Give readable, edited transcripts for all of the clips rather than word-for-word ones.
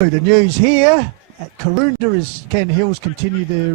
The news here at Karoonda is can Hills continue their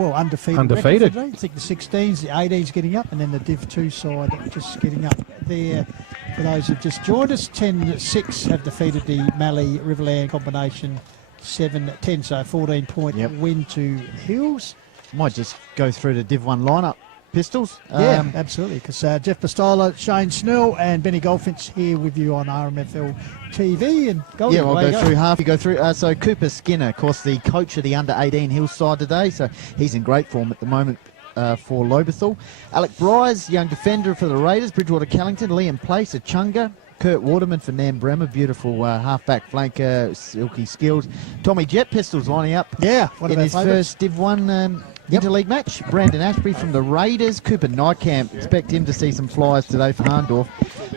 undefeated record today. I think the 16s, the 18s getting up, and then the Div 2 side just getting up there. For those who've just joined us, 10-6 have defeated the Mallee Riverland combination 7-10, so a 14-point win to Hills. Might just go through the Div 1 lineup. Pistols? Yeah, absolutely, because Jeff Pistola, Shane Snell and Benny Goldfinch here with you on RMFL TV. And Goldie, I'll go through half. You go through. So Cooper Skinner, of course, the coach of the under-18 Hills side today, so he's in great form at the moment for Lobethal. Alec Bryce, young defender for the Raiders, Bridgewater Callington. Liam Place, Achunga. Kurt Waterman for Nam Bremer, beautiful half-back flanker, silky skills. Tommy Jet Pistols lining up in his first Div 1 interleague match. Brandon Ashby from the Raiders. Cooper Nightcamp, expect him to see some flyers today for Harndorf.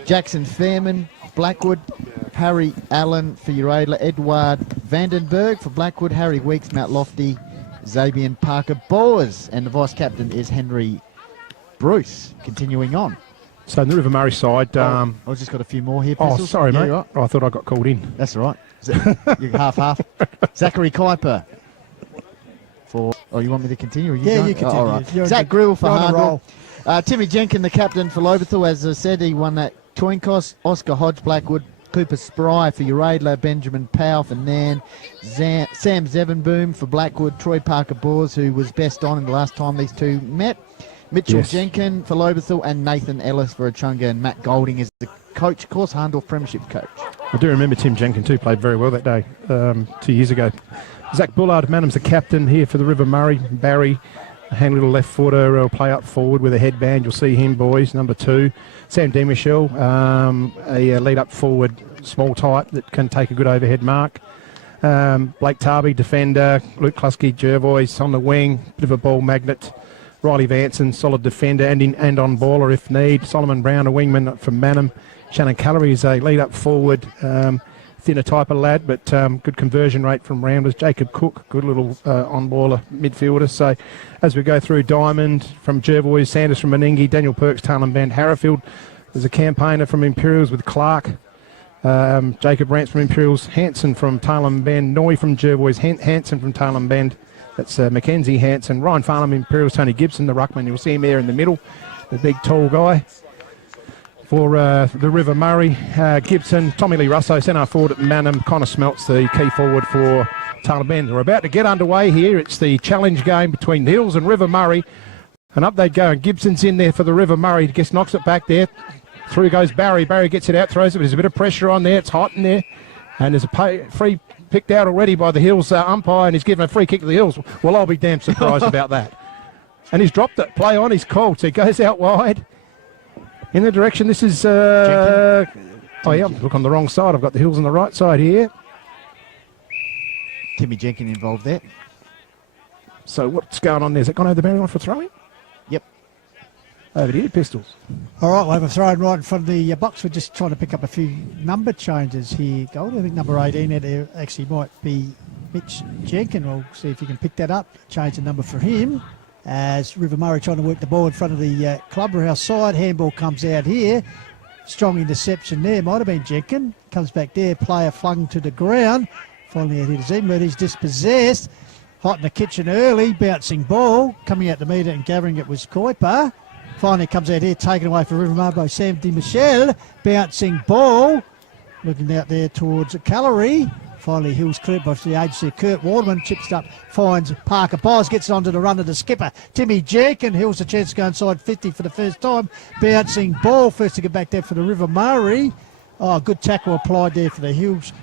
Jackson Fairman, Blackwood. Harry Allen for Uradla. Edward Vandenberg for Blackwood. Harry Weeks, Mount Lofty. Xavier Parker Boers. And the vice-captain is Henry Bruce. Continuing on. So in the River Murray side... I've just got a few more here, Pistols. Oh, sorry, mate. Right. I thought I got called in. That's all right. You're half-half. Zachary Kuiper for... Oh, you want me to continue? Or you continue. All right. Zach Grill for Harndorf. Timmy Jenkin, the captain for Lobethal. As I said, he won that Toinkos. Oscar Hodge, Blackwood. Cooper Spry for Uradla. Benjamin Powell for Nan. Sam Zevenboom for Blackwood. Troy Parker Boers, who was best on in the last time these two met. Mitchell Jenkin for Lobethal, and Nathan Ellis for Achunga, and Matt Golding is the coach, of course, Harndorf Premiership coach. I do remember Tim Jenkin too, played very well that day 2 years ago. Zach Bullard, Manham's the captain here for the River Murray. Barry, a handy little left footer, will play up forward with a headband. You'll see him, boys, number 2. Sam Demichel, a lead up forward, small type that can take a good overhead mark. Blake Tarby, defender. Luke Klusky, Jervois on the wing, bit of a ball magnet. Riley Vanson, solid defender and on baller if need. Solomon Brown, a wingman from Manham. Shannon Callery is a lead-up forward, thinner type of lad, but good conversion rate from rounders. Jacob Cook, good little on-baller midfielder. So as we go through, Diamond from Jervois, Sanders from Meningi, Daniel Perks, Tarlin Band, Harrowfield. There's a campaigner from Imperials with Clark. Jacob Rance from Imperials, Hanson from Tarlin Band, Noy from Jervois, Hanson from Tarlin Band. That's Mackenzie Hanson. Ryan Farnham, Imperials, Tony Gibson, the ruckman. You'll see him there in the middle, the big tall guy. For the River Murray, Gibson, Tommy Lee Russo, centre forward at Manham. Connor Smelts, the key forward for Tarlin Band. We're about to get underway here. It's the challenge game between Hills and River Murray. And up they go. And Gibson's in there for the River Murray. Just knocks it back there. Through goes Barry. Barry gets it out, throws it. There's a bit of pressure on there. It's hot in there. And there's a free picked out already by the Hills umpire, and he's given a free kick to the Hills. Well, I'll be damn surprised about that. And he's dropped it. Play on, he's called. So he goes out wide. In the direction, this is... look on the wrong side. I've got the Hills on the right side here. Timmy Jenkin involved there. So what's going on there? Is it gone over the boundary line for throwing? Yep. Over to you, Pistols. All right, we'll have a throw right in front of the box. We're just trying to pick up a few number changes here, Gold. I think number 18 it actually might be Mitch Jenkin. We'll see if you can pick that up. Change the number for him. As River Murray trying to work the ball in front of the clubhouse side. Handball comes out here. Strong interception there. Might have been Jenkin. Comes back there. Player flung to the ground. Finally out here to Zim, but he's dispossessed. Hot in the kitchen early. Bouncing ball. Coming out the metre and gathering it was Kuiper. Finally comes out here, taken away for River Murray by Sam DeMichel. Bouncing ball. Looking out there towards a Callery. Finally Hills cleared by the agency. Kurt Waterman chips it up, finds Parker Bos, gets onto the run of the skipper. Timmy Jenkin, Hills a chance to go inside 50 for the first time. Bouncing ball, first to get back there for the River Murray. Oh, good tackle applied there for the Hills.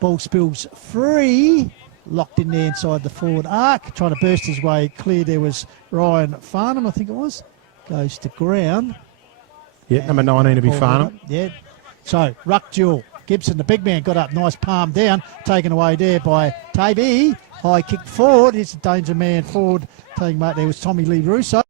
Ball spills free. Locked in there inside the forward arc. Trying to burst his way clear. There was Ryan Farnham, I think it was. Goes to ground. Yeah, number 19 to be Farnham. Yeah. So, ruck duel. Gibson, the big man, got up. Nice palm down. Taken away there by Tabey. High kick forward. Here's the danger man forward. Taking mate there was Tommy Lee Russo.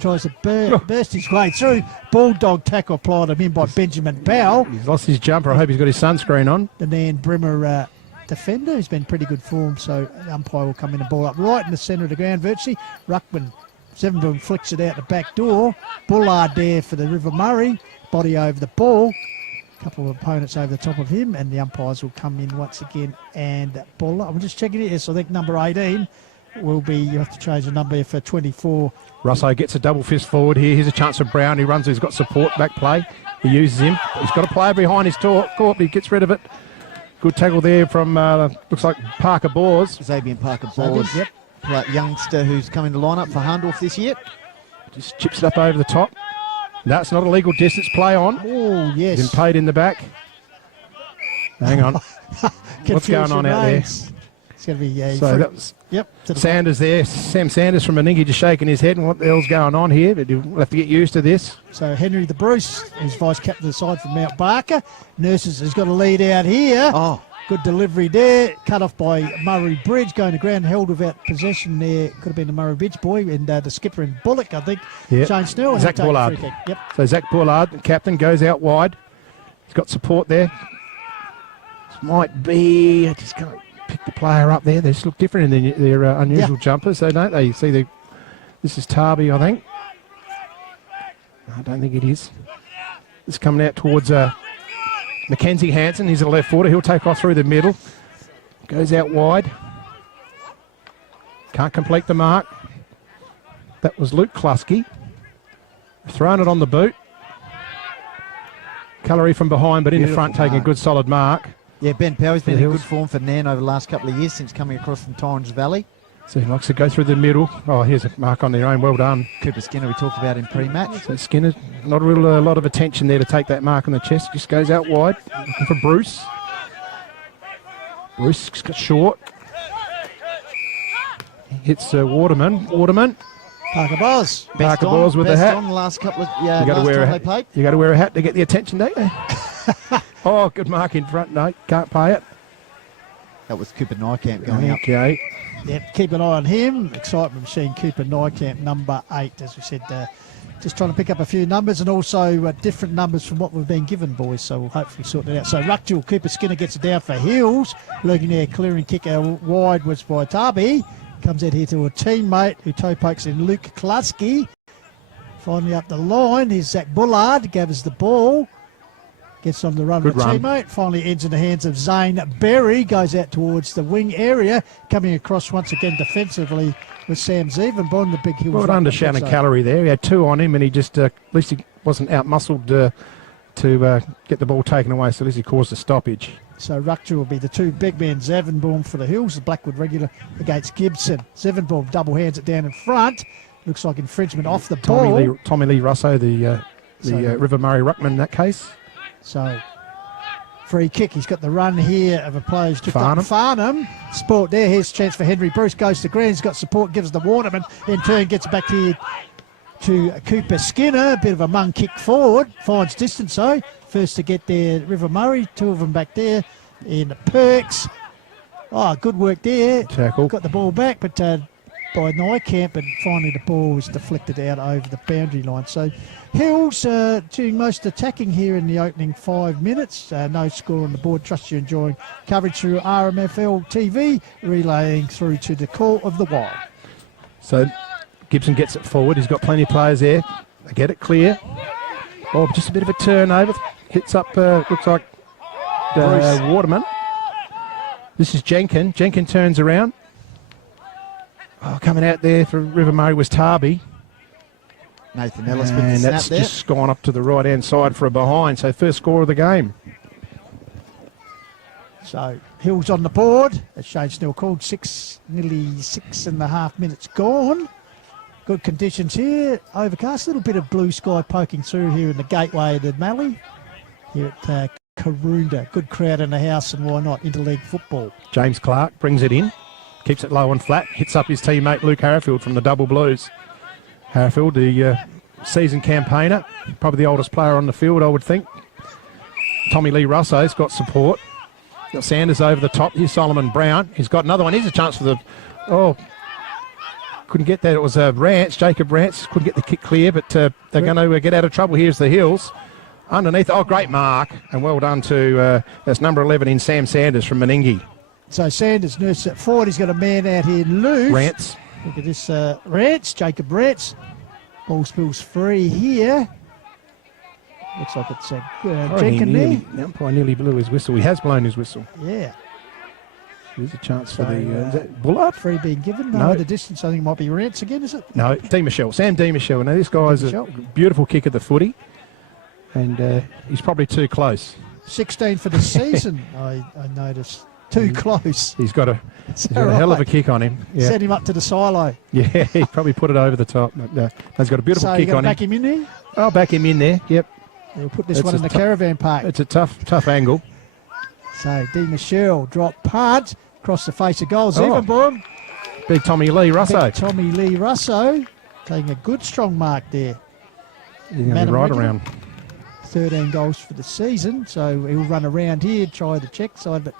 Tries to burst his way through. Bulldog tackle applied him in by Benjamin Powell. He's lost his jumper. I hope he's got his sunscreen on. The Nan Bremer defender has been pretty good form, so the umpire will come in and ball up right in the centre of the ground virtually. Ruckman, Sevenboom flicks it out the back door. Bullard there for the River Murray. Body over the ball. A couple of opponents over the top of him, and the umpires will come in once again and ball. I'm just checking it. Yes, I think number 18 will be, you have to change the number for 24. Russo gets a double fist forward here. Here's a chance for Brown. He runs, he's got support, back play. He uses him. He's got a player behind his court, but he gets rid of it. Good tackle there from, looks like Parker Bors. Xavier Parker-Bors, Yep. youngster who's come into lineup for Hahndorf this year. Just chips it up over the top. That's not a legal distance play on. Oh, yes. Been paid in the back. Hang on. What's going on out there? It's going to be So that was yep. To the Sanders there. Sam Sanders from Meningie just shaking his head. And what the hell's going on here? But we'll have to get used to this. So Henry the Bruce, who's vice captain of the side from Mount Barker. Nurses has got a lead out here. Oh, Good delivery there. Cut off by Murray Bridge. Going to ground, held without possession there. Could have been the Murray Bridge boy. And the skipper in Bullock, I think. Yep. Shane Snell. and Zach he'll take a Bullard. free kick. Yep. So Zach Bullard, the captain, goes out wide. He's got support there. This might be, I just can't pick the player up there. They just look different in their unusual jumpers, so don't they? You see, this is Tarby, I think. I don't think it is. It's coming out towards Mackenzie Hansen. He's a left footer. He'll take off through the middle. Goes out wide. Can't complete the mark. That was Luke Klusky. Thrown it on the boot. Cullery from behind, but in the Beautiful front, taking a mark. good solid mark. yeah, Ben Power's been The in Hills. good form for Nan over the last couple of years since coming across from Torrens Valley. So he likes to go through the middle. Oh, here's a mark on their own. Well done. Cooper Skinner we talked about in pre-match. So Skinner, not a real lot of attention there to take that mark on the chest. Just goes out wide. Looking for Bruce. Bruce got short. Hits Waterman. Waterman. Parker Bos. Best Bors with the best hat. on the last couple of You got to last wear a time they hat. played. You got to wear a hat to get the attention, don't you? Oh, good mark in front. No, can't pay it. That was Cooper Nykamp going up. Okay. Yep, keep an eye on him. Excitement machine, Cooper Nykamp, number 8, as we said. Just trying to pick up a few numbers and also different numbers from what we've been given, boys. So we'll hopefully sort it out. So Ruckjewel, Cooper Skinner gets it down for Hills. Looking there, clearing kick wide was by Tarby. Comes out here to a teammate who toe pokes in Luke Klusky. Finally up the line, here's Zach Bullard. Gathers the ball. Gets on the run Good of a run. teammate. Finally ends in the hands of Zane Berry. Goes out towards the wing area. Coming across once again defensively with Sam Zevenborn, the big Hills. Well done to ruckman. Shannon So- Callery there. He had 2 on him and he just, at least he wasn't out-muscled to get the ball taken away, so at least he caused a stoppage. So Ruckjewel will be the 2 big men. Zevenborn for the Hills, the Blackwood regular against Gibson. Zevenborn double hands it down in front. Looks like infringement off the ball. Tommy Lee Russo, the So- River Murray ruckman in that case. So free kick. He's got the run here of a player who's just Farnham. up Farnham. Sport there. Here's a chance for Henry Bruce. Goes to ground. He's got support. Gives the Waterman. In turn gets it back to Cooper Skinner. A bit of a mung kick forward. Finds distance though. First to get there, River Murray. 2 of them back there in Perks. Oh, good work there. Tackle. Got the ball back, but by Nykamp, and finally the ball was deflected out over the boundary line. So Hills doing most attacking here in the opening 5 minutes. No score on the board. Trust you're enjoying coverage through RMFL TV, relaying through to the call of the wild. So Gibson gets it forward. He's got plenty of players there. They get it clear. Oh, just a bit of a turnover. Hits up, looks like Waterman. This is Jenkin. Jenkin turns around. Oh, coming out there for River Murray was Tarby. Nathan Ellis with the And snap that's there. just gone up to the right-hand side for a behind. So first score of the game. So Hills on the board, as Shane Snell called, nearly 6.5 minutes gone. Good conditions here, overcast, a little bit of blue sky poking through here in the gateway of the Mallee, here at Karoonda. Good crowd in the house, and why not, interleague football. James Clark brings it in. Keeps it low and flat. Hits up his teammate Luke Harrifield from the Double Blues. Harrifield, the seasoned campaigner, probably the oldest player on the field, I would think. Tommy Lee Russo's got support. Got Sanders over the top. Here's Solomon Brown. He's got another one. Here's a chance for the... Oh, couldn't get that. It was Rance, Jacob Rance. Couldn't get the kick clear, but they're going to get out of trouble. Here's the Hills. Underneath. Oh, great mark. And well done to... that's number 11 in Sam Sanders from Meningie. So Sanders nurses it forward. He's got a man out here loose. Rance. Look at this, Rance, Jacob Rance. Ball spills free here. Looks like it's I reckon Jenkins there. the umpire nearly blew his whistle. He has blown his whistle. Yeah. There's a chance for So, is that Bullard? Free being given. No. No, the distance I think might be Rance again, is it? No, Di Michelle. Sam Di Michelle. Now, this guy's a Michelle. beautiful kick at the footy, and he's probably too close. 16 for the season, I noticed. Too close. He's got a, Is he's that got a hell of a right? kick on him. Yeah, Set him up to the silo. yeah, he probably put it over the top. But, he's got a beautiful So you kick got to on back him. him in there? I'll back him in there. Yep, We'll put this It's one in a the tou- caravan park. it's a tough angle. So Di Michelle drop punt across the face of goal. Oh. Zevenborn. Big Tommy Lee Russo. Big Tommy Lee Russo taking a good strong mark there. He's going to be Madam right regular. around. 13 goals for the season, so he'll run around here, try the check side, but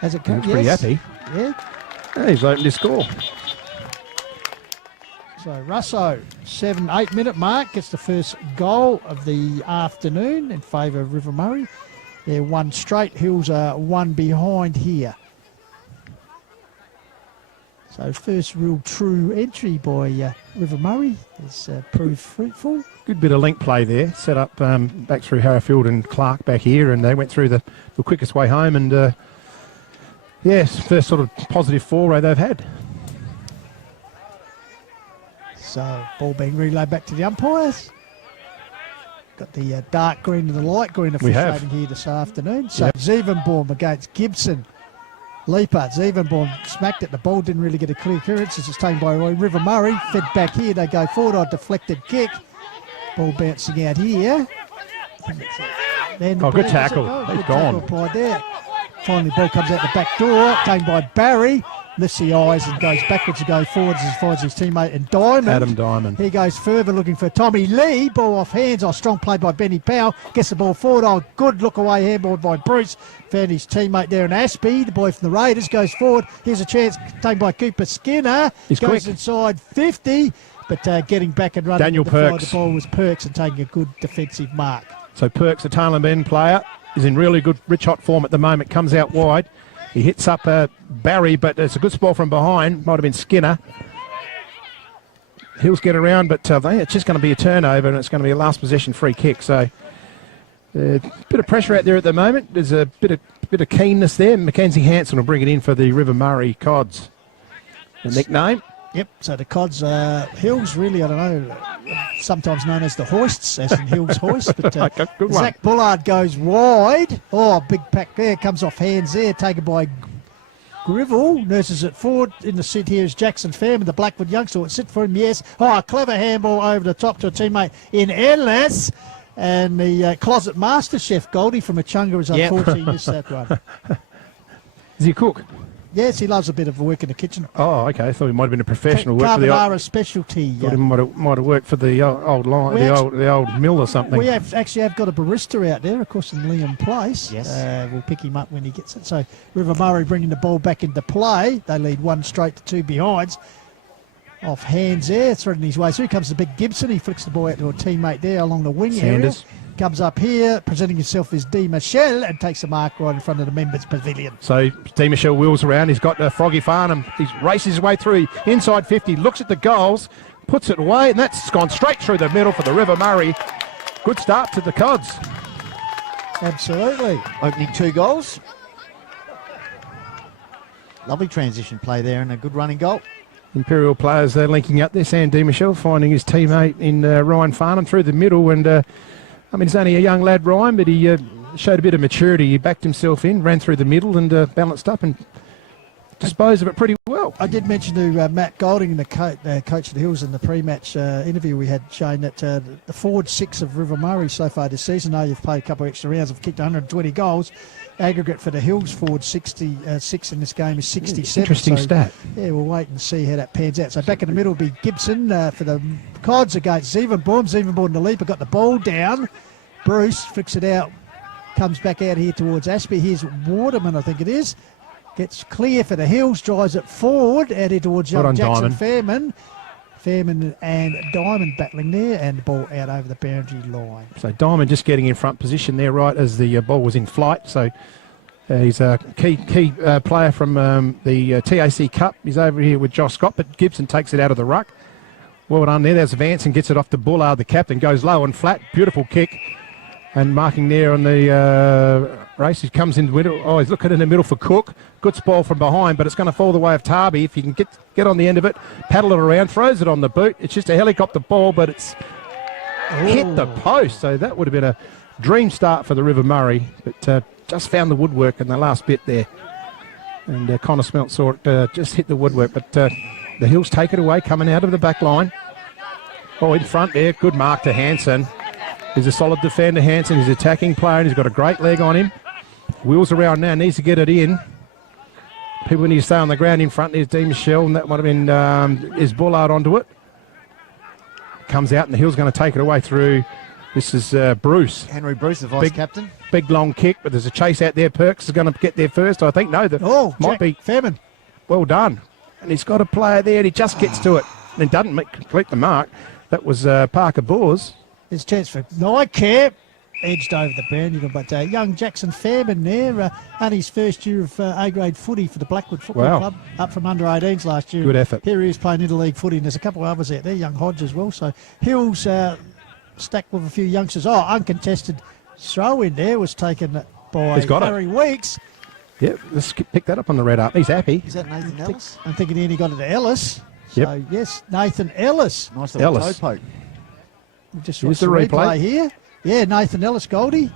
has it come? He's pretty happy. Yeah. Yeah, he's opened his score. So Russo, 7-8 minute mark, gets the first goal of the afternoon in favour of River Murray. They're one straight, Hills are one behind here. So first real true entry by River Murray has proved fruitful. Good bit of link play there. Set up back through Harrowfield and Clark back here, and they went through the quickest way home. And yes, first sort of positive foray they've had. So ball being relayed back to the umpires. Got the dark green and the light green We have. officiating here this afternoon. So Yep. Zevenborn against Gibson. Leaper, Zevenborn smacked it. The ball didn't really get a clear clearance. This is taken by River Murray. Fed back here. They go forward on deflected kick. Ball bouncing out here. Then the Oh, good ball- tackle. Good He's tackle gone. applied there. Finally, ball comes out the back door. Taken by Barry. Lifts the eyes and goes backwards and goes forwards as finds his teammate and Diamond. Adam Diamond. He goes further looking for Tommy Lee. Ball off hands. Oh, strong play by Benny Powell. Gets the ball forward. Oh, good look away handball by Bruce. Found his teammate there in Aspie. The boy from the Raiders goes forward. Here's a chance taken by Cooper Skinner. He's goes quick. inside 50. But getting back and running Daniel to the fly, Perks. the ball was Perks and taking a good defensive mark. So Perks, the Tailem Bend player, is in really good, rich hot form at the moment. Comes out wide. He hits up Barry, but it's a good spot from behind. Might have been Skinner. Hills get around, but it's just going to be a turnover, and it's going to be a last possession free kick. So bit of pressure out there at the moment. There's a bit of keenness there. Mackenzie Hanson will bring it in for the River Murray Cods. The nickname. Yep, so the Cods, Hills really, I don't know, sometimes known as the Hoists, as in Hills Hoist. But Okay, good one. Zach Bullard goes wide. Oh, big pack there, comes off hands there, taken by Grivell. Nurses it forward. In the sit here is Jackson Fairman, the Blackwood youngster. Will sit for him, yes. Oh, a clever handball over the top to a teammate in Ellis. And the Closet Master Chef, Goldie from Achunga, has Yep. unfortunately missed that one. Is he a cook? Yes, he loves a bit of work in the kitchen. Oh, okay. I thought he might have been a professional. Work for the old, Carbonara specialty. thought he might have worked for the old line, We the old mill or something. We have got a barista out there, of course, in Liam Place. Yes. We'll pick him up when he gets it. So River Murray bringing the ball back into play. They lead one straight to two behinds. Off hands there, threading his way through. Comes the big Gibson. He flicks the ball out to a teammate there along the wing Sanders. area. Comes up here, presenting himself as Di Michelle, and takes a mark right in front of the members' pavilion. So Di Michelle wheels around. He's got Froggy Farnham. He races his way through inside 50, looks at the goals, puts it away, and that's gone straight through the middle for the River Murray. Good start to the Cods. Absolutely. Opening 2 goals. Lovely transition play there and a good running goal. Imperial players linking up there. Sam Di Michelle finding his teammate in Ryan Farnham through the middle. And I mean, he's only a young lad, Ryan, but he showed a bit of maturity. He backed himself in, ran through the middle and balanced up and disposed of it pretty well. I did mention to Matt Golding, the coach of the Hills, in the pre-match interview we had, Shane, that the forward 6 of River Murray so far this season, though you've played a couple of extra rounds, have kicked 120 goals. Aggregate for the Hills forward 66 in this game is 67. Interesting so, stat. Yeah, we'll wait and see how that pans out. So back in the middle will be Gibson for the Cods against Zevenborn. Zevenborn, the leaper, got the ball down. Bruce flicks it out, comes back out here towards Aspie. Here's Waterman, I think it is. Gets clear for the Hills, drives it forward, out here towards Well young done, Jackson Diamond. Fairman. Fairman and Diamond battling there, and the ball out over the boundary line. So Diamond just getting in front position there right as the ball was in flight. So he's a key player from the TAC Cup. He's over here with Josh Scott, but Gibson takes it out of the ruck. Well done there. There's Vance and gets it off to Bullard, the captain. Goes low and flat. Beautiful kick. And marking there on the race, he comes in the middle. Oh, he's looking in the middle for Cook. Good spoil from behind, but it's going to fall the way of Tarby. If you can get on the end of it, paddle it around, throws it on the boot. It's just a helicopter ball, but it's hit the post. So that would have been a dream start for the River Murray, but just found the woodwork in the last bit there. And Connor Smelt saw it just hit the woodwork, but the Hills take it away, coming out of the back line. Oh, in front there, good mark to Hansen. He's a solid defender, Hansen. He's an attacking player, and he's got a great leg on him. Wheels around now, needs to get it in. People need to stay on the ground in front. There's Dean Michelle, and that might have been is Bullard onto it. Comes out, and the Hill's going to take it away through. This is Bruce. Henry Bruce, the vice-captain. Big long kick, but there's a chase out there. Perks is going to get there first, I think. No, that might be Fairman. Well done. And he's got a player there, and he just gets to it and doesn't complete the mark. That was Parker Boers. There's a chance for Nike. Edged over the boundary, but young Jackson Fairman there, only his first year of A-grade footy for the Blackwood Football Club, up from under-18s last year. Good effort. Here he is playing interleague footy, and there's a couple of others out there, young Hodge as well. So Hills stacked with a few youngsters. Oh, uncontested throw in there was taken by Harry Weeks. Yeah, let's pick that up on the red up. He's happy. Is that Nathan Ellis? I'm thinking he only got it to Ellis. Yep. So, yes, Nathan Ellis. Nice little toe poke. Just Here's watch the the replay here. Yeah, Nathan Ellis, Goldie.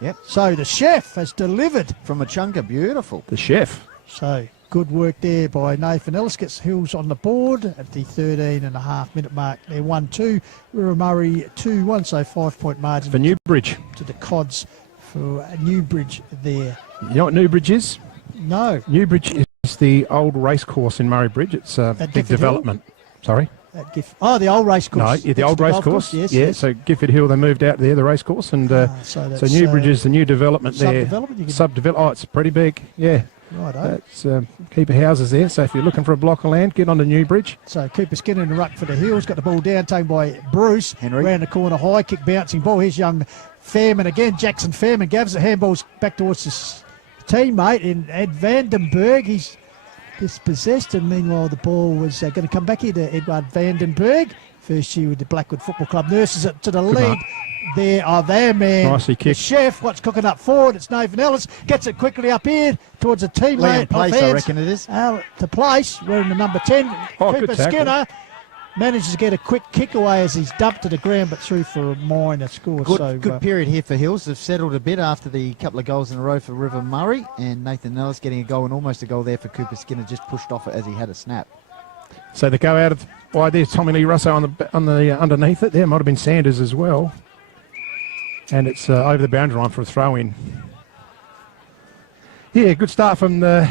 Yep. So the chef has delivered. From a chunker, beautiful. The chef. So good work there by Nathan Ellis. Gets Hills on the board at the 13.5-minute mark. They're 1-2. River Murray 2-1, so 5-point margin. For Newbridge. To the Cods for Newbridge there. You know what Newbridge is? No. Newbridge is the old race course in Murray Bridge. It's a big development. Sorry? The old race course. No, the old race course. Yes. So Gifford Hill, they moved out there, the race course, and so Newbridge is the new development there. Subdevelopment. Oh, it's pretty big. Yeah. Right. That's keeper houses there. So if you're looking for a block of land, get on to Newbridge. So Cooper Skinner in the ruck for the Hills. Got the ball down, taken by Bruce. Henry. Round the corner, high kick, bouncing ball. Here's young Fairman again. Jackson Fairman gives the handballs back towards his teammate in Ed Vandenberg. He's dispossessed, and meanwhile the ball was going to come back here to Edward Vandenberg. First year with the Blackwood Football Club. Nurses it to the lead. There are their man. Nicely kicked. The chef, what's cooking up forward? It's Nathan Ellis. Gets it quickly up here towards a teammate. Liam Place, I reckon it is. To Place, wearing the number 10. Cooper good tackle. Skinner manages to get a quick kick away as he's dumped to the ground, but through for a minor score. Good period here for Hills. They've settled a bit after the couple of goals in a row for River Murray, and Nathan Ellis getting a goal and almost a goal there for Cooper Skinner. Just pushed off it as he had a snap. So they go out of wide there. Tommy Lee Russo on the underneath it. There might have been Sanders as well, and it's over the boundary line for a throw in. Yeah, good start from the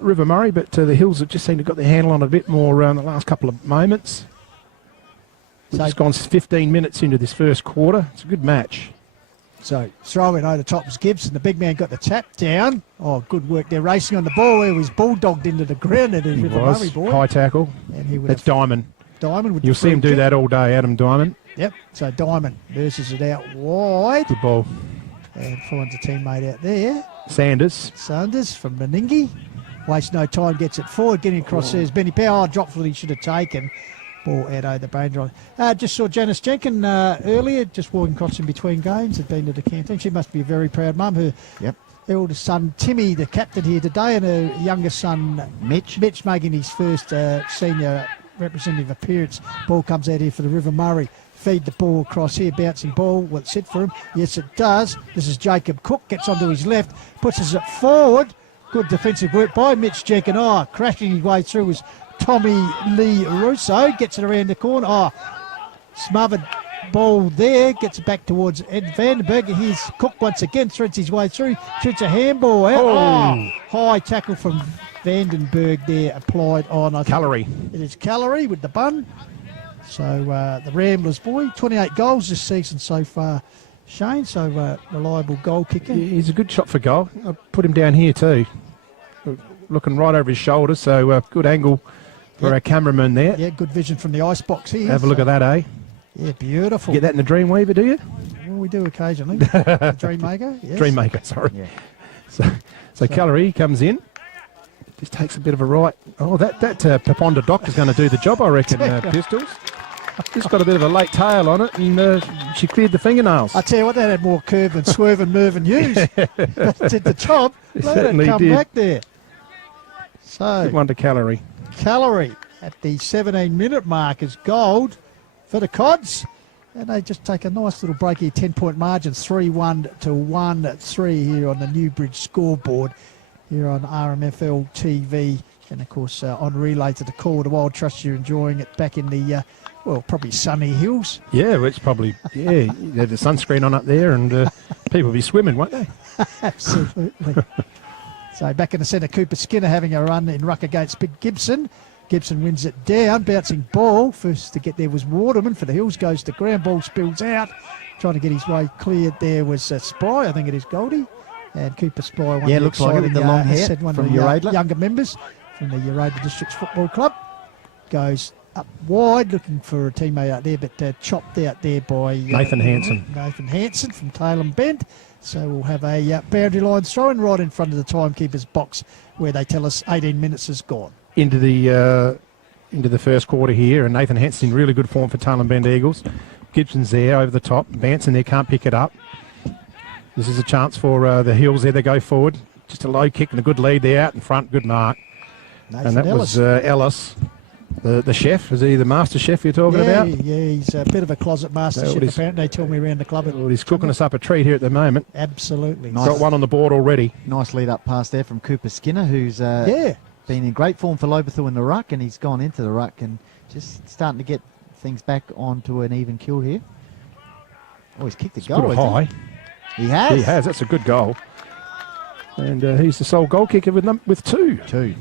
River Murray, but the Hills have just seemed to have got their handle on it a bit more around the last couple of moments. It's gone 15 minutes into this first quarter. It's a good match. So throwing over the top was Gibson. The big man got the tap down. Oh, good work there. Racing on the ball. He was bulldogged into the ground. He was. Boy. High tackle. And that's Diamond. Diamond with You'll see him do that all day, Adam Diamond. Yep. So Diamond nurses it out wide. Good ball. And finds a teammate out there. Sanders from Meningi. Wastes no time, gets it forward. Getting across there is Benny Power. Dropped what he should have taken. Ball out over the boundary line. Just saw Janice Jenkin earlier, just walking across in between games. Had been to the canteen. She must be a very proud mum. Her eldest son, Timmy, the captain here today, and her youngest son, Mitch making his first senior representative appearance. Ball comes out here for the River Murray. Feed the ball across here, bouncing ball. Will it sit for him? Yes, it does. This is Jacob Cook. Gets onto his left, pushes it forward. Good defensive work by Mitch Jenkin. Crashing his way through was Tommy Lee Russo. Gets it around the corner. Smothered ball there. Gets it back towards Ed Vandenberg. Here's Cook once again. Threads his way through. Shoots a handball out. High tackle from Vandenberg there applied on. Callery. It is Callery with the bun. So the Ramblers boy, 28 goals this season so far, Shane. So reliable goal kicker. Yeah, he's a good shot for goal. I'll put him down here too. Looking right over his shoulder, so good angle for our cameraman there. Yeah, good vision from the icebox here. Have a look at that, eh? Yeah, beautiful. Get that in the Dreamweaver, do you? Well, we do occasionally. Dreammaker, yes. Dreammaker, sorry. Yeah. So Callery comes in. Just takes a bit of a right. Oh, that Paponda Doctor's going to do the job, I reckon, Pistols. Just got a bit of a late tail on it, and she cleared the fingernails. I tell you what, that had more curve than Swerve and Mervyn Hughes. Did the job. Let it certainly come did. back there. So, Good one to Calorie. Calorie at the 17-minute mark is gold for the Cods. And they just take a nice little break here, 10-point margin, 3-1 to 1-3 here on the Newbridge scoreboard here on RMFL TV. And, of course, on relay to the Call of the Wild. Trust you're enjoying it back in the, probably sunny hills. Yeah, well, it's probably, you had the sunscreen on up there, and people will be swimming, won't they? Absolutely. So back in the centre, Cooper Skinner having a run in ruck against Big Gibson. Gibson wins it down, bouncing ball. First to get there was Waterman for the Hills, goes to ground, ball spills out. Trying to get his way cleared there was Spry, I think it is Goldie. And Cooper Spry, one of the looks like it with the long hair said one from of the Uradla. younger members from the Uradla Districts Football Club. Goes up wide, looking for a teammate out there, but chopped out there by Nathan Hansen. Nathan Hansen from Tailem Bend. So we'll have a boundary line throw-in right in front of the timekeeper's box where they tell us 18 minutes is gone. Into the first quarter here, and Nathan Hansen in really good form for Tailem Bend Eagles. Gibson's there over the top. Banson there can't pick it up. This is a chance for the Hills there to go forward. Just a low kick and a good lead there out in front. Good mark. Nathan And that Ellis. was Ellis, the chef. Is he the master chef you're talking about? Yeah, he's a bit of a closet master Is that chef, what he's- apparently. They tell me around the club. Well, he's cooking us up a treat here at the moment. Absolutely. Nice. Got one on the board already. Nice lead up pass there from Cooper Skinner, who's Yeah. been in great form for Lobethal in the ruck, and he's gone into the ruck and just starting to get things back onto an even kill here. Oh, he's kicked the goal. Put it hasn't high. He has. He has. That's a good goal. And he's the sole goal kicker with two. Two.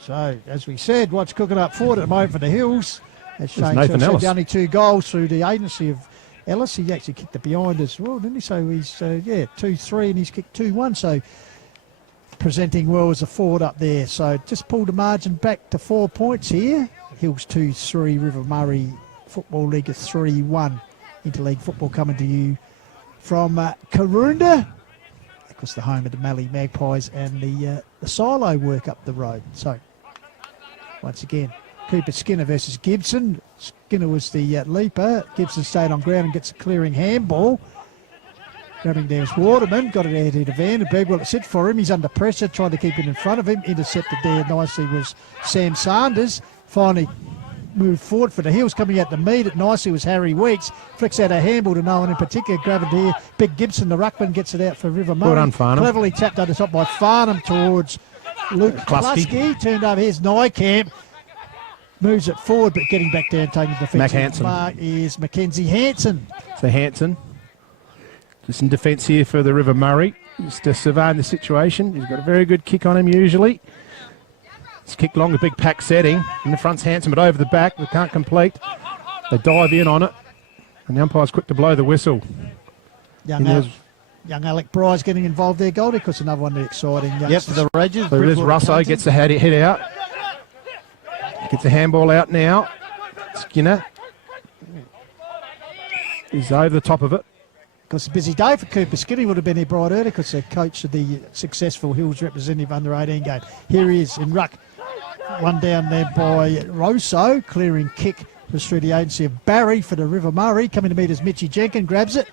So, as we said, what's cooking up forward at the moment for the Hills? As Shane Nathan said, Ellis. only 2 goals through the agency of Ellis. He actually kicked the behind as well, didn't he? So he's, 2-3 and he's kicked 2-1. So presenting well as a forward up there. So just pulled the margin back to 4 points here. Hills 2-3, River Murray Football League 3-1. Interleague football coming to you from Karoonda. Of course, the home of the Mallee Magpies and the silo work up the road. So once again, Cooper Skinner versus Gibson. Skinner was the leaper. Gibson stayed on ground and gets a clearing handball. Grabbing there's Waterman, got it out into Van and Begwell to sit for him. He's under pressure, trying to keep it in front of him. Intercepted there nicely was Sam Sanders. Finally moved forward for the Hills. Coming out to meet it nicely was Harry Weeks. Flicks out a handball to no one in particular. Grabbed it here. Big Gibson, the ruckman, gets it out for River Murray. Well done, Farnham. Cleverly tapped over the top by Farnham towards Luke Klusky. Klusky. Turned over, here's Nykamp. Moves it forward, but getting back down, taking the defensive Mac Hansen. mark is Mackenzie Hansen. So Hansen, just in defence here for the River Murray. He's just surveying the situation. He's got a very good kick on him usually. It's kicked long, a big pack setting. In the front's Hansen, but over the back, they can't complete. They dive in on it, and the umpire's quick to blow the whistle. Young, And young Alec Bryce getting involved there, Goldie, because another one of the exciting Yep, youngsters. for the Rangers. So there's Bridgewater Russo, Carlton. gets the hit out. Gets the handball out now. Skinner. He's over the top of it. Because it's a busy day for Cooper Skinner. He would have been here bright early because the coach of the successful Hills representative under 18 game. Here he is in ruck. One down there by Rosso. Clearing kick was through the agency of Barry for the River Murray. Coming to meet us, Mitchy Jenkins grabs it.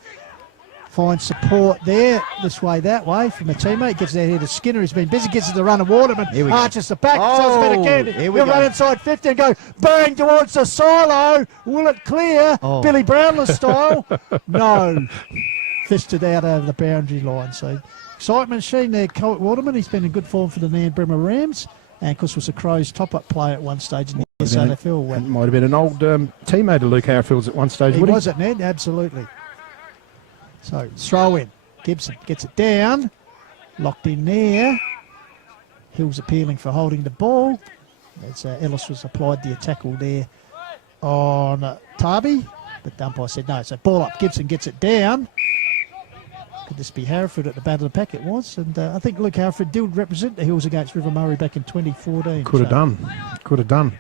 Finds support there, this way, that way, from a teammate. Gets that here to Skinner, who's been busy. Gets it to run and Waterman. Here we go. Arches the back. Oh, So it's been again. here we He'll go. run inside 50 and go bang towards the silo. Will it clear? Oh. Billy Brownless style? No. Fisted out over the boundary line. So excitement seen there, Colt Waterman. He's been in good form for the Nan Bremer Rams. And of course was a Crows top-up player at one stage in the SANFL. It might have been an old teammate of Luke Arrowfield's at one stage, He would he? was at Ned, absolutely. So throw in. Gibson gets it down. Locked in there. Hills appealing for holding the ball. As Ellis was applied the tackle there on Tarby. But the umpire said no. So ball up. Gibson gets it down. Could this be Hereford at the back of the pack? It was. And I think Luke Hereford did represent the Hills against River Murray back in 2014. Could have done. Could have done.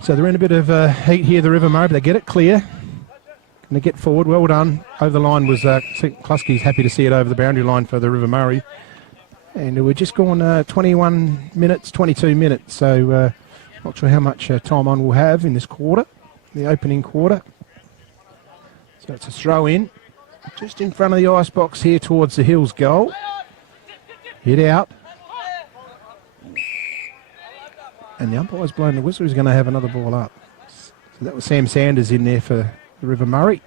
So they're in a bit of heat here, the River Murray, but they get it clear. And they get forward. Well done. Over the line was Klusky's happy to see it over the boundary line for the River Murray. And we're just gone 21 minutes, 22 minutes. So not sure how much time on we'll have in this quarter. the opening quarter. So it's a throw in, just in front of the ice box here towards the Hills goal. Hit out. And the umpire's blown the whistle. He's going to have another ball up. So that was Sam Sanders in there for the River Murray.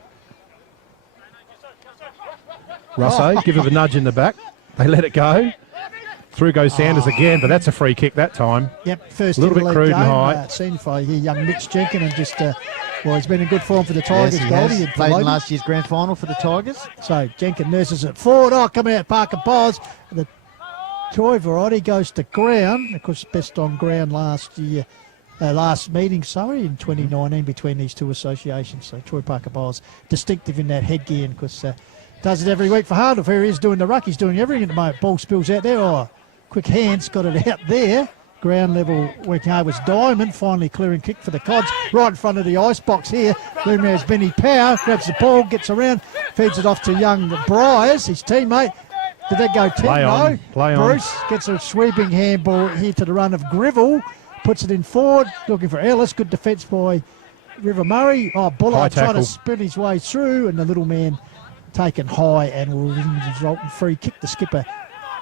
Russo, give him a nudge in the back. They let it go. Through goes Sanders again, but that's a free kick that time. Yep, first A little bit crude and high. Seen for here, young Mitch Jenkins, and just, well, he's been in good form for the Yes, Tigers. he Goldie has. at Played in Logan. last year's grand final for the Tigers. So Jenkins nurses it forward. Oh, coming out Parker Bowes. The toy variety goes to ground. Of course, best on ground last year. Last meeting, in 2019 between these two associations. So Troy Parker Bowles distinctive in that headgear, and because does it every week for Hardwick. Here he is doing the ruck. He's doing everything at the moment. Ball spills out there. Oh, quick hands, got it out there. Ground level working hard was Diamond, finally clearing kick for the Cods. Right in front of the ice box here. Lumine's Benny Power, grabs the ball, gets around, feeds it off to young Bryers, his teammate. Did that go 10? Play on, No. play on. Bruce gets a sweeping handball here to the run of Grivell. Puts it in forward, looking for Ellis. Good defence by River Murray. Oh, High Bullard trying tackle. to spin his way through, and the little man taken high and will result in free kick. The skipper,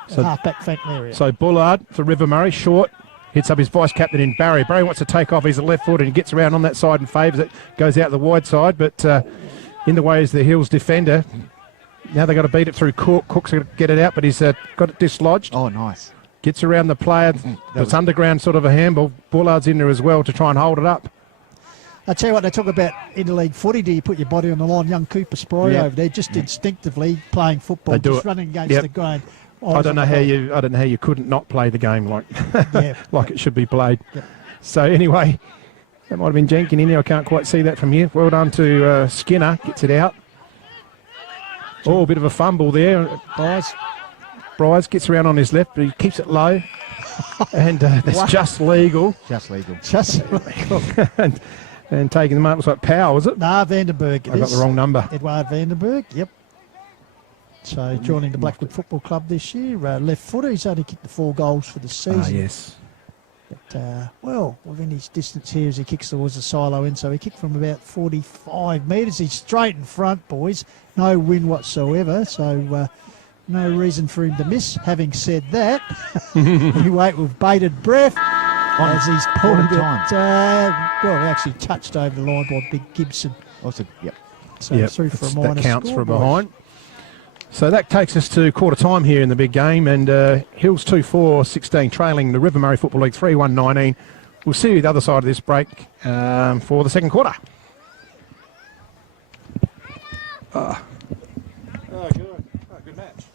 So- half-back flank area. So Bullard for River Murray, short, hits up his vice-captain in Barry. Barry wants to take off. He's a left foot and he gets around on that side and favours it. Goes out the wide side, but in the way is the Hills defender. Now they've got to beat it through Cook. Cook's going to get it out, but he's got it dislodged. Oh, nice. Gets around the player. It's underground sort of a handball. Bullard's in there as well to try and hold it up. I tell you what, they talk about interleague footy. Do you put your body on the line? Young Cooper Sproy Yeah. over there, just instinctively playing football, They do just it. running against Yep. the grain. I don't know how you couldn't not play the game like Yeah. like it should be played. Yep. So anyway, that might have been Jenkins in there. I can't quite see that from here. Well done to Skinner. Gets it out. Oh, a bit of a fumble there. Guys, Bryce gets around on his left, but he keeps it low. And that's Wow. just legal. Just legal. just and taking the mark, looks like Powell, was it? nah, Vandenberg. I got the wrong number. Edward Vandenberg, yep. So joining the Blackwood Football Club this year, left footer. He's only kicked the 4 goals for the season. Ah, yes. But, well, within his distance here as he kicks towards the silo end, so he kicked from about 45 metres. He's straight in front, boys. No wind whatsoever, so no reason for him to miss. Having said that, we wait with bated breath as he's pulled on it. time. Well, he actually touched over the line by Big Gibson. Also, yep. So Yep, through for a that minus counts score, for a boys. behind. So that takes us to quarter time here in the big game, and Hills 2-4-16 trailing the River Murray Football League 3-1-19. We'll see you the other side of this break for the second quarter. Oh, good. Oh, good match.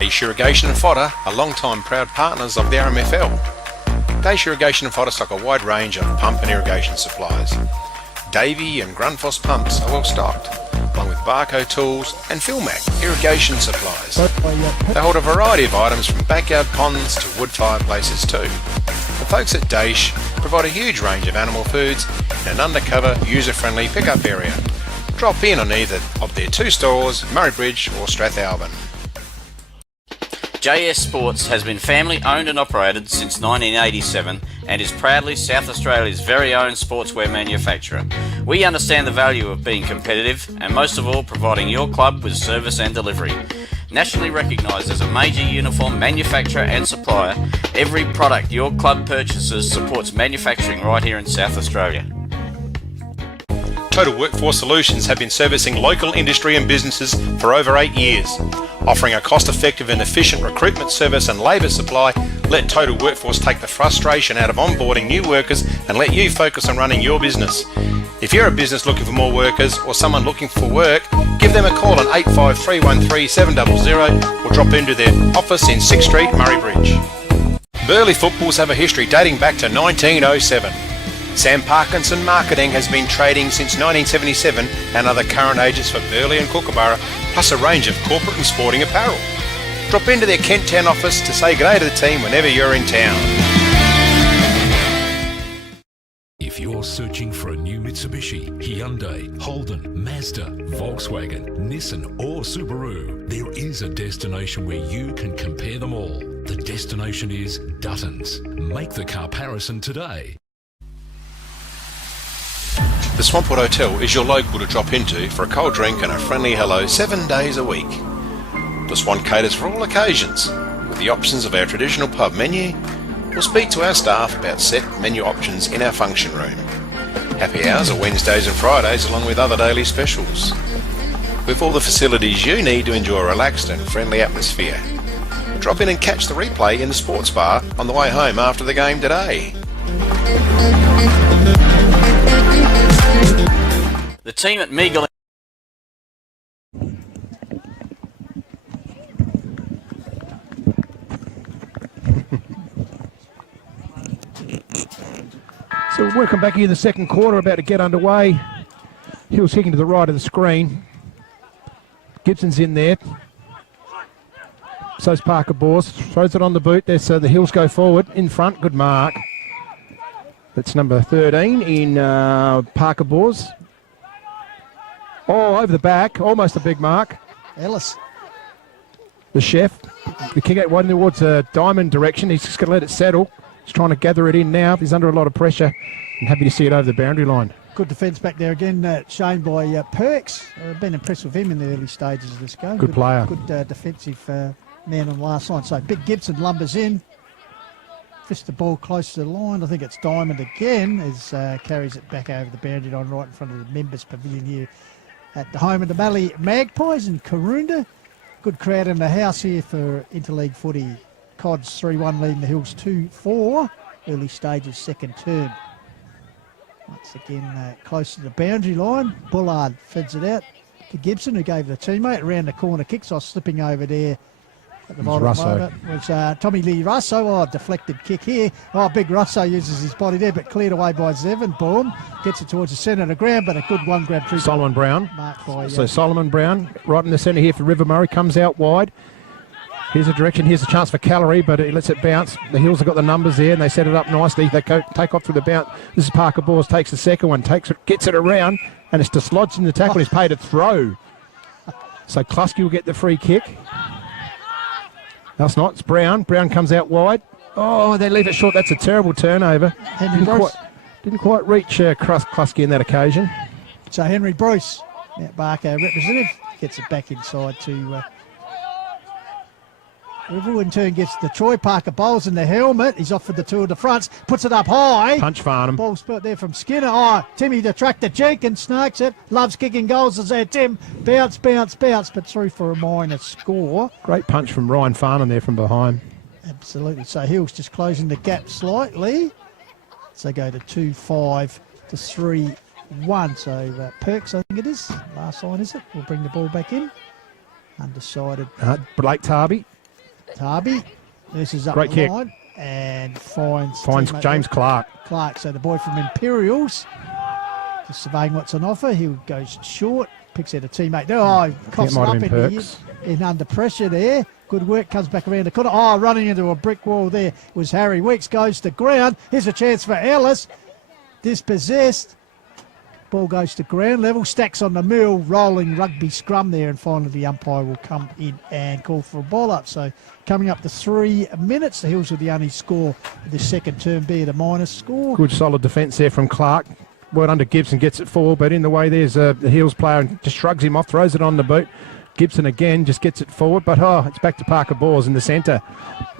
Daesh Irrigation and Fodder are long-time proud partners of the RMFL. Daesh Irrigation and Fodder stock a wide range of pump and irrigation supplies. Davey and Grundfos pumps are well stocked, along with Barco tools and Philmac irrigation supplies. They hold a variety of items from backyard ponds to wood fireplaces too. The folks at Daesh provide a huge range of animal foods in an undercover, user-friendly pickup area. Drop in on either of their 2 stores, Murray Bridge or Strathalbyn. JS Sports has been family owned and operated since 1987 and is proudly South Australia's very own sportswear manufacturer. We understand the value of being competitive and most of all providing your club with service and delivery. Nationally recognised as a major uniform manufacturer and supplier, every product your club purchases supports manufacturing right here in South Australia. Total Workforce Solutions have been servicing local industry and businesses for over 8 years. Offering a cost-effective and efficient recruitment service and labour supply, let Total Workforce take the frustration out of onboarding new workers and let you focus on running your business. If you're a business looking for more workers or someone looking for work, give them a call on 85313 700 or drop into their office in 6th Street, Murray Bridge. Burleigh Footballs have a history dating back to 1907. Sam Parkinson Marketing has been trading since 1977 and are the current agents for Burleigh and Kookaburra, plus a range of corporate and sporting apparel. Drop into their Kent Town office to say good day to the team whenever you're in town. If you're searching for a new Mitsubishi, Hyundai, Holden, Mazda, Volkswagen, Nissan or Subaru, there is a destination where you can compare them all. The destination is Dutton's. Make the comparison today. The Swampwood Hotel is your local to drop into for a cold drink and a friendly hello 7 days a week. The Swan caters for all occasions, with the options of our traditional pub menu. We'll speak to our staff about set menu options in our function room. Happy hours are Wednesdays and Fridays along with other daily specials. With all the facilities you need to enjoy a relaxed and friendly atmosphere. Drop in and catch the replay in the sports bar on the way home after the game today. The team at Meagle. So welcome back here in the second quarter, about to get underway. Hill's kicking to the right of the screen. Gibson's in there. So's Parker Bors. Throws it on the boot there, so the Hills go forward. In front, good mark. That's number 13 in Parker Bors. Oh, over the back, almost a big mark. Ellis. The chef, the kick out wide towards a diamond direction. He's just going to let it settle. He's trying to gather it in now. He's under a lot of pressure. And happy to see it over the boundary line. Good defence back there again, shown by Perks. Been impressed with him in the early stages of this game. Good player. Good defensive man on the last line. So Big Gibson lumbers in. Fist the ball close to the line. I think it's Diamond again as carries it back over the boundary line right in front of the members' pavilion here at the home of the Mallee Magpies in Karoonda. Good crowd in the house here for interleague footy. Cods 3-1 leading the Hills 2-4. Early stages second term. Once again close to the boundary line. Bullard feeds it out to Gibson, who gave the teammate around the corner kicks. Off slipping over there at the bottom moment was Tommy Lee Russo. Oh, deflected kick here. Oh, big Russo uses his body there, but cleared away by Zevon. Boom. Gets it towards the centre of the ground, but a good one grab through. Solomon Brown. Marked by, So Solomon Brown right in the centre here for River Murray. Comes out wide. Here's a direction. Here's a chance for Calorie, but he lets it bounce. The Hills have got the numbers there, and they set it up nicely. They take off through the bounce. This is Parker Bors. Takes the second one. Gets it around, and it's dislodged in the tackle. He's paid a throw. So Klusky will get the free kick. That's not. It's Brown. Brown comes out wide. Oh, they leave it short. That's a terrible turnover. Didn't quite reach Klusky in that occasion. So Henry Bruce, Mount Barker representative, gets it back inside to River. In turn gets the Troy. Parker bowls in the helmet. He's off for the Tour de France. Puts it up high. Punch Farnham. Ball spurt there from Skinner. Oh, Timmy the tractor Jenkins snakes it. Loves kicking goals as there. Tim bounce, but through for a minor score. Great punch from Ryan Farnham there from behind. Absolutely. So Hills just closing the gap slightly. So go to 2-5 to 3-1. So Perks, I think it is. Last line, is it? We'll bring the ball back in. Undecided. Blake Tarby. This is up Great the kick. line and finds James Clark. So the boy from Imperials, just surveying what's on offer. He goes short, picks out a teammate. He coughs might up have been Perks. in under pressure there. Good work, comes back around the corner. Oh, running into a brick wall there was Harry Weeks, goes to ground. Here's a chance for Ellis. Dispossessed. Ball goes to ground level, stacks on the mill, rolling rugby scrum there, and finally the umpire will come in and call for a ball up. So coming up to 3 minutes, the Hills with the only score of the second term, be it a minus score. Good solid defence there from Clark. Well under Gibson, gets it forward, but in the way there's the Hills player and just shrugs him off, throws it on the boot. Gibson again just gets it forward, but it's back to Parker Bors in the centre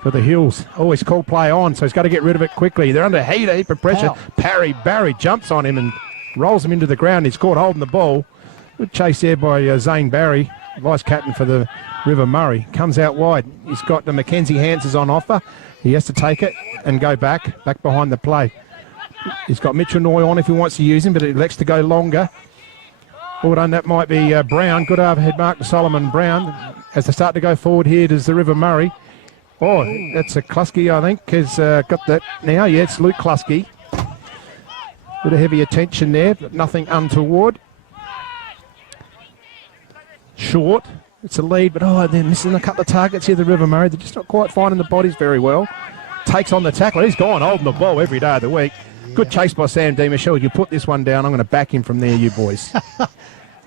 for the Hills. Oh, he's called play on, so he's got to get rid of it quickly. They're under a heap of pressure. Wow. Barry jumps on him and rolls him into the ground. He's caught holding the ball. Good chase there by Zane Barry, vice captain for the River Murray. Comes out wide. He's got the Mackenzie Hansers on offer. He has to take it and go back behind the play. He's got Mitchell Noy on if he wants to use him, but he elects to go longer. Well done, that might be Brown. Good overhead mark to Solomon Brown. As they start to go forward here, does the River Murray. Oh, that's a Klusky, I think, has got that now. Yeah, it's Luke Klusky. Bit of heavy attention there, but nothing untoward. Short. It's a lead, but they're missing a couple of targets here, the River Murray. They're just not quite finding the bodies very well. Takes on the tackler. He's gone holding the ball every day of the week. Yeah. Good chase by Sam D. Michelle. You put this one down, I'm going to back him from there, you boys.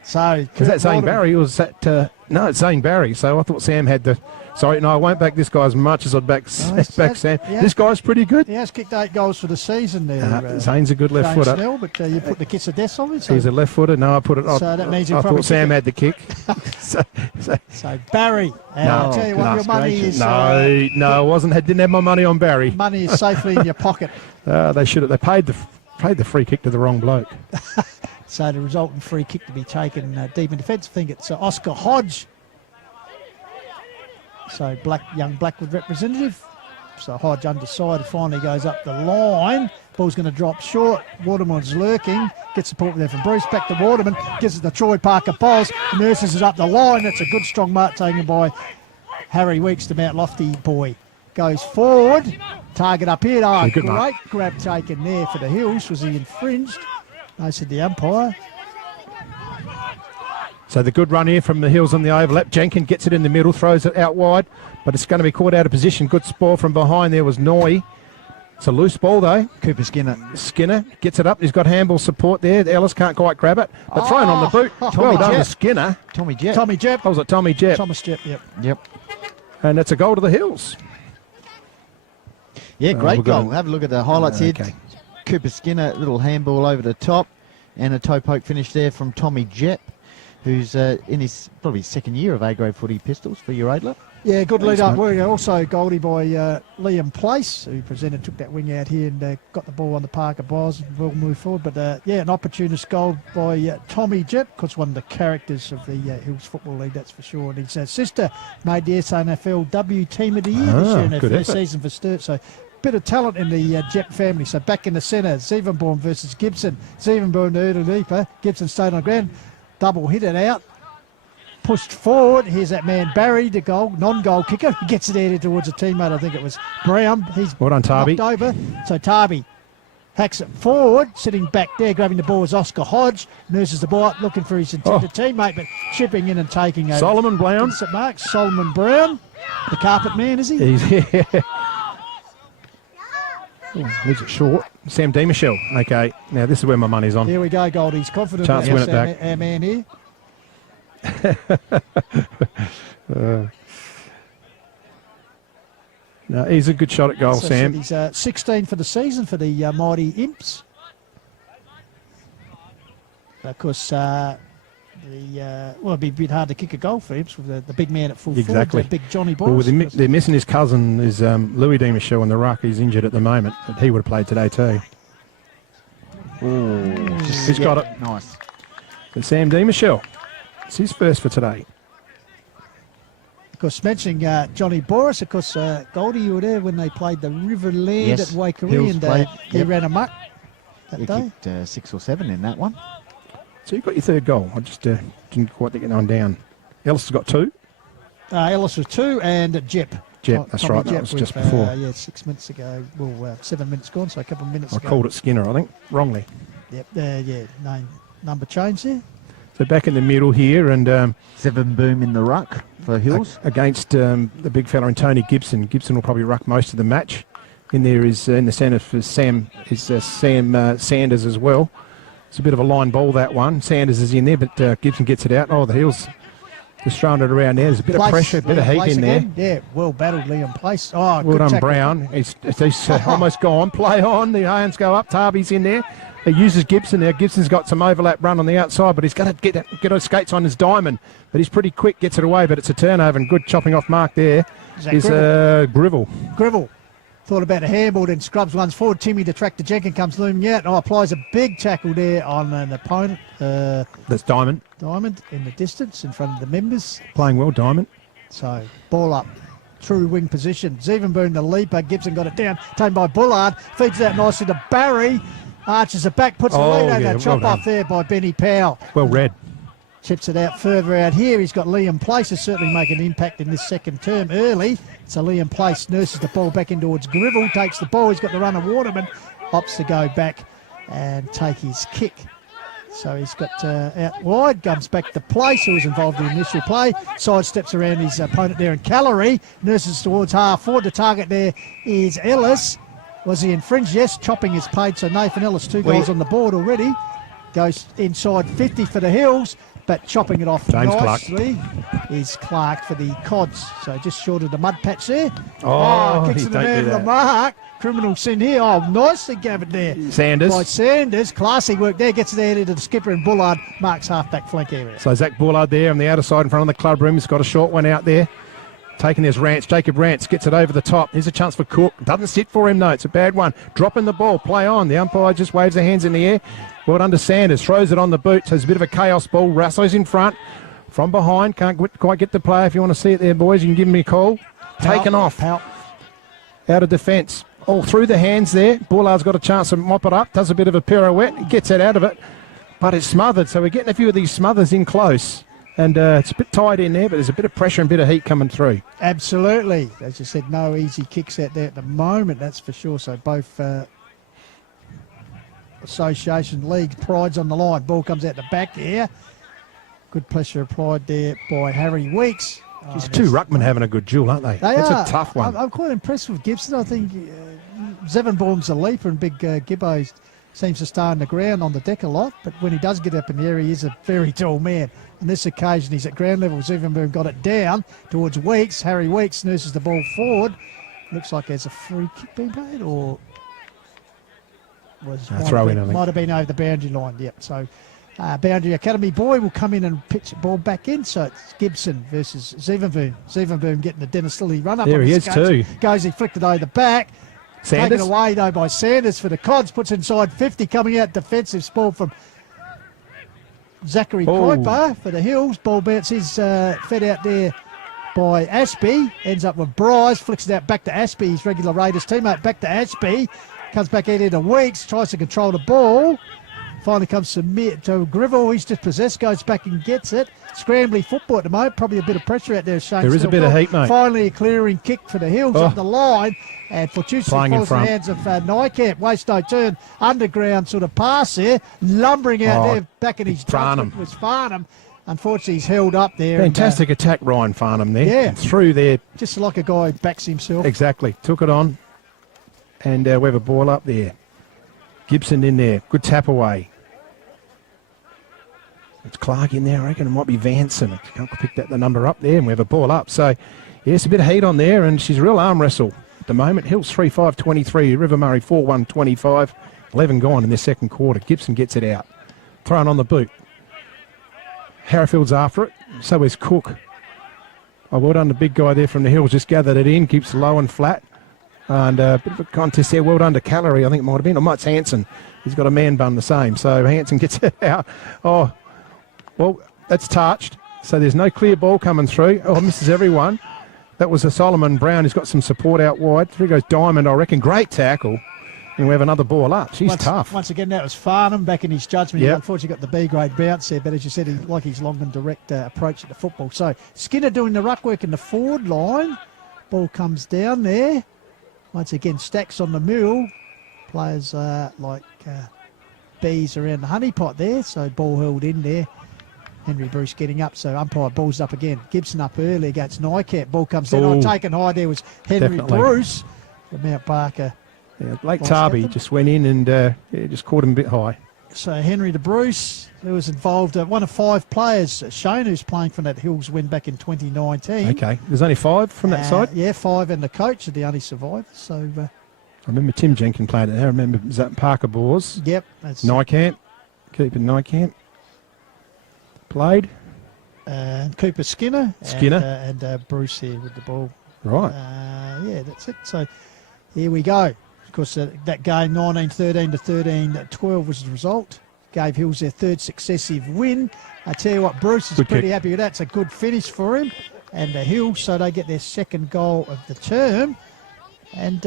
So, is that Zane Barry? Or was that, no, it's Zane Barry. So I thought Sam had the... Sorry, no, I won't back this guy as much as I'd back Sam. Yeah. This guy's pretty good. He has kicked 8 goals for the season there. Zane's a good left footer. Snell, but you put the kiss of death on him. So he's a left footer. No, I put it. So that means I thought Sam had the kick. so Barry, I'll tell you what, your money is. No, I wasn't. Didn't have my money on Barry. Money is safely in your pocket. They should have. They paid the free kick to the wrong bloke. So the resultant free kick to be taken deep in defence. I think it's Oscar Hodge. So young Blackwood representative. So Hodge undecided, finally goes up the line. Ball's going to drop short. Waterman's lurking. Gets support there from Bruce. Back to Waterman. Gives it to Troy Parker Bowles. Nurses it up the line. That's a good strong mark taken by Harry Weeks, the Mount Lofty boy. Goes forward. Target up here. Great grab taken there for the Hills. Was he infringed? I said the umpire. So the good run here from the Hills on the overlap. Jenkins gets it in the middle, throws it out wide, but it's going to be caught out of position. Good spoil from behind there was Noy. It's a loose ball though. Cooper Skinner. Skinner gets it up. He's got handball support there. Ellis can't quite grab it, but thrown on the boot. Well done to Skinner. Tommy Jep. Oh, was it Tommy Jep? Thomas Jep, Yep. And that's a goal to the Hills. Yeah, great goal. Have a look at the highlights here. Cooper Skinner, little handball over the top, and a toe poke finish there from Tommy Jep, who's in his probably second year of A-grade footy pistols for your Adler. Yeah, good lead up. Also Goldie by Liam Place, who took that wing out here and got the ball on the Parker Bowles and will move forward. But an opportunist goal by Tommy Jep, because one of the characters of the Hills Football League, that's for sure. And his sister made the SANFLW Team of the Year this year in her first season for Sturt. So bit of talent in the Jep family. So back in the centre, Zevenborn versus Gibson. Zevenborn to Udadeepa. Gibson stayed on the ground. Double hit it out. Pushed forward. Here's that man Barry, the non-goal kicker. He gets it out towards a teammate. I think it was Brown. He's well done, Tarby. Knocked over. So Tarby hacks it forward. Sitting back there, grabbing the ball was Oscar Hodge. Nurses the ball up, looking for his intended teammate, but chipping in and taking over. Solomon Brown. Solomon Brown, the carpet man, is he? Leaves it short. Sam D. Michelle. Okay, now this is where my money's on. Here we go, Goldie's confident. Chance to win it back. Our man here. No, he's a good shot at goal, Sam. He's 16 for the season for the mighty Imps. Of course, it'd be a bit hard to kick a goal for Imps with the big man at full forward, big Johnny Boyce. Well, they're missing his cousin, is Louis D. Michelle in the ruck. He's injured at the moment, but he would have played today too. He's got it. Nice. But Sam D. Michelle. It's his first for today. Of course, mentioning Johnny Boris, of course, Goldie, you were there when they played the Riverland at Waikerie, and he ran amok that day. Kicked 6 or 7 in that one. So you've got your third goal. I just didn't quite get on down. Ellis has got 2. Ellis was 2, and Jep. That's right. That was just before. 6 minutes ago. Well, 7 minutes gone, so a couple of minutes ago. I called it Skinner, I think, wrongly. Yep. Number change there. So back in the middle here, and 7 boom in the ruck for Hills against the big fella in Tony Gibson. Gibson will probably ruck most of the match. In there is in the centre for Sam Sanders as well. It's a bit of a line ball, that one. Sanders is in there, but Gibson gets it out. Oh, the Hills just throwing it around there. There's a bit of pressure, a bit of heat in there. Yeah, well battled Liam Place. Oh, well done, Brown. He's almost gone. Play on. The hands go up. Tarby's in there. He uses Gibson now. Gibson's got some overlap run on the outside, but he's got to get his skates on his diamond. But he's pretty quick, gets it away, but it's a turnover, and good chopping off mark there is Grivel. thought about a handball, then scrubs ones forward. Timmy, the tractor Jenkins comes looming out. Oh, applies a big tackle there on an opponent. That's Diamond. Diamond in the distance in front of the members. Playing well, Diamond. So, ball up. True wing position. Zevenboom the leaper. Gibson got it down. Taken by Bullard. Feeds it out nicely to Barry. Arches it back. Puts a lead over. yeah, Chop well off there by Benny Powell. Well read. Chips it out further out here. He's got Liam Place to certainly make an impact in this second term early. So Liam Place nurses the ball back in towards Gribble. Takes the ball. He's got the run of Waterman. Opts to go back and take his kick. So he's got out wide, comes back to Place, who was involved in the initial play, sidesteps around his opponent there in Calorie, nurses towards half forward. The target there is Ellis. Was he infringed? Yes, chopping is paid, so Nathan Ellis, 2 goals on the board already. Goes inside 50 for the Hills, but chopping it off James nicely is Clark for the Cods. So just short of the mud patch there. Oh, Kicks he it the don't man do of the that. mark. Criminal sin here. Oh, nicely gathered there. Sanders. By Sanders. Classy work there. Gets it there into the skipper and Bullard marks half-back flank area. So Zach Bullard there on the outer side in front of the club room. He's got a short one out there. Taking his Rance. Jacob Rance gets it over the top. Here's a chance for Cook. Doesn't sit for him, though. It's a bad one. Dropping the ball. Play on. The umpire just waves their hands in the air. Well done to Sanders. Throws it on the boot. So there's a bit of a chaos ball. Russo's in front. From behind. Can't quite get the play. If you want to see it there, boys, you can give me a call. Taken off. Powell. Out of defence. All through the hands there. Bullard's got a chance to mop it up. Does a bit of a pirouette. Gets it out of it. But it's smothered. So we're getting a few of these smothers in close. And it's a bit tight in there, but there's a bit of pressure and a bit of heat coming through. Absolutely. As you said, no easy kicks out there at the moment, that's for sure. So both association league prides on the line. Ball comes out the back here. Good pressure applied there by Harry Weeks. These two ruckmen having a good duel, aren't they? That's a tough one. I'm quite impressed with Gibson. I think Zevenbaum's a leaper and big Gibbo seems to stay on the ground on the deck a lot, but when he does get up in the area, he is a very tall man. On this occasion, he's at ground level. Zevenbaum got it down towards Weeks. Harry Weeks nurses the ball forward. Looks like there's a free kick being played, or was throw in, I think. might have been over the boundary line. Yep. So Boundary Academy boy will come in and pitch the ball back in. So it's Gibson versus Zevenbaum. Zevenbaum getting the Dennis Lilly run up. There on he his is skates. too. Goes, he flicked it over the back. Sanders. Taken away though by Sanders for the Cods. Puts inside 50. Coming out defensive ball from Zachary Kuiper for the Hills. Ball bounces fed out there by Ashby. Ends up with Bryce. Flicks it out back to Ashby, his regular Raiders teammate. Back to Ashby. Comes back out into Weeks. Tries to control the ball. Finally comes to Grivell. He's just possessed. Goes back and gets it. Scrambly football at the moment. Probably a bit of pressure out there. Shane There is a bit of heat, mate. Finally a clearing kick for the Hills up the line. And Fortuny Flying in falls in the front. hands of Nykamp. Waste no turn. Underground sort of pass there. Lumbering out there. Back at his Farnham. judgment was Farnham. Unfortunately, he's held up there. Fantastic attack, Ryan Farnham there. Yeah. And through there. Just like a guy who backs himself. Exactly. Took it on. And we have a ball up there. Gibson in there. Good tap away. It's Clark in there, I reckon. It might be Vanson. Can't pick the number up there, and we have a ball up. So, yes, a bit of heat on there, and she's a real arm wrestle at the moment. Hills 3-5-23, River Murray 4-1-25. 11 gone in this second quarter. Gibson gets it out. Thrown on the boot. Harrifield's after it. So is Cook. Oh, well done, the big guy there from the Hills. Just gathered it in, keeps low and flat. And a bit of a contest there. Well done to Calorie, I think it might have been. Or Mutz Hanson. He's got a man bun the same. So Hanson gets it out. Oh, well, that's touched. So there's no clear ball coming through. Oh, misses everyone. That was a Solomon Brown. He's got some support out wide. Through goes Diamond, I reckon. Great tackle. And we have another ball up. She's tough. Once again, that was Farnham back in his judgment. Yep. He unfortunately got the B-grade bounce there, but as you said, he like his long and direct approach at the football. So Skinner doing the ruck work in the forward line. Ball comes down there. Once again, stacks on the mill. Players like bees around the honeypot there. So ball held in there. Henry Bruce getting up, so umpire balls up again. Gibson up early against Nykamp. Ball comes down. Oh, taken high there was Henry Definitely. Bruce. From Mount Barker. Yeah, Blake Vice Tarby captain. just went in and just caught him a bit high. So Henry de Bruce, who was involved, one of 5 players, Shane, who's playing from that Hills win back in 2019. Okay, there's only 5 from that side. Yeah, 5 and the coach are the only survivors. So, I remember Tim Jenkins played it there. I remember Zach Parker Bors. yep. That's Nykamp, keeping Nykamp. Played. Cooper Skinner. Skinner. And Bruce here with the ball. Right. Yeah, that's it. So, Here we go. Of course, that game 19-13 to 13-12 was the result. Gave Hills their third successive win. I tell you what, Bruce is Good pretty kick. happy with that. It's a good finish for him. And the Hills, so they get their second goal of the term. And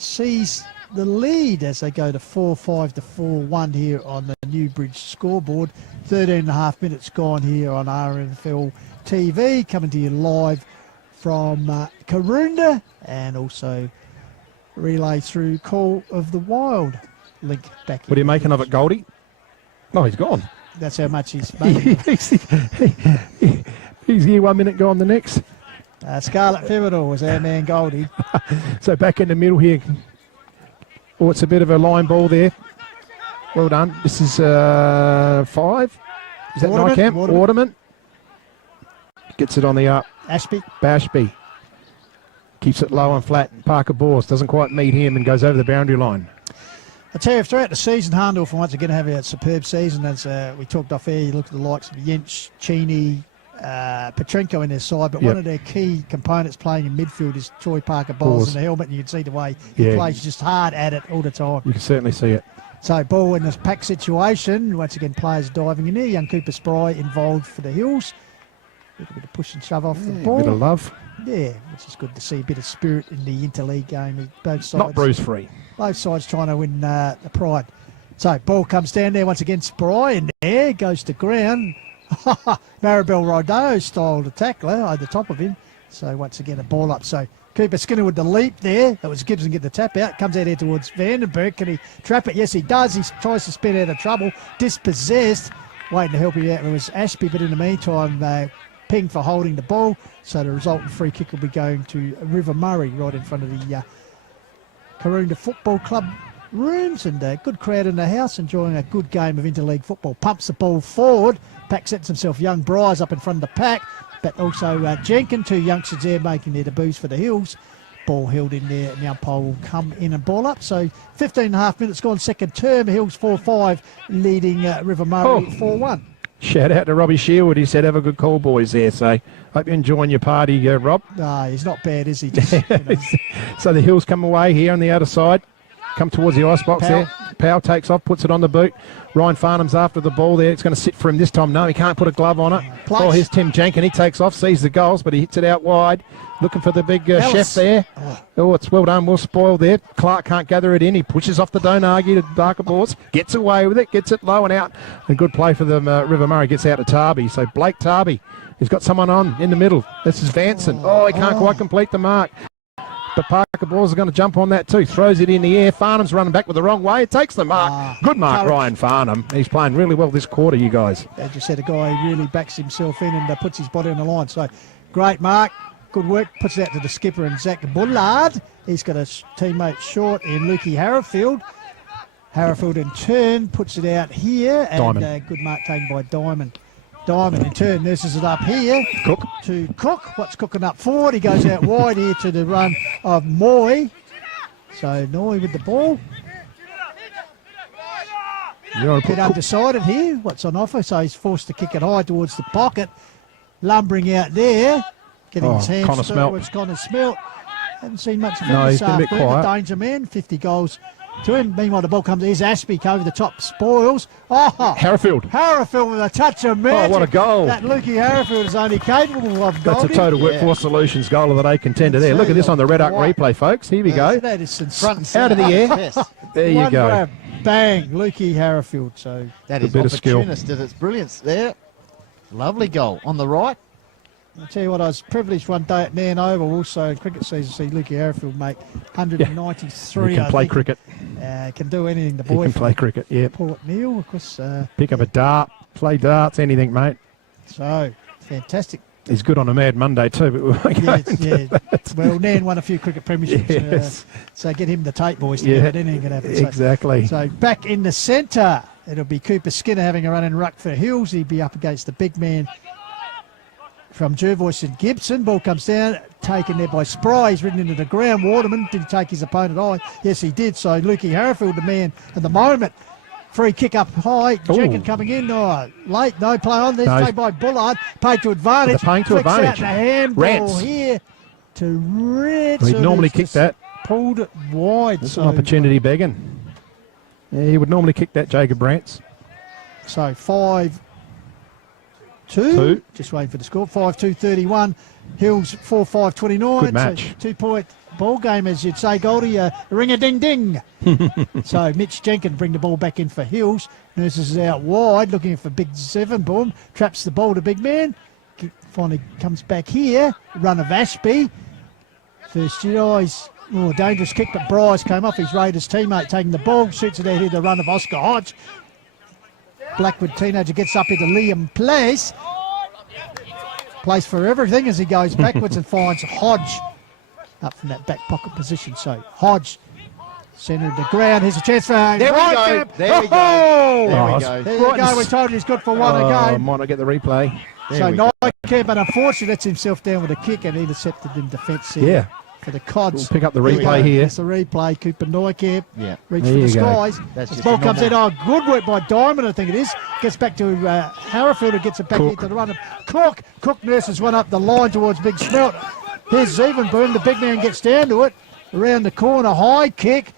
sees the lead as they go to 4-5 to 4-1 here on the Newbridge scoreboard. 13.5 minutes gone here on RMFL TV, coming to you live from Karoonda, and also relay through Call of the Wild. Link back. What are you making of it, Goldie? Oh, he's gone. That's how much he's making. He's here 1 minute, gone the next. Scarlett Featherdoll was our man Goldie. So back in the middle here. Oh, it's a bit of a line ball there. Well done. This is 5. Is that Waterman, Nykamp? Waterman. Waterman. Gets it on the up. Ashby. Bashby. Keeps it low and flat. Parker Bors doesn't quite meet him and goes over the boundary line. I tell you, throughout the season, Harndorf once again have a superb season. As we talked off air, you look at the likes of Jench, Cheney, Petrenko in their side, but Yep. one of their key components playing in midfield is Troy Parker Bowles Bors. in the helmet, and you can see the way he Yeah. plays just hard at it all the time. You can certainly see it. So ball in this pack situation, once again players diving in there. Young Cooper Spry involved for the Hills. A little bit of push and shove off the ball. Bit of love. Yeah, which is good to see. A bit of spirit in the interleague game. Both sides. Not bruise free. Both sides trying to win the pride. So ball comes down there once again. Spry in there, goes to ground. Maribel Rodeo style the tackler over the top of him. So once again a ball up. So Cooper Skinner with the leap there. That was Gibson get the tap out. Comes out here towards Vandenberg. Can he trap it? Yes, he does. He tries to spin out of trouble. Dispossessed. Waiting to help him out. It was Ashby, but in the meantime, ping for holding the ball. So the resultant free kick will be going to River Murray right in front of the Karoonda Football Club rooms, and a good crowd in the house enjoying a good game of interleague football. Pumps the ball forward. Pack sets himself young Bryce up in front of the pack, but also Jenkin, two youngsters there making their debuts for the Hills. Ball held in there, and the umpire will come in and ball up. So 15.5 minutes gone, second term. Hills 4-5, leading River Murray 4-1. Shout out to Robbie Shield. He said, have a good call, boys, there. So hope you're enjoying your party, Rob. He's not bad, is he? Just, you know. So the Hills come away here on the outer side. Come towards the icebox Powell. there. Powell takes off, puts it on the boot. Ryan Farnham's after the ball there. It's going to sit for him this time. No, he can't put a glove on it. Place. Oh, here's Tim Jenkin. He takes off, sees the goals, but he hits it out wide. Looking for the big Ellis. chef there. Oh, it's well done. Well spoiled there. Clark can't gather it in. He pushes off the don't argue to Barker Bors. Gets away with it. Gets it low and out. A good play for the River Murray. Gets out to Tarby. So Blake Tarby. He's got someone on in the middle. This is Vanson. Oh, he can't quite complete the mark. But Parker Bors is going to jump on that too. Throws it in the air. Farnham's running back with the wrong way. It takes the mark. Good mark, courage. Ryan Farnham. He's playing really well this quarter, you guys. As you said, a guy who really backs himself in and puts his body on the line. So great mark. Good work. Puts it out to the skipper and Zach Bullard. He's got a teammate short in Lukey Harrowfield. Harrowfield in turn puts it out here. And Diamond. good mark taken by Diamond. Diamond in turn nurses it up here. Cook. To Cook. What's cooking up forward? He goes out wide here to the run of Moy. So Noy with the ball. You're on Bit undecided here. What's on offer? So he's forced to kick it high towards the pocket. Lumbering out there. Getting his hands Connor Smelt. towards Connor Smelt. Haven't seen much of him No, this he's been a bit afternoon. quiet. The danger man, 50 goals to him. Meanwhile, the ball comes. Here's Ashby over the top. Spoils. Oh, Harrowfield. Harrowfield with a touch of magic. what a goal. That Lukey Harrowfield is only capable of goal. That's a Total Workforce Solutions goal of the day contender there. Look at this on the Red Arc replay, folks. Here we go. That is sensational. Front and Out centre. of the air. Yes. There you One go. grab. Bang. Lukey Harrowfield. So That A is bit of skill. opportunist at its brilliance there. Lovely goal. On the right. I'll tell you what, I was privileged one day at Nairn Oval, also in cricket season, to see Lukey Harrowfield make 193. He can I play think. cricket. Can do anything. The He boy can from play cricket, yeah. Port Neal, of course. Pick up a dart, play darts, anything, mate. So, fantastic. He's good on a Mad Monday too, but we won't go Yeah, into yeah. Well, Nairn won a few cricket premierships, Yes. so get him the Tate boys to Yeah, do it. Anything can happen. So- exactly. So back in the centre, it'll be Cooper Skinner having a run in ruck for Hills. He'd be up against the big man from Jervois and Gibson. Ball comes down, taken there by Spry. He's ridden into the ground. Waterman didn't take his opponent high. Yes, he did. So Lukey Harrowfield, the man at the moment. Free kick up high. Jenkins coming in. Oh, late. No play on. There's No. played by Bullard. Paid to advantage. They're playing to Flicks advantage. Out the handball Rance. here to Reds. He'd normally kick that. pulled it wide. There's an opportunity begging. Yeah, he would normally kick that, Jacob Brants. So 5-2. Two. Just waiting for the score. 5-2-31. Hills 4-5-29. Good match. So 2-point ball game, as you'd say, Goldie. Ring-a-ding-ding. So Mitch Jenkins bring the ball back in for Hills. Nurses is out wide, looking for Big Seven. Boom. Traps the ball to Big Man. Finally comes back here. Run of Ashby. First Jedi's. Oh, dangerous kick, but Bryce came off his Raiders teammate taking the ball. Shoots it out here, the run of Oscar Hodge. Blackwood teenager gets up into Liam Place. Place for everything as he goes backwards and finds Hodge up from that back pocket position. So Hodge centre of the ground. Here's a chance for There we go. Camp. There we go. Oh, There we oh, go. There you go. We told you he's good for one again. Might not get the replay. There So we go. Nike, but unfortunately lets himself down with a kick and intercepted in defence there Yeah. for the Cods. We'll pick up the There you replay go. here. That's the replay. Cooper Neukamp. Yeah. Reach There for the you go. skies. That's The just ball a comes in. normal- Oh, good work by Diamond, I think it is. Gets back to Harrowfield, who gets it back Cook. into the run of Cook. Cook nurses one up the line towards Big Smelt. Here's Zevenboom. The big man gets down to it. Around the corner, high kick.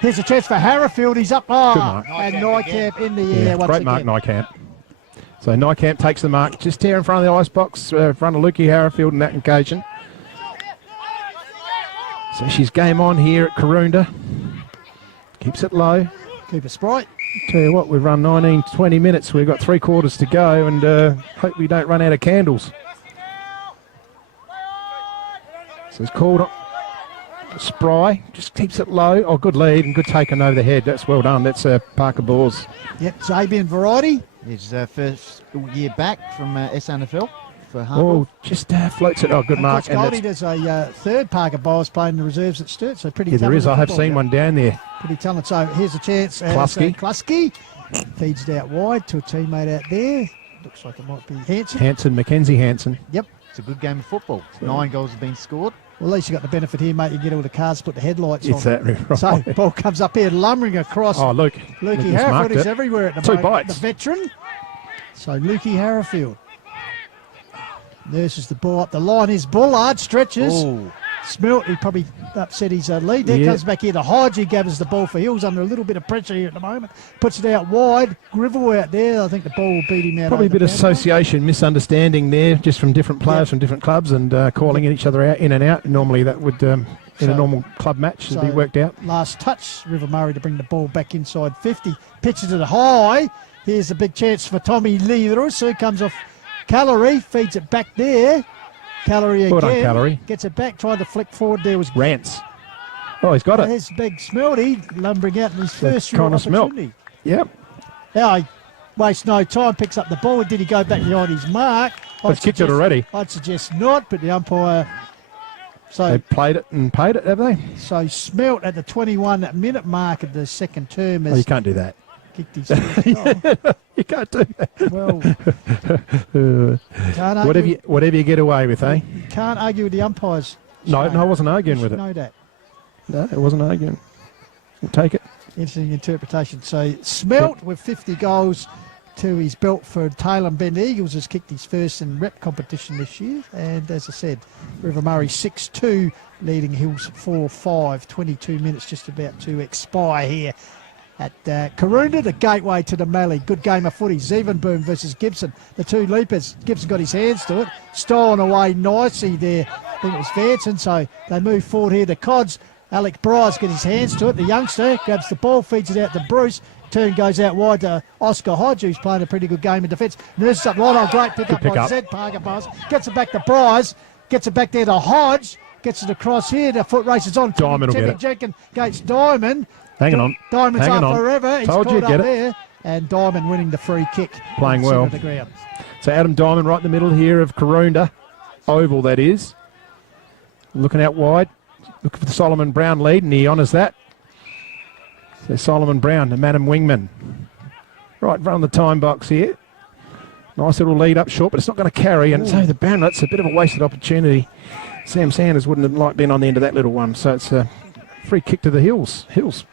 Here's a chance for Harrowfield. He's up. Oh, mark. and Neukamp in the Yeah, air once great again. mark, Nykamp. So Nykamp takes the mark just here in front of the ice box, in front of Lukey Harrowfield on that occasion. So she's game on here at Karoonda. Keeps it low. Cooper Sprite. Tell you what, we've run 19, 20 minutes. We've got 3/4 to go, and hope we don't run out of candles. So it's called Spry. Just keeps it low. Oh, good lead and good taken over the head. That's well done. That's Parker Bors. Yep, Zabian Variety. His first year back from SNFL for Harbour. Oh, just floats it. Oh, good Of mark. course, Goldie, there's a third Parker Bowles playing in the reserves at Sturt, so pretty yeah, there is. talented I have football seen guy. one down there. Pretty talented. So here's a chance. Klusky. Klusky feeds it out wide to a teammate out there. Looks like it might be Hanson. Hanson, Mackenzie Hanson. Yep. It's a good game of football. 9 goals have been scored. Well, at least you got the benefit here, mate. You get all the cards, put the headlights It's on. that right. So ball comes up here, lumbering across. Oh, Luke. Lukey Luke just marked Harrowfield is it. everywhere at the 2 moment. bites. The veteran. So Lukey Harrowfield nurses the ball up the line. Here's Bullard, stretches. Oh, Smelt, he probably upset his lead there. Yeah. Comes back here to Hodge. He gathers the ball for Hills under a little bit of pressure here at the moment. Puts it out wide. Grivell out there. I think the ball will beat him out. Probably a over bit of the boundary. association, misunderstanding there, just from different players Yeah. from different clubs and calling each other out in and out. Normally that would, in So- a normal club match, so be worked out. Last touch, River Murray to bring the ball back inside 50. Pitches it high. Here's a big chance for Tommy Leathers, who comes off Calorie, feeds it back there. Calorie again. Well done, Calorie. Gets it back, tried to flick forward. There was Rants. Oh, he's got it. There's big Smelty lumbering out in his first real Connor Smelt. opportunity. Yep. Now he wastes no time, picks up the ball. Did he go back behind his mark? He's kicked it already. I'd suggest not, but the umpire. They So played it and paid it, have they? Smelt at the 21-minute mark of the second term Oh, you has can't do that. kicked his first goal. You can't do that. Well, can't Whatever you get away with, eh? can't argue with the umpires. No, Shane. I wasn't You arguing with should it. know that. No, it wasn't arguing. We'll take it. Interesting interpretation. So Smelt with 50 goals to his belt for Taylor Bend Eagles has kicked his first in rep competition this year. And as I said, River Murray 6-2, leading Hills 4-5. 22 minutes just about to expire here at Karoonda, the gateway to the Mallee. Good game of footy. Zevenboom versus Gibson. The two leapers. Gibson got his hands to it. Stolen away nicely there. I think it was Vanson. So they move forward here to Cods. Alec Bryce gets his hands to it. The youngster grabs the ball, feeds it out to Bruce. Turn goes out wide to Oscar Hodge, who's playing a pretty good game in defence. Nurses up line on great pick up pick by up. Zed Parker Buzz. Gets it back to Bryce. Gets it back there to Hodge. Gets it across here. The foot races on. Diamond will Timmy get it. Jenkins gates Diamond. Hanging on. Diamond's Hanging up on. forever. He's Told caught you, up get it. there. And Diamond winning the free kick. Playing Centre well. of the ground. So Adam Diamond right in the middle here of Karoonda. Oval, that is. Looking out wide. Looking for the Solomon Brown lead, and he honours that. So Solomon Brown, the Madam Wingman. Right in front of the time box here. Nice little lead up short, but it's not going to carry. And so the boundary, it's a bit of a wasted opportunity. Sam Sanders wouldn't have liked being on the end of that little one. So it's a free kick to the Hills. Hills.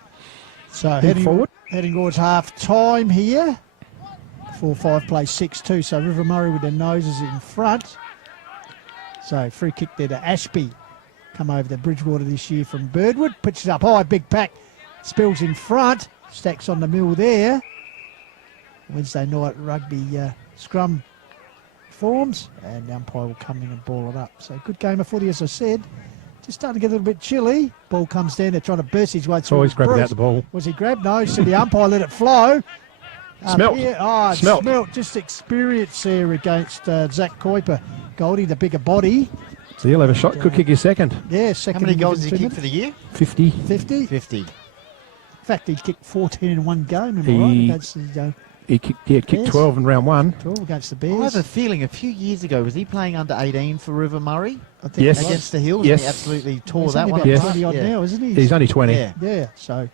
So Head forward. heading towards half time here. 4-5 plays 6-2. So River Murray with their noses in front. So free kick there to Ashby. come over to Bridgewater this year from Birdwood. Pitches up high, big pack, spills in front, stacks on the mill there. Wednesday night rugby scrum forms, and the umpire will come in and ball it up. So good game of footy, as I said. Just starting to get a little bit chilly. Ball comes down, they're trying to burst his way through. Always grabbing out the ball. Was he grabbed? No, so the umpire let it flow. Smelt. Smelt. Just experience there against Zach Kuiper. Goldie, the bigger body. So he'll have a shot. Could kick his second. Yeah, second. How many goals within did he 2 kick for the year? 50. 50. 50. In fact, he kicked 14 in one game, am I He- right? Against the, He kicked Yes. 12 in round 1. 12 against the I have Bears. a feeling a few years ago, was he playing under 18 for River Murray I think Yes. it was. against the Hills? Yes. And he absolutely tore He's that only one about Yes. apart. 20 odd Yeah. now, isn't he? He's only 20. Yeah. Yeah, so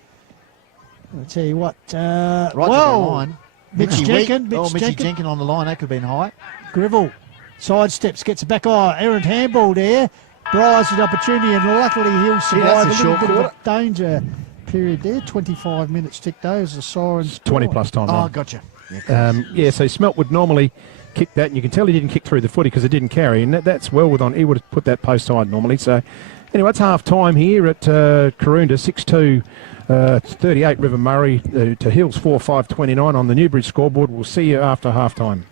I'll tell you what. Right to the whoa, line. Mitch Mitchy Jenkins, Week. Oh, Mitch Mitchy Jenkins. Jenkins on the line. That could have been high. Grivell sidesteps, gets it back. Oh, errant handball there. Bryce with opportunity, and luckily he'll survive that's a a little short bit of a quarter. danger period there. 25 minutes ticked over as the Sirens. 20 score. plus time. Oh, on. gotcha. So Smelt would normally kick that, and you can tell he didn't kick through the footy because it didn't carry, and that's well within. He would have put that post side normally. So anyway, it's half time here at Karoonda, 6-2, 38 River Murray to Hills 4-5-29 on the Newbridge scoreboard. We'll see you after half time.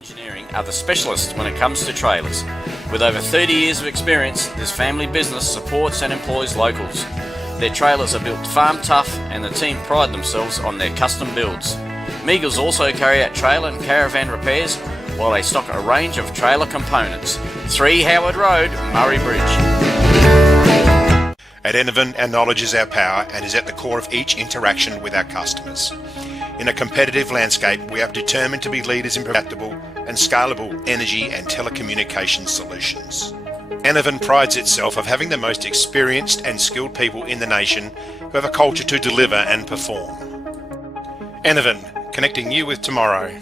Engineering are the specialists when it comes to trailers. With over 30 years of experience, this family business supports and employs locals. Their trailers are built farm tough, and the team pride themselves on their custom builds. Meagles also carry out trailer and caravan repairs, while they stock a range of trailer components. 3 Howard Road, Murray Bridge. At Enervin, our knowledge is our power and is at the core of each interaction with our customers. In a competitive landscape, we are determined to be leaders in adaptable and scalable energy and telecommunications solutions. Enervin prides itself of having the most experienced and skilled people in the nation who have a culture to deliver and perform. Enervin, connecting you with tomorrow.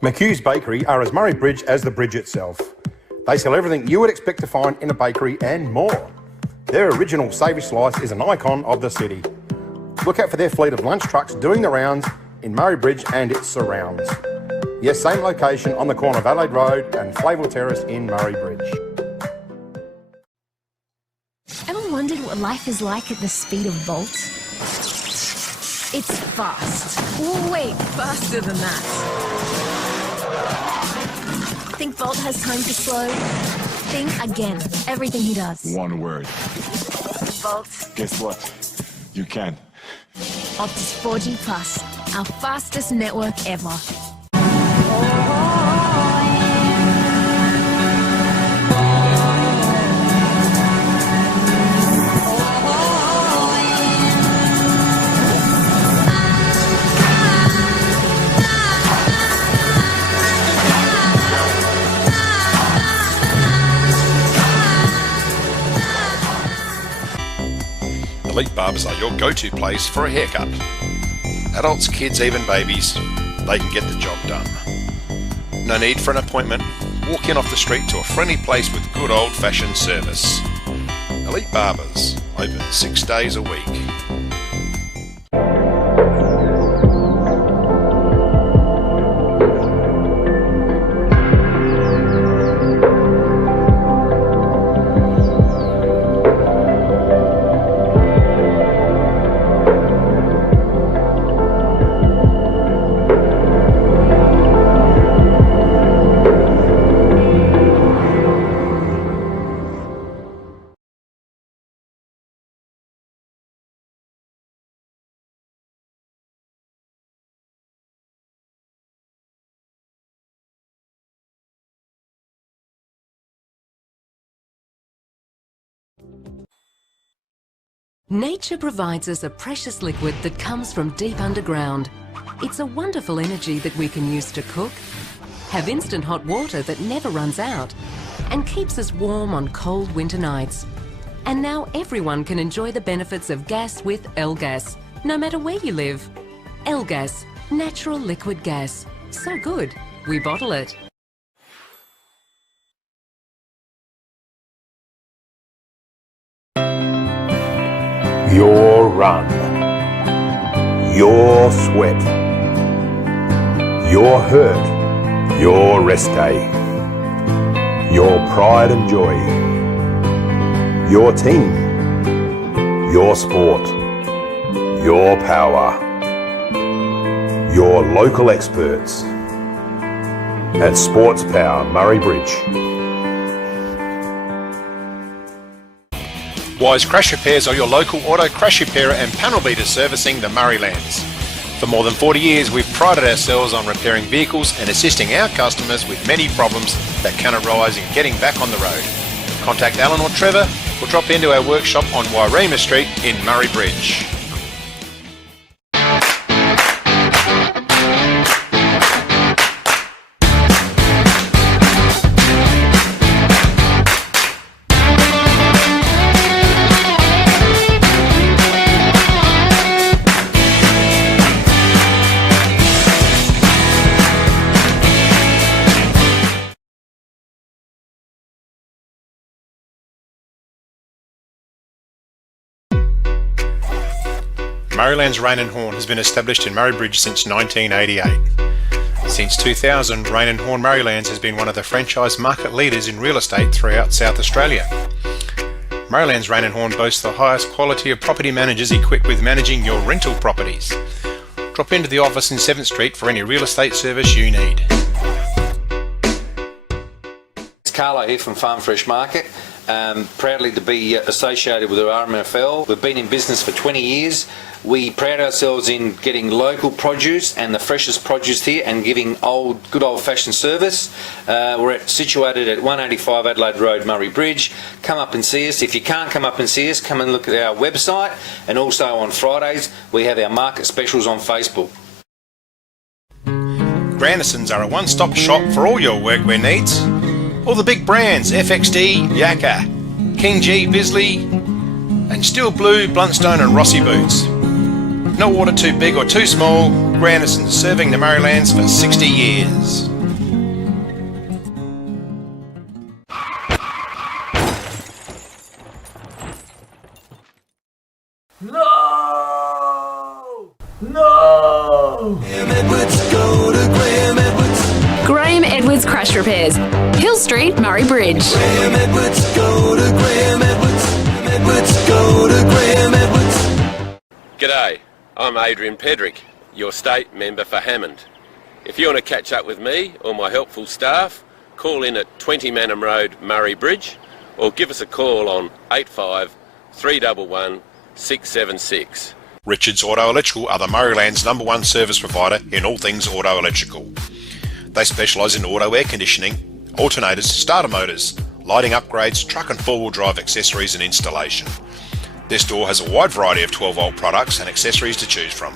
McHugh's Bakery are as Murray Bridge as the bridge itself. They sell everything you would expect to find in a bakery and more. Their original savoury slice is an icon of the city. Look out for their fleet of lunch trucks doing the rounds in Murray Bridge and its surrounds. Yes, same location on the corner of Adelaide Road and Flavell Terrace in Murray Bridge. Ever wondered what life is like at the speed of Volt? It's fast. Wait, faster than that. Think Volt has time to slow? Think again. Everything he does. One word. Volt. Guess what? You can. Optus 4G Plus, our fastest network ever. Elite Barbers are your go-to place for a haircut. Adults, kids, even babies, they can get the job done. No need for an appointment. Walk in off the street to a friendly place with good old-fashioned service. Elite Barbers, open 6 days a week. Nature provides us a precious liquid that comes from deep underground. It's a wonderful energy that we can use to cook, have instant hot water that never runs out, and keeps us warm on cold winter nights. And now everyone can enjoy the benefits of gas with L-Gas, no matter where you live. L-Gas, natural liquid gas. So good, we bottle it. Your run, your sweat, your hurt, your rest day, your pride and joy, your team, your sport, your power, your local experts at Sports Power Murray Bridge. Wise Crash Repairs are your local auto crash repairer and panel beater servicing the Murraylands. For more than 40 years, we've prided ourselves on repairing vehicles and assisting our customers with many problems that can arise in getting back on the road. Contact Alan or Trevor or drop into our workshop on Wairema Street in Murray Bridge. Murraylands Rain and Horn has been established in Murray Bridge since 1988. Since 2000, Rain and Horn Murraylands has been one of the franchise market leaders in real estate throughout South Australia. Murraylands Rain and Horn boasts the highest quality of property managers equipped with managing your rental properties. Drop into the office in 7th Street for any real estate service you need. It's Carlo here from Farm Fresh Market. Proudly to be associated with the RMFL. We've been in business for 20 years. We pride ourselves in getting local produce and the freshest produce here and giving good old-fashioned service. We're situated at 185 Adelaide Road, Murray Bridge. Come up and see us. If you can't come up and see us, come and look at our website, and also on Fridays we have our market specials on Facebook. Grandisons are a one-stop shop for all your workwear needs. All the big brands, FXD, Yakka, King G, Bisley, and Steel Blue, Bluntstone and Rossi boots. No order too big or too small, Grandisons serving the Murraylands for 60 years. No! No! Graham Edwards, go to Graham Edwards. Graham Edwards Crash Repairs, Hill Street, Murray Bridge. Graham Edwards, go to Graham Edwards. Graham Edwards, go to Graham Edwards. G'day, I'm Adrian Pedrick, your state member for Hammond. If you want to catch up with me or my helpful staff, call in at 20 Manham Road, Murray Bridge, or give us a call on 85 311 676. Richards Auto Electrical are the Murraylands #1 service provider in all things auto electrical. They specialise in auto air conditioning, alternators, starter motors, lighting upgrades, truck and four-wheel drive accessories and installation. Their store has a wide variety of 12-volt products and accessories to choose from.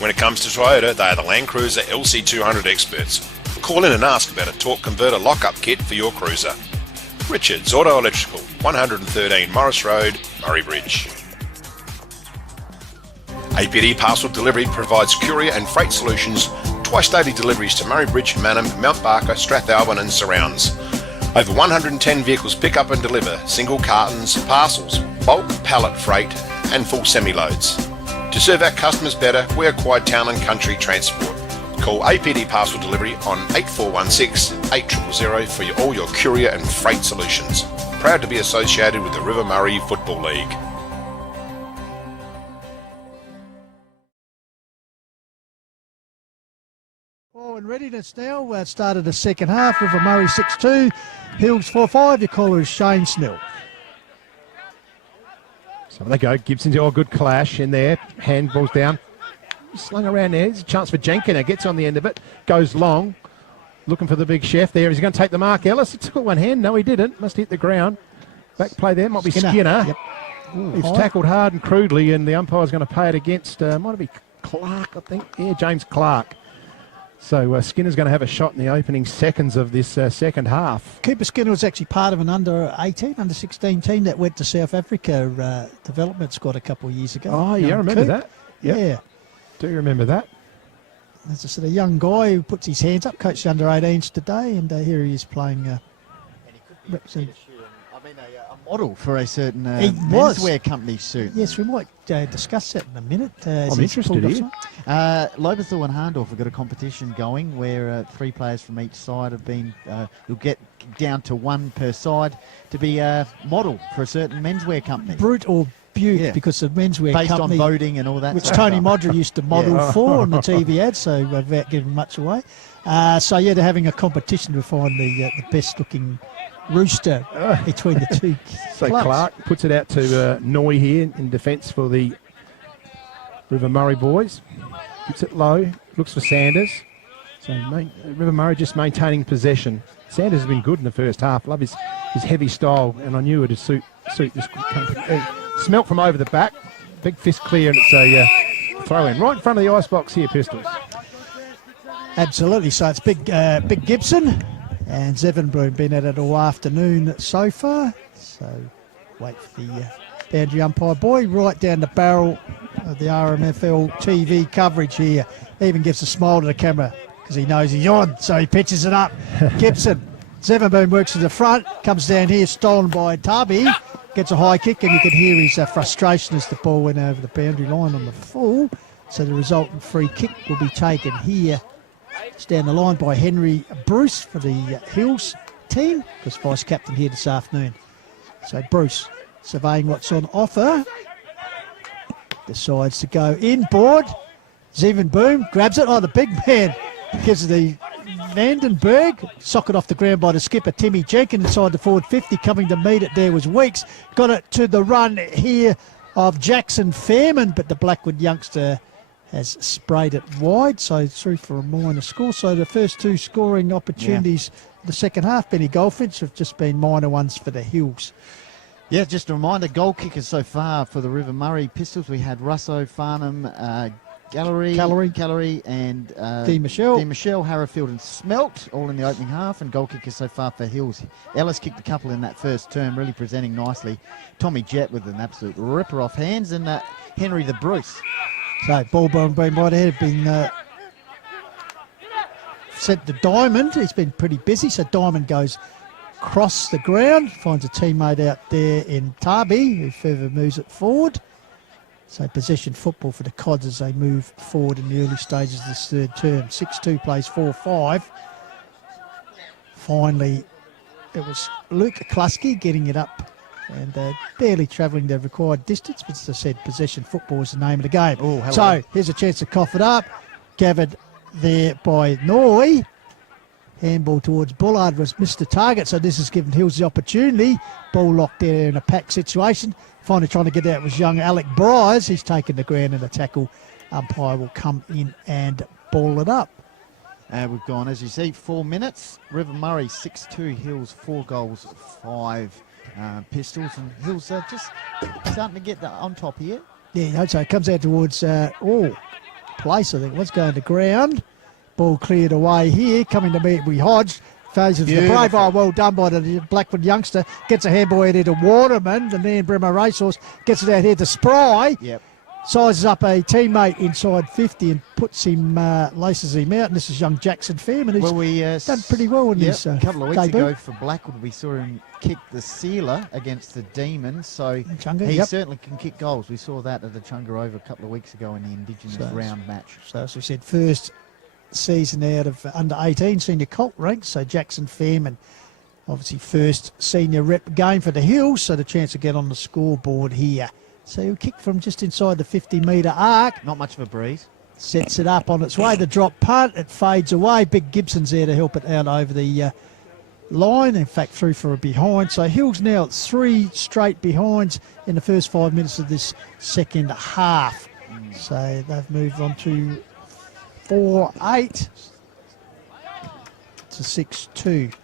When it comes to Toyota, they are the Land Cruiser LC200 experts. Call in and ask about a torque converter lockup kit for your cruiser. Richards Auto Electrical, 113 Morris Road, Murray Bridge. APD Parcel Delivery provides courier and freight solutions, twice daily deliveries to Murray Bridge, Manham, Mount Barker, Strathalbyn and surrounds. Over 110 vehicles pick up and deliver single cartons, parcels, bulk pallet freight and full semi-loads. To serve our customers better, we acquired Town and Country Transport. Call APD Parcel Delivery on 8416 8000 for all your courier and freight solutions. Proud to be associated with the River Murray Football League. Oh, in readiness now. Started the second half. River Murray 6-2. Hills 4-5. Your caller is Shane Snell. So they go. Gibson's all good clash in there. Handball's down. Slung around there. There's a chance for Jenkins. Gets on the end of it. Goes long. Looking for the big chef there. Is he going to take the mark? Ellis, he took it one hand. No, he didn't. Must hit the ground. Back play there. Might be Skinner. Yep. Ooh, He's high. tackled hard and crudely, and the umpire's going to pay it against, might it be Clark, I think? Yeah, James Clark. So Skinner's going to have a shot in the opening seconds of this second half. Cooper Skinner was actually part of an under-18, under-16 team that went to South Africa development squad a couple of years ago. Oh, yeah, I remember Coop. that. Yep. Yeah. Do you remember that? There's a sort of young guy who puts his hands up, coached the under-18s today, and here he is playing. A model for a certain He was. menswear company suit. Yes, we might discuss that in a minute. I'm interested here. Lobethal and Harndorf have got a competition going where 3 players from each side have been, you'll get down to 1 per side to be a model for a certain menswear company. Brute or Butte, Yeah. because the menswear Based company, on voting and all that which sort of Tony stuff. Modra used to model Yeah. for on the TV ads, so without giving much away. So yeah, they're having a competition to find the best looking rooster between the two So clubs. Clark puts it out to Noy here in defence for the River Murray boys. Gets it low, looks for Sanders. So River Murray just maintaining possession. Sanders has been good in the first half. Love his heavy style, and I knew it would suit this country. Smelt from over the back. Big fist clear, and it's a throw in. Right in front of the icebox here, Pistols. Absolutely. So it's Big Gibson and Zevenbloom been at it all afternoon so far. So wait for the boundary umpire boy right down the barrel of the RMFL TV coverage here. Even gives a smile to the camera because he knows he's on. So he pitches it up. Gibson. Zevenbloom works to the front, comes down here, stolen by Tabi. Gets a high kick, and you can hear his frustration as the ball went over the boundary line on the full. So the resultant free kick will be taken here. It's down the line by Henry Bruce for the Hills team, because vice captain here this afternoon. So Bruce surveying what's on offer. Decides to go inboard. Zevenbloom grabs it. Oh, the big man gives it the Vandenberg. Socket off the ground by the skipper, Timmy Jenkins, inside the forward 50. Coming to meet it there was Weeks. Got it to the run here of Jackson Fairman, but the Blackwood youngster has sprayed it wide, so through for a minor score. So the first 2 scoring opportunities the second half, Benny Goldfinch, have just been minor ones for the Hills. Yeah, just a reminder, goal kickers so far for the River Murray Pistols. We had Russo, Farnham, Gallery, and D. Michelle, Harrowfield and Smelt, all in the opening half, and goal kickers so far for Hills. Ellis kicked a couple in that first term, really presenting nicely. Tommy Jett with an absolute ripper off hands, and Henry the Bruce. So ball being right ahead, been sent to Diamond. He's been pretty busy, so Diamond goes across the ground, finds a teammate out there in Tabi, who further moves it forward. So possession football for the Cods as they move forward in the early stages of this third term. 6-2 plays 4-5. Finally, it was Luke Klusky getting it up and barely travelling the required distance. But as I said, possession football is the name of the game. Oh, so here's a chance to cough it up. Gathered there by Noy. Handball towards Bullard was missed the target, so this has given Hills the opportunity. Ball locked there in a packed situation. Finally trying to get out was young Alec Bryce. He's taken the ground and the tackle. Umpire will come in and ball it up. We've gone, as you see, 4 minutes. River Murray 6-2, Hills 4 goals, 5 Pistols. And Hills just starting to get on top here. Yeah, so it comes out towards place, I think. What's going to ground? Ball cleared away here. Coming to meet with Hodge. Phases the brave. Oh, well done by the Blackwood youngster. Gets a handball out here to Waterman. The man Bremer Racehorse gets it out here to Spry. Yep. Sizes up a teammate inside 50 and puts him, laces him out. And this is young Jackson Fairman, who's done pretty well in his a couple of weeks debut. ago for Blackwood, we saw him kick the sealer against the Demons. So Chunga, he certainly can kick goals. We saw that at the Chunga Over a couple of weeks ago in the Indigenous round match. So as we said, first season out of under 18 senior Colt ranks. So Jackson Fairman, obviously first senior rep game for the Hills. So the chance to get on the scoreboard here. So he'll kick from just inside the 50-metre arc. Not much of a breeze. Sets it up on its way. The drop punt, it fades away. Big Gibson's there to help it out over the line. In fact, through for a behind. So Hills now 3 straight behinds in the first 5 minutes of this second half. So they've moved on to 4-8 to 6-2.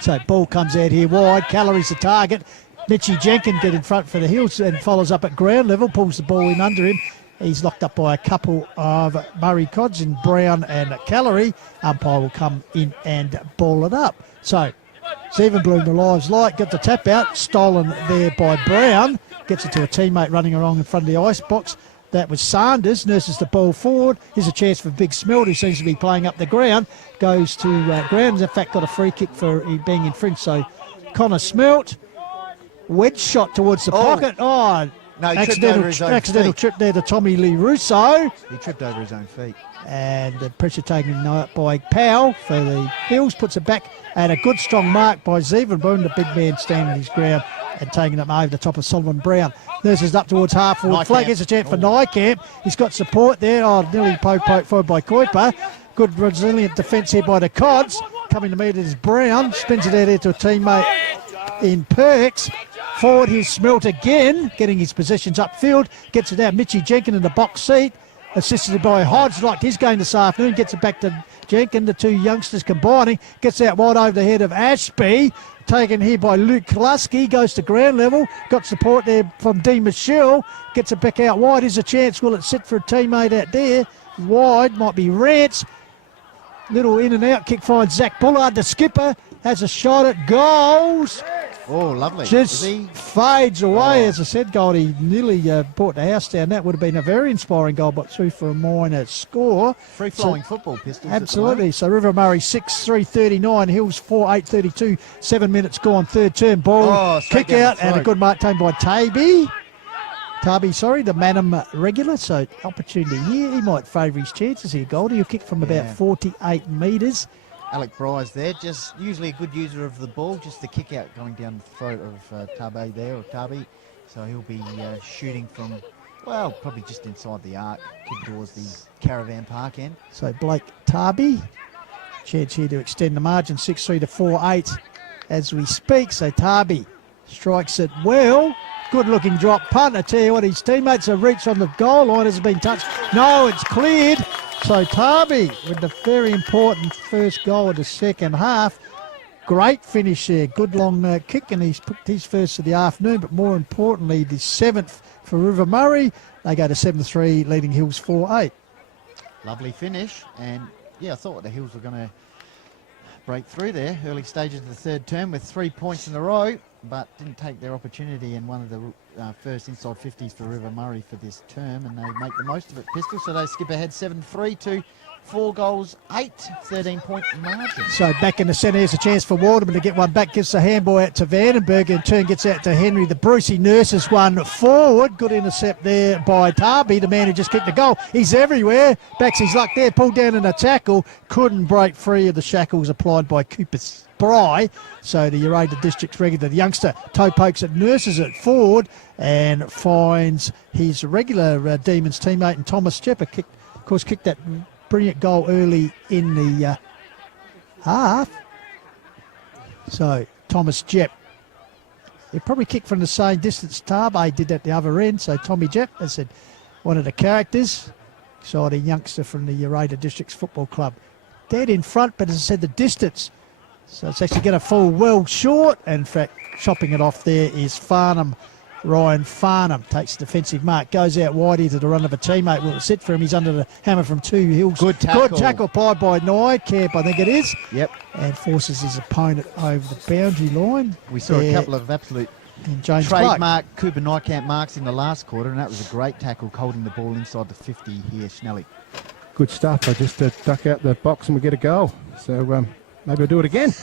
So ball comes out here wide. Calories the target. Mitchie Jenkins get in front for the Hills and follows up at ground level, pulls the ball in under him. He's locked up by a couple of Murray Cods in Brown and Calorie. Umpire will come in and ball it up. So, Stephen Bloom, the lives light, got the tap out, stolen there by Brown. Gets it to a teammate running along in front of the ice box. That was Sanders, nurses the ball forward. Here's a chance for Big Smelt, who seems to be playing up the ground. Goes to ground. In fact, got a free kick for being infringed. So, Connor Smelt, wedge shot towards the pocket. Oh, no, he tripped over his own accidental feet. trip there to Tommy Lee Russo. He tripped over his own feet. And the pressure taken by Powell for the Hills, puts it back, and a good strong mark by Zevenboom, the big man standing his ground and taking it over the top of Solomon Brown. Nurses up towards half forward flank. Here's a chance for Nykamp. He's got support there. Oh, nearly poked forward by Kuiper. Good resilient defence here by the Cods. Coming to meet it is Brown. Spins it out there to a teammate in Perks. Forward, here's Smelt again, getting his positions upfield. Gets it out. Mitchie Jenkins in the box seat. Assisted by Hodge, like his game this afternoon. Gets it back to Jenkins, the two youngsters combining. Gets out wide over the head of Ashby. Taken here by Luke Kluski. Goes to ground level. Got support there from Dean Michelle. Gets it back out wide. Here's a chance. Will it sit for a teammate out there? Wide. Might be Rance. Little in and out kick finds Zach Bullard, the skipper. Has a shot at goals. Oh, lovely. Just fades away. As I said, Goldie nearly brought the house down. That would have been a very inspiring goal, but through for a minor score. Free-flowing football, Pistols. Absolutely. So River Murray 6-3-39, Hills 4-8-32. 7 minutes gone, third term ball. Kick out and a good mark taken by Taby, the Manham regular. So opportunity here. He might favour his chances here, Goldie. He'll kick from about 48 metres. Alec Bryce there, just usually a good user of the ball, just the kick out going down the throat of Tabi there, or Tabi. So he'll be shooting from, well, probably just inside the arc, kick towards the Caravan Park end. So Blake Tabi, chance here to extend the margin, 6-3 to 4-8 as we speak. So Tabi strikes it well. Good looking drop punt. I tell you what, his teammates have reached on the goal line. Has it been touched? No, it's cleared. So Tabi with the very important first goal of the second half. Great finish there. Good long kick, and he's put his first of the afternoon, but more importantly, the seventh for River Murray. They go to 7-3, leading Hills 4-8. Lovely finish, and yeah, I thought the Hills were going to break through there. Early stages of the third term with 3 points in a row, but didn't take their opportunity in one of the first inside 50s for River Murray for this term, and they make the most of it, Pistol. So they skip ahead 7-3 to 4 goals, 8, 13-point margin. So back in the centre, here's a chance for Waterman to get one back. Gives the handball out to Vandenberg. In turn, gets out to Henry. The Brucey nurses one forward. Good intercept there by Tabi, the man who just kicked the goal. He's everywhere. Backs his luck there. Pulled down in a tackle. Couldn't break free of the shackles applied by Cooper Spry. So the Uraida District's regular, the youngster, toe pokes it, nurses it forward, and finds his regular Demons teammate, and Thomas Jepper kicked that brilliant goal early in the half. So Thomas Jepp, he probably kicked from the same distance Tabe did at the other end. So Tommy Jepp, as I said, one of the characters, exciting youngster from the Uraida Districts Football Club. Dead in front, but as I said, the distance. So it's actually going to fall well short. And in fact, chopping it off there is Farnham. Ryan Farnham takes the defensive mark, goes out wide here to the run of a teammate. Will it sit for him? He's under the hammer from 2 Hills. Good tackle. Good tackle applied by Nykamp, I think it is. Yep. And forces his opponent over the boundary line. We saw a couple of absolute trademark Cooper Nykamp marks in the last quarter, and that was a great tackle holding the ball inside the 50 here, Schnelly. Good stuff. I just duck out the box and we get a goal. So maybe I'll do it again.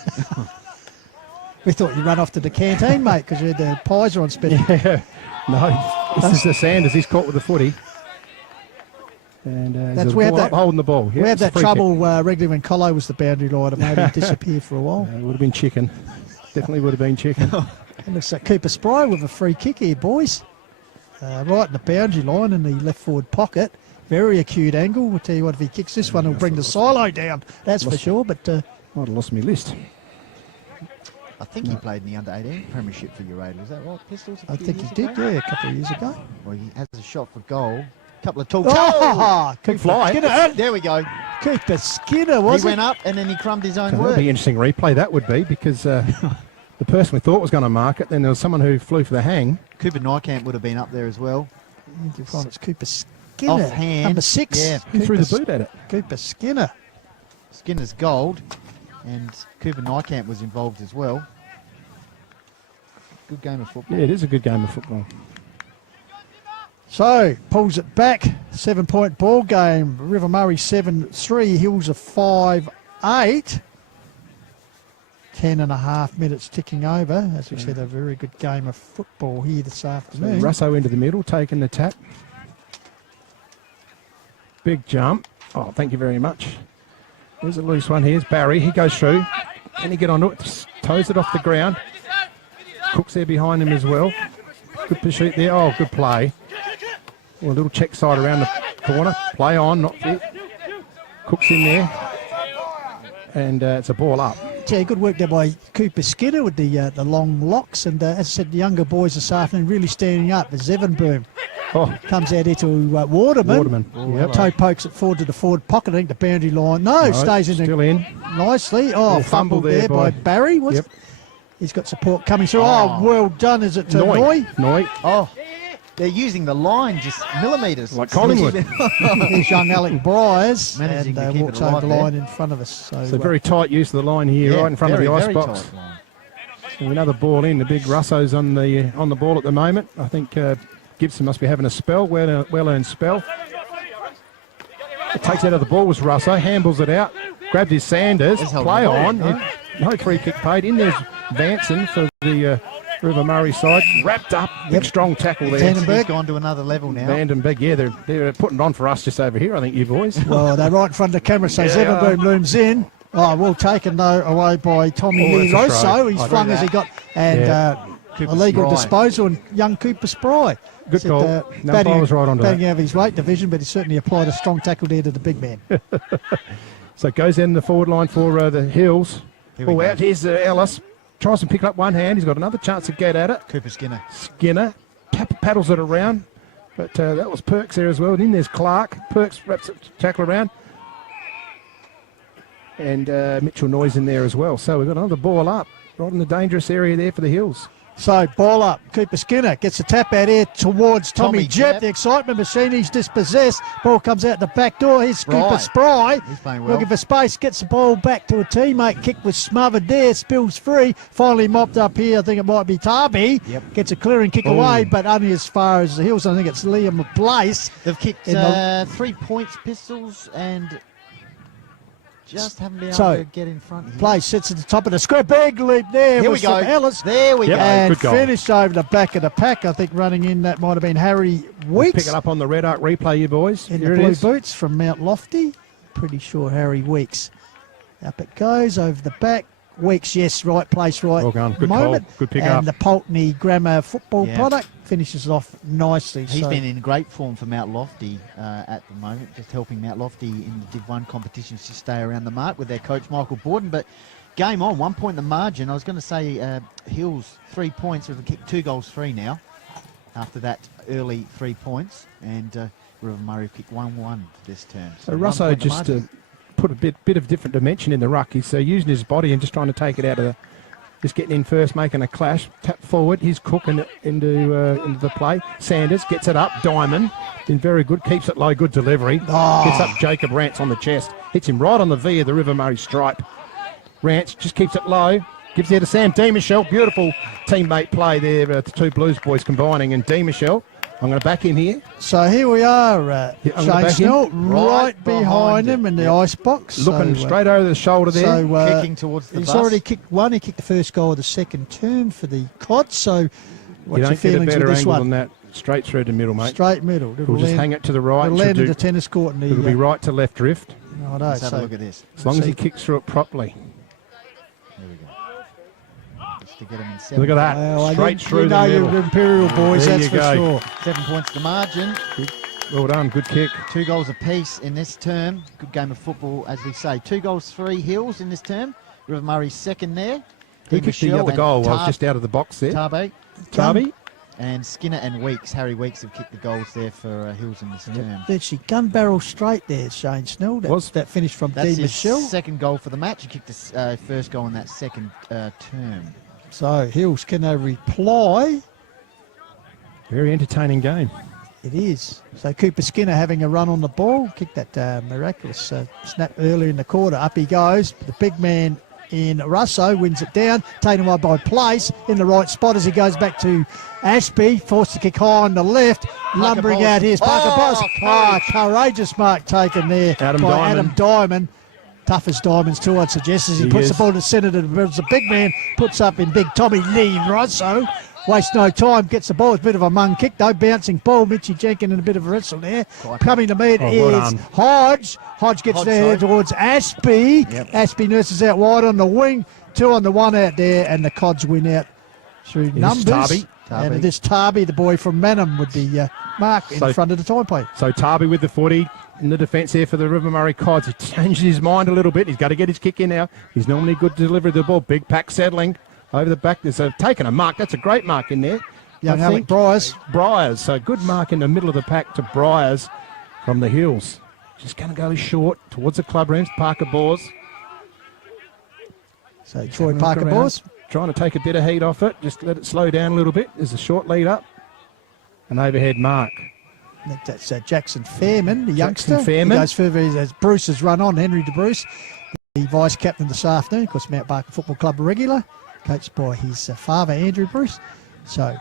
We thought you'd run off to the canteen, mate, because you had the pies on spinning. Yeah. No, this is the Sanders. He's caught with the footy. And that's we have that holding the ball. We have that trouble regularly when Colo was the boundary line. It made him disappear for a while. It would have been chicken. Definitely would have been chicken. It looks like Cooper Spry with a free kick here, boys. Right in the boundary line in the left forward pocket. Very acute angle. We'll tell you what, if he kicks this one, he'll bring the silo down. That's for sure. But might have lost me list. I think he played in the under-18 premiership for Uraida. Is that right, Pistols? I think he did, yeah, a couple of years ago. Well, he has a shot for goal. A couple of tall... Cooper Skinner. There we go. Cooper Skinner, was he? He went up and then he crumbed his own So work. that'd be an interesting replay, that would be, because the person we thought was going to mark it, then there was someone who flew for the hang. Cooper Nykamp would have been up there as well. It's Cooper Skinner, offhand. number 6. Yeah, He threw the boot at it. Cooper Skinner. Skinner's gold, and Cooper Nykamp was involved as well. Good game of football. Yeah, it is a good game of football. So, pulls it back. 7-point ball game. River Murray 7-3. Hills are 5-8. 10.5 minutes ticking over. As we said, a very good game of football here this So afternoon. Russo into the middle, taking the tap. Big jump. Oh, thank you very much. There's a loose one. Here's Barry. He goes through. Can he get onto it? Toes it off the ground. Cook's there behind him as well. Good pursuit there. Oh, good play. Well, a little check side around the corner. Play on, not fit. Cook's in there. And it's a ball up. Yeah, good work there by Cooper Skinner with the long locks. And as I said, the younger boys this afternoon really standing up. As Evan Boom comes out here to Waterman. Toe pokes it forward to the forward pocket. I think the boundary line. No, stays in still in. nicely. Oh, fumble there by Barry. Yep. He's got support coming through. Oh, well done. Is it to Noy? Oh, they're using the line just millimetres. Like Collingwood. Here's young Alec Bryars. Managing and to keep walks it over alive the there. line in front of us. So, Very tight use of the line here, right in front of the ice very box. tight line. So another ball in. The big Russo's on the ball at the moment. I think Gibson must be having a spell, well-earned spell. It takes out of the ball was Russo, handballs it out, grabbed his Sanders, play on. No free kick paid. In there's Vanson for the River Murray side. Wrapped up, big strong tackle there. Vandenberg gone to another level now. Vandenberg, yeah, they're putting it on for us just over here, I think, you boys. Well, they're right in front of the camera, so Zevenboom looms in. Oh, well taken though away by Tommy Liroso. He's flung as he got, and illegal disposal, and young Cooper Spry. Good goal. I was right onto batting that. out of his weight division, but he certainly applied a strong tackle there to the big man. So it goes in the forward line for the Hills. Ball out. Here's Ellis. Tries to pick it up one hand. He's got another chance to get at it. Cooper Skinner. Skinner paddles it around. But that was Perks there as well. And then there's Clark. Perks wraps it, tackle around. And Mitchell Noyes in there as well. So we've got another ball up. Right in the dangerous area there for the Hills. So, ball up. Cooper Skinner gets the tap out here towards Tommy Jep. Jep. The excitement machine, he's dispossessed. Ball comes out the back door. Here's Cooper Spry. He's playing well. Looking for space. Gets the ball back to a teammate. Kick was smothered there. Spills free. Finally mopped up here. I think it might be Tarby. Yep. Gets a clearing kick away, but only as far as the Hills. I think it's Liam Place. They've kicked 3 points, Pistols, and just haven't been able to get in front here. Place sits at the top of the square. Big leap there. Here we was go. from Ellis. There we go. And Good goal. finished over the back of the pack. I think running in that might have been Harry Weeks. Pick it up on the Red Arc replay, you boys. In Here the it blue is. boots from Mount Lofty. Pretty sure Harry Weeks. Up it goes over the back. Weeks, yes, right place, right Well gone. Good moment. call. Good pick and up. the Pulteney Grammar football product finishes off nicely. He's so been in great form for Mount Lofty at the moment, just helping Mount Lofty in the Div 1 competitions to stay around the mark with their coach Michael Borden. But game on, 1 point the margin. I was going to say Hills 3 points, with a kick 2 goals 3 now after that early 3 points. And River Murray have kicked 1-1 this term. So Russo just put a bit of different dimension in the ruck. He's using his body and just trying to take it out of the... Just getting in first, making a clash. Tap forward. He's cooking into the play. Sanders gets it up. Diamond. Been very good. Keeps it low. Good delivery. Gets up Jacob Rance on the chest. Hits him right on the V of the River Murray stripe. Rance just keeps it low. Gives it to Sam D. Michelle. Beautiful teammate play there. The two Blues boys combining. And D. Michelle, I'm going to back him here. So here we are, Shane Snell, right behind him in the ice box. Looking straight over the shoulder there. So, kicking towards the he's bus. already kicked one. He kicked the first goal of the second term for the Cods. So what's You your don't get a feelings better with this angle one? than that. Straight through the middle, mate. Straight middle. We'll just hang it to the right. It'll land at the tennis court. And it'll be right to left drift. Righto, Let's have a look at this. As long as he kicks through it properly. There we go. Just to get him in 7. Look at that. Well, Straight through the you know middle. your Imperial boys, There that's you for go. sure. 7 points the margin. Well done. Good kick. 2 goals apiece in this term. Good game of football, as we say. 2 goals, 3 Hills in this term. River Murray's second there. Who kicked the other goal? I was just out of the box there. Tarby. And Skinner and Weeks. Harry Weeks have kicked the goals there for Hills in this term. Actually, gun barrel straight there, Shane Snell. That finished from That's D. his Michelle. second goal for the match. He kicked the first goal in that second term. So Hills can reply. Very entertaining game. It is. So Cooper Skinner having a run on the ball. Kicked that miraculous snap earlier in the quarter. Up he goes. The big man in Russo wins it down. Taken away by Place in the right spot as he goes back to Ashby. Forced to kick high on the left. Lumbering Bowles. out here's Parker Bowles. Courageous mark taken there Adam by Diamond. Adam Diamond. Tough as diamonds too, I'd suggest, as he puts the ball to the centre. The big man puts up in big Tommy Lee Russo. Wastes no time, gets the ball. It's a bit of a mung kick though, bouncing ball. Mitchie Jenkins in a bit of a wrestle there. Coming to meet well is done. Hodge. Hodge gets there towards Ashby. Ashby nurses out wide on the wing. 2 on the 1 out there, and the Cods win out through numbers. Tarby. And it is Tarby, the boy from Manham, with the mark in front of the time plate. So Tarby with the footy in the defence here for the River Murray Cods. He changes his mind a little bit. He's got to get his kick in now. He's normally good to deliver the ball. Big pack settling over the back. There's taken a mark. That's a great mark in there. Young I Alec think. Bryars. Bryars. So good mark in the middle of the pack to Bryars from the Hills. Just going to go short towards the club rooms. Parker Bors. So Troy Parker Bors. Trying to take a bit of heat off it. Just let it slow down a little bit. There's a short lead up. An overhead mark. I think that's Jackson Fairman, the youngster. Fairman. He goes further as Bruce has run on, Henry de Bruce, the vice captain this afternoon, of course, Mount Barker Football Club regular, coached by his father, Andrew Bruce. So,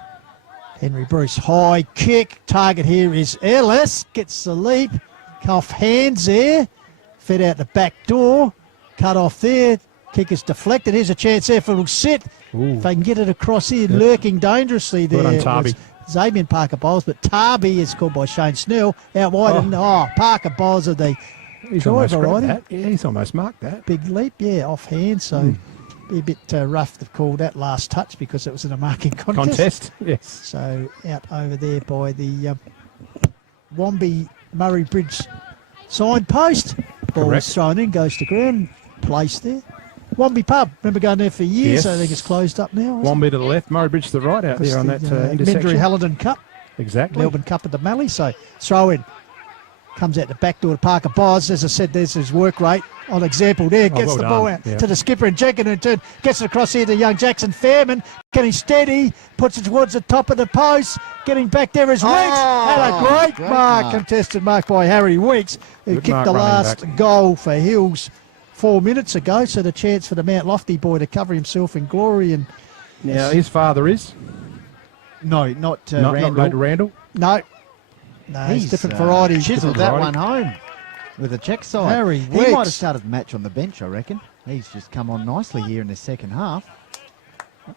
Henry Bruce, high kick. Target here is Ellis, gets the leap, off hands there, fed out the back door, cut off there. Kick is deflected. Here's a chance there for a little sit. Ooh. If they can get it across here, lurking dangerously there. Well done, Tarby. Xavier Parker Bowles, but Tarby is called by Shane Snell out wide. And Parker Bowles of the He's try almost variety. grabbed that. Yeah, he's almost marked that. Big leap, off hand. So be a bit rough to call that last touch because it was in a marking contest. Yes. So out over there by the Wombi Murray Bridge signpost. Ball Correct. is thrown in, goes to ground, placed there. Wombi Pub, remember going there for years. Yes. I think it's closed up now. Wombi to the left, Murray Bridge to the right out there on that intersection. Mindry Hallidan Cup. Exactly. Melbourne Cup at the Mallee. So throw in. Comes out the back door to Parker Bowles. As I said, there's his work rate on example there. Gets well the ball done. out to the skipper and Jenkins in turn. Gets it across here to young Jackson Fairman. Getting steady. Puts it towards the top of the post. Getting back there is Weeks. And a great mark. Contested mark by Harry Weeks, who Good kicked mark the running last back. goal for Hills 4 minutes ago. So the chance for the Mount Lofty boy to cover himself in glory. And Now, his father is? No, not Randall. Not Randall. No, it's different variety. Chiseled that one home with a check side. Harry he might have Weeks. started the match on the bench, I reckon. He's just come on nicely here in the second half.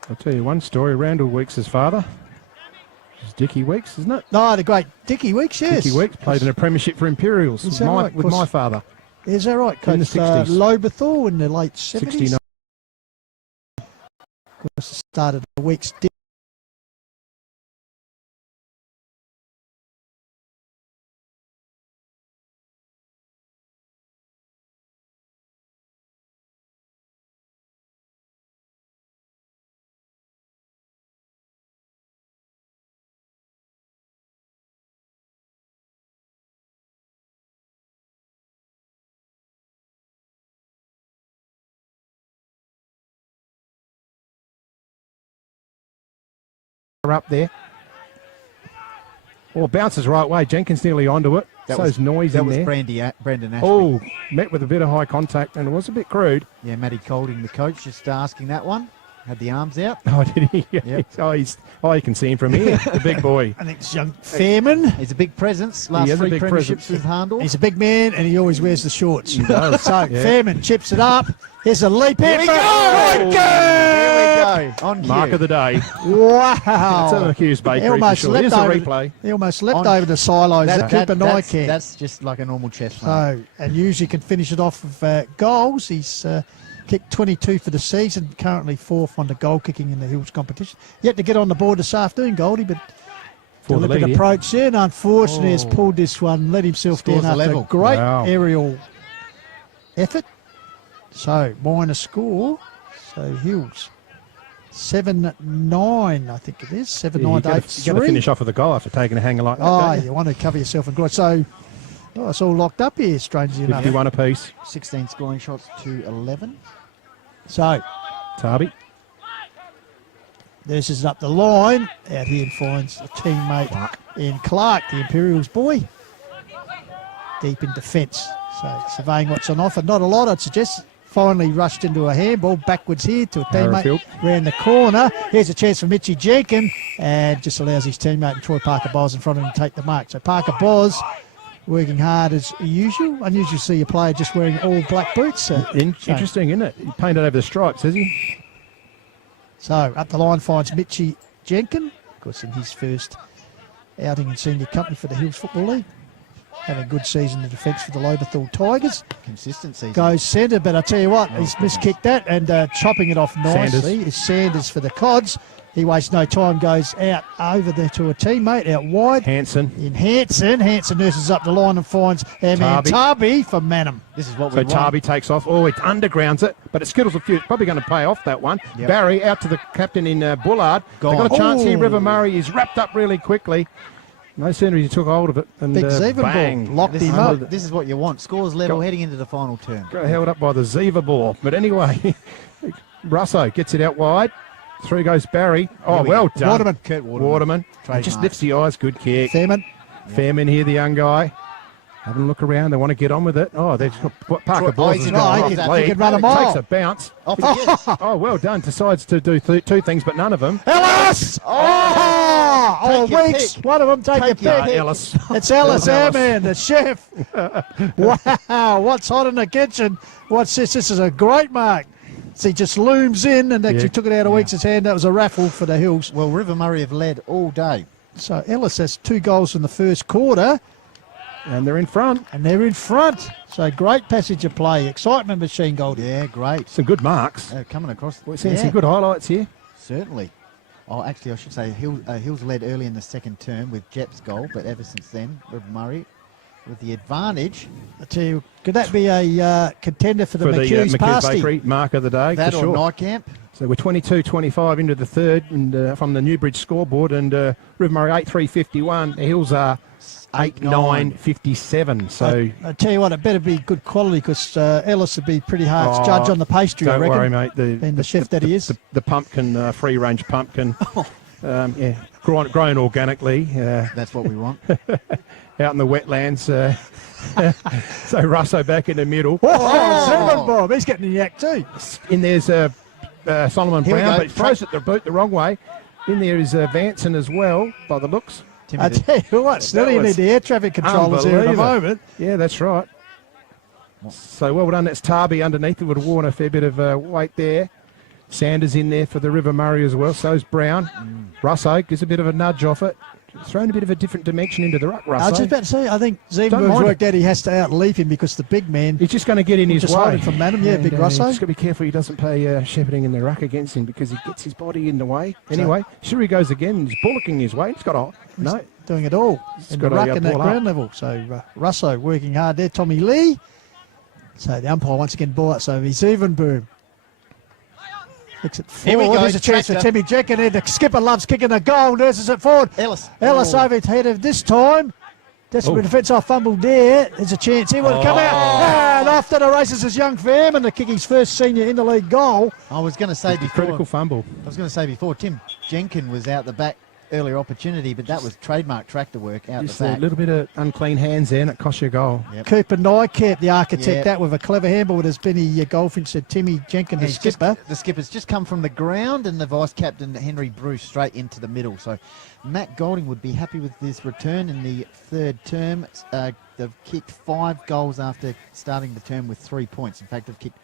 I'll tell you one story. Randall Weeks' father is Dickie Weeks, isn't it? No, the great Dickie Weeks, yes. Dickie Weeks played in a premiership for Imperials Is with that my, right? with my father. Is that right? In the Coach 60s. Lobethal in the late 70s. 69. Of course, started the Weeks. Up there. Oh, bounces right way. Jenkins nearly onto it. That So's was noise that in was there. Brendan Ashby. Oh, met with a bit of high contact and it was a bit crude. Yeah, Matty Colding, the coach, just asking that one. Had the arms out. Oh, did he? Yep. You can see him from here. The big boy. I think it's young Fairman. He's a big presence. Last is a 3 big premierships presence. with Harndall. He's a big man and he always wears the shorts. He does, So yeah. Fairman chips it up. Here's a leap Here in. we go! Good Here we go. On cue. Mark of the day. Wow. That's an accused bakery He for almost sure. leapt Here's the over. replay. He almost leapt On- over the silos. That Cooper Knight can. That's just like a normal chest mark. So, and usually can finish it off with goals. He's kicked 22 for the season, currently 4th on the goal kicking in the Hills competition. Yet to get on the board this afternoon, Goldie, but For the deliberate lead, yeah. approach there, and unfortunately has pulled this one, let himself Scores down a after level. a great Wow. aerial effort. So, minor score. So, Hills 7-9, I think it is. 7-9 Yeah, you to got 8-3. to finish off with a goal after taking a hanger like that. Oh, don't you? you want to cover yourself in glory. So, it's all locked up here, strangely enough. 51 apiece. 16 scoring shots to 11. So, Tarby. this is up the line. Out here and finds a teammate in Clark, the Imperials boy. Deep in defence. So surveying what's on offer. Not a lot, I'd suggest. Finally rushed into a handball, backwards here to a teammate Arrowfield. round the corner. Here's a chance for Mitchy Jenkin, and just allows his teammate Troy Parker Bos in front of him to take the mark. So Parker Bos working hard as usual. Unusual to see a player just wearing all black boots. Interesting, isn't it? He painted over the stripes, has he? So up the line finds Mitchy Jenkin, of course in his first outing in senior company for the Hills Football League. Having a good season in defence for the Loberthal Tigers. Consistency. Goes centre, but I tell you what, he's miskicked that and chopping it off nicely is Sanders for the Cods. He wastes no time, goes out over there to a teammate, out wide. Hanson. In Hanson nurses up the line and finds our man Tarby for Manham. This is what we So want. Tarby takes off. Oh, it undergrounds it, but it skittles a few. It's probably going to pay off that one. Yep. Barry out to the captain in Bullard. They've got a chance here. River Murray is wrapped up really quickly. No sooner he took hold of it and Big Zeven bang. ball, locked him up. This is what you want. Scores level heading into the final term. Got held up by the Ziva ball. But anyway, Russo gets it out wide. Through goes Barry. Oh, well done. Waterman. Kurt Waterman. Just lifts the eyes. Good kick. Fairman. Fairman here, the young guy. Having a look around. They want to get on with it. Oh, they've got Parker Boys has got he off can lead. run a mile. Takes a bounce. Off he is. Oh, well done. Decides to do two things, but none of them. Ellis! Oh, your Weeks. pick. One of them take a Take your pick. Ellis. It's Ellis, our Ellis. man, the chef. Wow, what's hot in the kitchen? What's this? This is a great mark. So he just looms in and actually took it out of Weeks' hand. That was a raffle for the Hills. Well, River Murray have led all day. So Ellis has 2 goals in the first quarter. And they're in front. So great passage of play. Excitement machine, Goldie. Yeah, great. Some good marks. Coming across. We're seeing some good highlights here. Certainly. Oh, actually, I should say Hills led early in the second term with Jep's goal, but ever since then, River Murray with the advantage. I tell you, could that be a contender for the McHugh's pasty? Bakery mark of the day, That for or sure. Nightcamp. So we're 22-25 into the third, and from the Newbridge scoreboard, and River Murray 8-3-51. The Hills are 8-9-57. So I tell you what, it better be good quality because Ellis would be pretty hard to judge on the pastry, I don't reckon. worry, mate. Being the chef that he is. The pumpkin, free-range pumpkin, grown organically. That's what we want. Out in the wetlands. So Russo back in the middle. Zeman Bob, he's getting the yak too. In there's Solomon Here we Brown, go. but he throws it the boot the wrong way. In there is Vanson as well, by the looks. I tell you what, still you need the air traffic controllers here at the Unbelievable. moment. Yeah, that's right. So well done. That's Tarby underneath. It would have worn a fair bit of weight there. Sanders in there for the River Murray as well. So's Brown. Russo gives a bit of a nudge off it. Thrown a bit of a different dimension into the ruck, Russo. I was just about to say, I think Don't Zevenberg's mind worked out he has to outleap him because the big man. He's just going to get in his just way. hiding from Madam, big Russo. Just got to be careful he doesn't play shepherding in the ruck against him because he gets his body in the way. Anyway, sure he goes again. He's bullocking his way. He's got a... No. Doing it all in the got a, ruck and that ball up. ground level. So Russo working hard there. Tommy Lee. So the umpire once again ball up. So he's even boom. Kicks it Here we forward. go, There's a chance for tractor. Timmy Jenkin. The skipper loves kicking a goal. Nurses it forward. Ellis. Over his head of this time. Desperate defence off fumble there. There's a chance here. Will it come out? And off to the races is young Fairman to kick his first senior in the league goal. I was going to say before. Critical fumble. Tim Jenkin was out the back earlier opportunity, but that was trademark tractor work out Just the a back. little bit of unclean hands there and it costs you a goal. Yep. Cooper Nycamp, the architect, Yep. that with a clever handball with his Benny Goldfinch said Timmy Jenkin, the He's skipper. the skipper's just come from the ground, and the vice captain Henry Bruce straight into the middle. So Matt Golding would be happy with this return in the third term. They've kicked 5 goals after starting the term with 3 points. In fact, they've kicked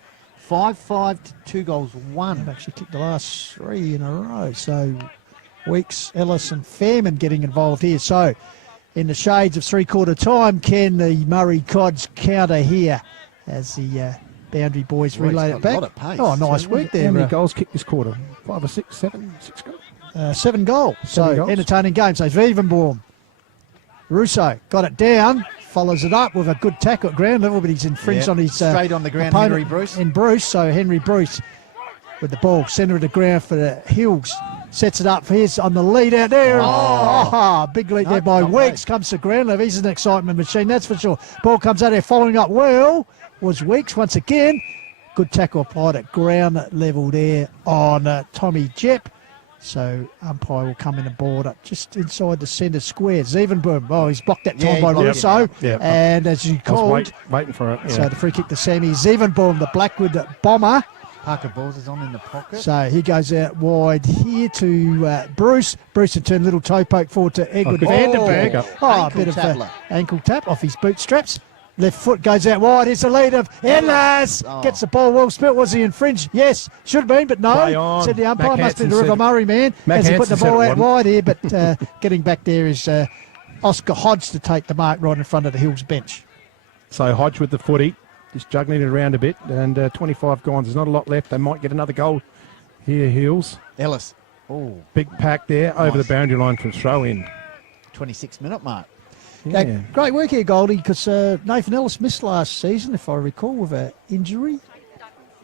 5-5 to 2 goals 1. They've actually kicked the last 3 in a row. So Weeks, Ellis and Fairman getting involved here. So in the shades of three-quarter time, can the Murray Cods counter here as the boundary boys Well, relay he's it got a back? lot of pace. Oh, nice work How there. many goals kicked this quarter? 5 or 6, 7, 6 goals? 7 goals. So goals. entertaining game. So Vivenborn. Russo got it down, follows it up with a good tackle at ground level, but he's infringed on his straight on the ground, opponent Henry Bruce. In Bruce, so Henry Bruce with the ball, centre of the ground for the Hills. Sets it up for his on the lead out there. Oh, big lead there by not Weeks. Comes to ground level. He's an excitement machine, that's for sure. Ball comes out there, following up well was Weeks once again. Good tackle applied at ground level there on Tommy Jepp. So umpire will come in and board up just inside the centre square. Zevenboom. Oh, he's blocked that time Yeah, by he blocked Russo. it. Yep. And as you I was called, waiting for it. Yeah. so the free kick to Sammy Zevenboom, the Blackwood bomber. Parker Balls is on in the pocket. So he goes out wide here to Bruce. Bruce will turn a little toe poke forward to Edward good. Vandenberg. Oh, Oh, a ankle bit of tappler. ankle tap off his bootstraps. Left foot goes out wide. Here's the lead of Ellis. Oh. Gets the ball well spelt. Was he infringed? Yes. Should have been, but Play no. on. Said the umpire. Mac Must be the Hansen River said- Murray man. Mac As he put the Hansen said ball it out wasn't. wide here, but getting back there is Oscar Hodge to take the mark right in front of the Hills bench. So Hodge with the footy, just juggling it around a bit, and 25 gone. There's not a lot left. They might get another goal here, Hills. Ellis. Oh, Big pack there over Nice. the boundary line for a throw in. 26-minute mark. Yeah. Great work here, Goldie, because Nathan Ellis missed last season, if I recall, with an injury.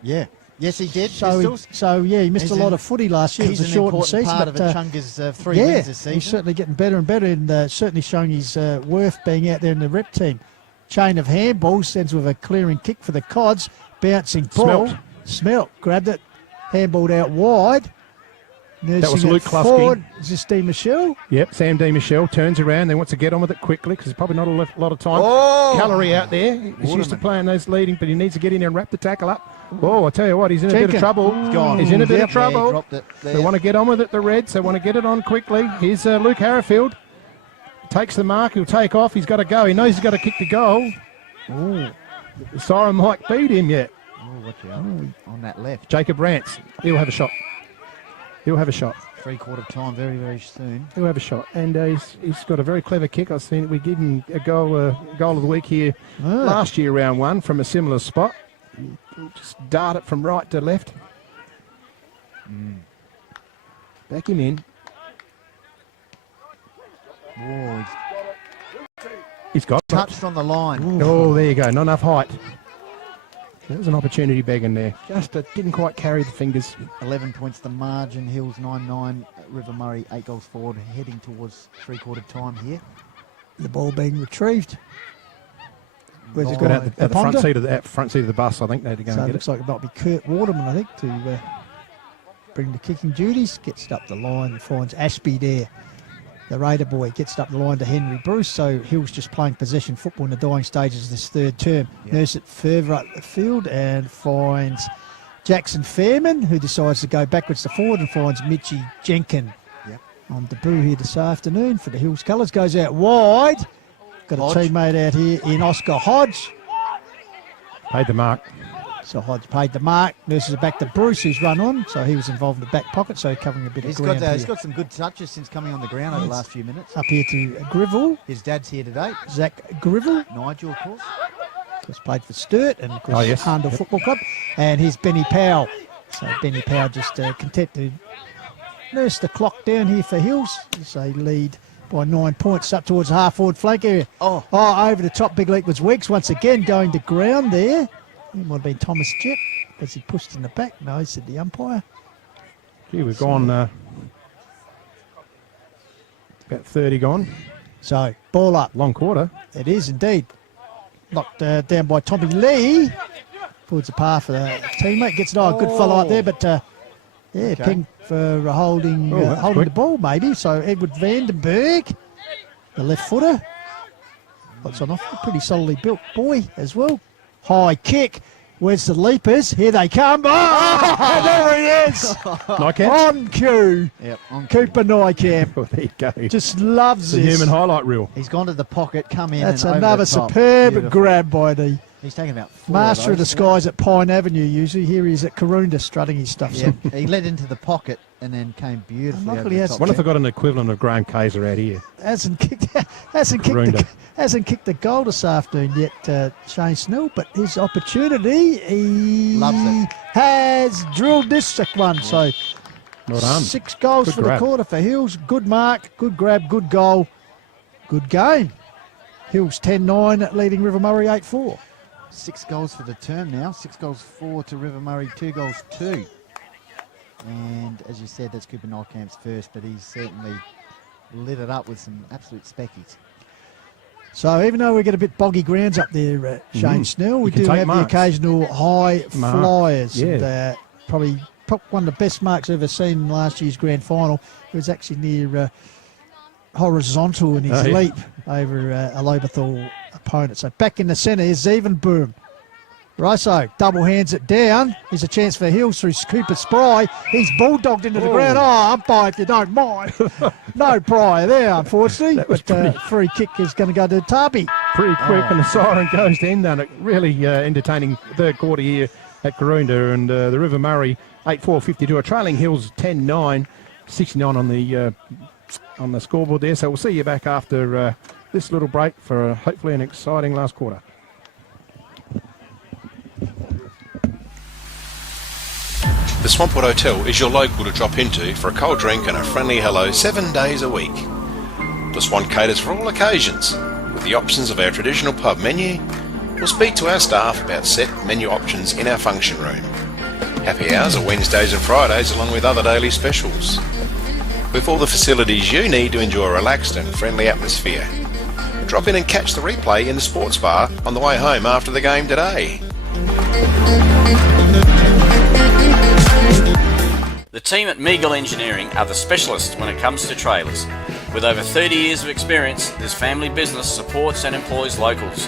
Yeah. Yes, he did. He missed He's a lot an- of footy last year. It He's was a an shortened important season. part of but, Achunga's 3 wins this season. he's certainly getting better and better, and certainly showing his worth being out there in the rep team. Chain of handballs, sends with a clearing kick for the Cods. Bouncing ball. Smelt grabbed it, handballed out wide. That was Nursing it Luke Klusky. forward. Is this Dean Michelle? Yep, Sam D. Michelle turns around. They wants to get on with it quickly because there's probably not a lot of time. Oh! Calorie out there. He's used to playing those leading, but he needs to get in there and wrap the tackle up. Oh, I tell you what, he's in a bit Jenkins. of trouble. He's gone. He's in a bit Yep. of trouble. Yeah, he dropped it there. They want to get on with it, the Reds. They want to get it on quickly. Here's Luke Harrifield. Takes the mark. He'll take off. He's got to go. He knows he's got to kick the goal. Oh, Siren might beat him yet. Oh, watch out. On that left. Jacob Rance. He'll have a shot. He'll have a shot. 3/4 time very, very soon. He'll have a shot. And he's got a very clever kick. I've seen it. We gave him a goal of the week here last year, round one, from a similar spot. Just dart it from right to left. Back him in. Oh, He's got it. touched on the line. Oh, there you go. Not enough height. There's an opportunity begging there. Just didn't quite carry the fingers. 11 points the margin. Hills 9-9. River Murray 8 goals forward. Heading towards 3/4 time here. The ball being retrieved. Where's it Got gone? out the front seat of the bus, I think they had to go So and it get looks it. like it might be Kurt Waterman, I think, to bring the kicking duties. Gets it up the line and finds Ashby there. The Raider boy gets it up the line to Henry Bruce. So Hill's just playing possession football in the dying stages of this third term. Nurse it further up the field and finds Jackson Fairman, who decides to go backwards to forward and finds Mitchie Jenkin on debut here this afternoon for the Hills colours. Goes out wide. Got a Hodge. teammate out here in Oscar Hodge. Paid the mark. So Hodge paid the mark. Nurses it back to Bruce, who's run on. So he was involved in the back pocket, so covering a bit He's of ground got, he's here. got some good touches since coming on the ground over the last few minutes. Up here to Grivell. His dad's here today. Zach Grivell. Nigel, of course. Has played for Sturt and of course Oh, yes. Arndell Football Club. And here's Benny Powell. So Benny Powell just content to nurse the clock down here for Hills. As they lead by 9 points up towards the half-forward flank area. Oh, over the top, big leap was Weeks once again going to ground there. It might have been Thomas Jett as he pushed in the back. No, he said the umpire. Gee, we've gone about 30 gone. So, ball up. Long quarter. It is indeed. Knocked down by Tommy Lee. Forwards a par for the teammate. Gets it. Good follow up there, but ping for holding that's holding the quick. ball maybe. So Edward Vandenberg, the left footer. What's on offer? Pretty solidly built boy as well. High kick. Where's the leapers? Here they come. Oh, there he is. Nykamp? On cue. Yep, on Cooper Nykamp. Oh, there you go. Just loves the this. human highlight reel. He's gone to the pocket, come in. That's and over another the top. superb Beautiful. grab by the He's taken about 4 master of the those. skies at Pine Avenue usually. Here he is at Karoonda strutting his stuff. Yeah, he led into the pocket and then came beautifully Luckily over the has- top. Wonder if they've got an equivalent of Graham Kaiser out here. Hasn't kicked Karoonda. hasn't kicked the goal this afternoon yet, Shane Snell, but his opportunity, he Loves it. has drilled this one. So Well done. 6 goals Good for grab. the quarter for Hills. Good mark, good grab, good goal, good game. Hills 10-9 leading River Murray 8-4. 6 goals for the term now. 6 goals 4 to River Murray, 2 goals 2. And as you said, that's Cooper Nykamp's first, but he's certainly lit it up with some absolute speckies. So even though we get a bit boggy grounds up there, Shane Snell, we You can do take have marks. the occasional high Mark. flyers. Yeah. And, probably one of the best marks I've ever seen in last year's grand final. It was actually near horizontal in his leap over a Lobethal opponent. So back in the centre is Zevenboom. Riso double hands it down. Here's a chance for Hills through Cooper Spry. He's bulldogged into the ground. Oh, umpire, if you don't mind. No prior there, unfortunately. But free kick is going to go to Tarby. Pretty quick, and the siren goes to end on it. Really entertaining third quarter here at Karoonda, and the River Murray 8-4-52. Trailing Hills 10-9, 69 on the scoreboard there. So we'll see you back after this little break for hopefully an exciting last quarter. The Swampwood Hotel is your local to drop into for a cold drink and a friendly hello 7 days a week. The Swan caters for all occasions with the options of our traditional pub menu. We'll speak to our staff about set menu options in our function room. Happy hours are Wednesdays and Fridays along with other daily specials. With all the facilities you need to enjoy a relaxed and friendly atmosphere. Drop in and catch the replay in the sports bar on the way home after the game today. The team at Meagle Engineering are the specialists when it comes to trailers. With over 30 years of experience, this family business supports and employs locals.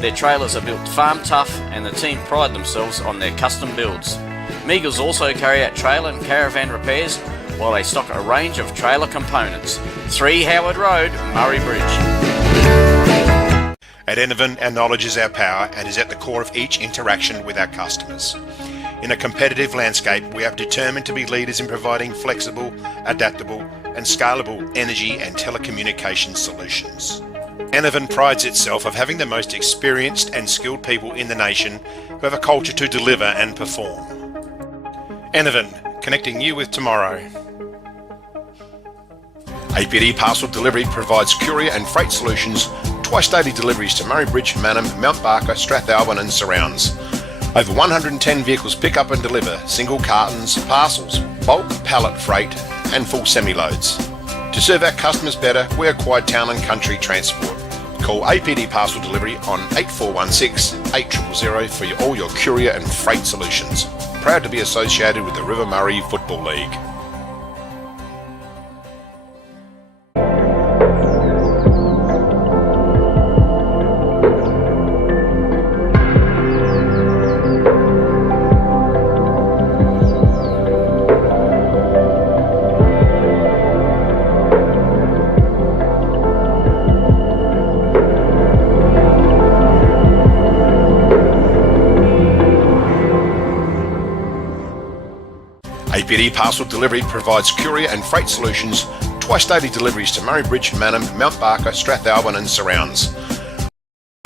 Their trailers are built farm tough and the team pride themselves on their custom builds. Meagles also carry out trailer and caravan repairs while they stock a range of trailer components. 3 Howard Road, Murray Bridge. At Enervin, our knowledge is our power and is at the core of each interaction with our customers. In a competitive landscape, we are determined to be leaders in providing flexible, adaptable and scalable energy and telecommunications solutions. Enervin prides itself of having the most experienced and skilled people in the nation who have a culture to deliver and perform. Enervin, connecting you with tomorrow. APD Parcel Delivery provides courier and freight solutions, twice daily deliveries to Murray Bridge, Mannum, Mount Barker, Strathalbyn and surrounds. Over 110 vehicles pick up and deliver single cartons, parcels, bulk pallet freight and full semi-loads. To serve our customers better, we acquired Town and Country Transport. Call APD Parcel Delivery on 8416 8000 for all your courier and freight solutions. Proud to be associated with the River Murray Football League. APD Parcel Delivery provides courier and freight solutions, twice daily deliveries to Murray Bridge, Mannum, Mount Barker, Strathalbyn and surrounds.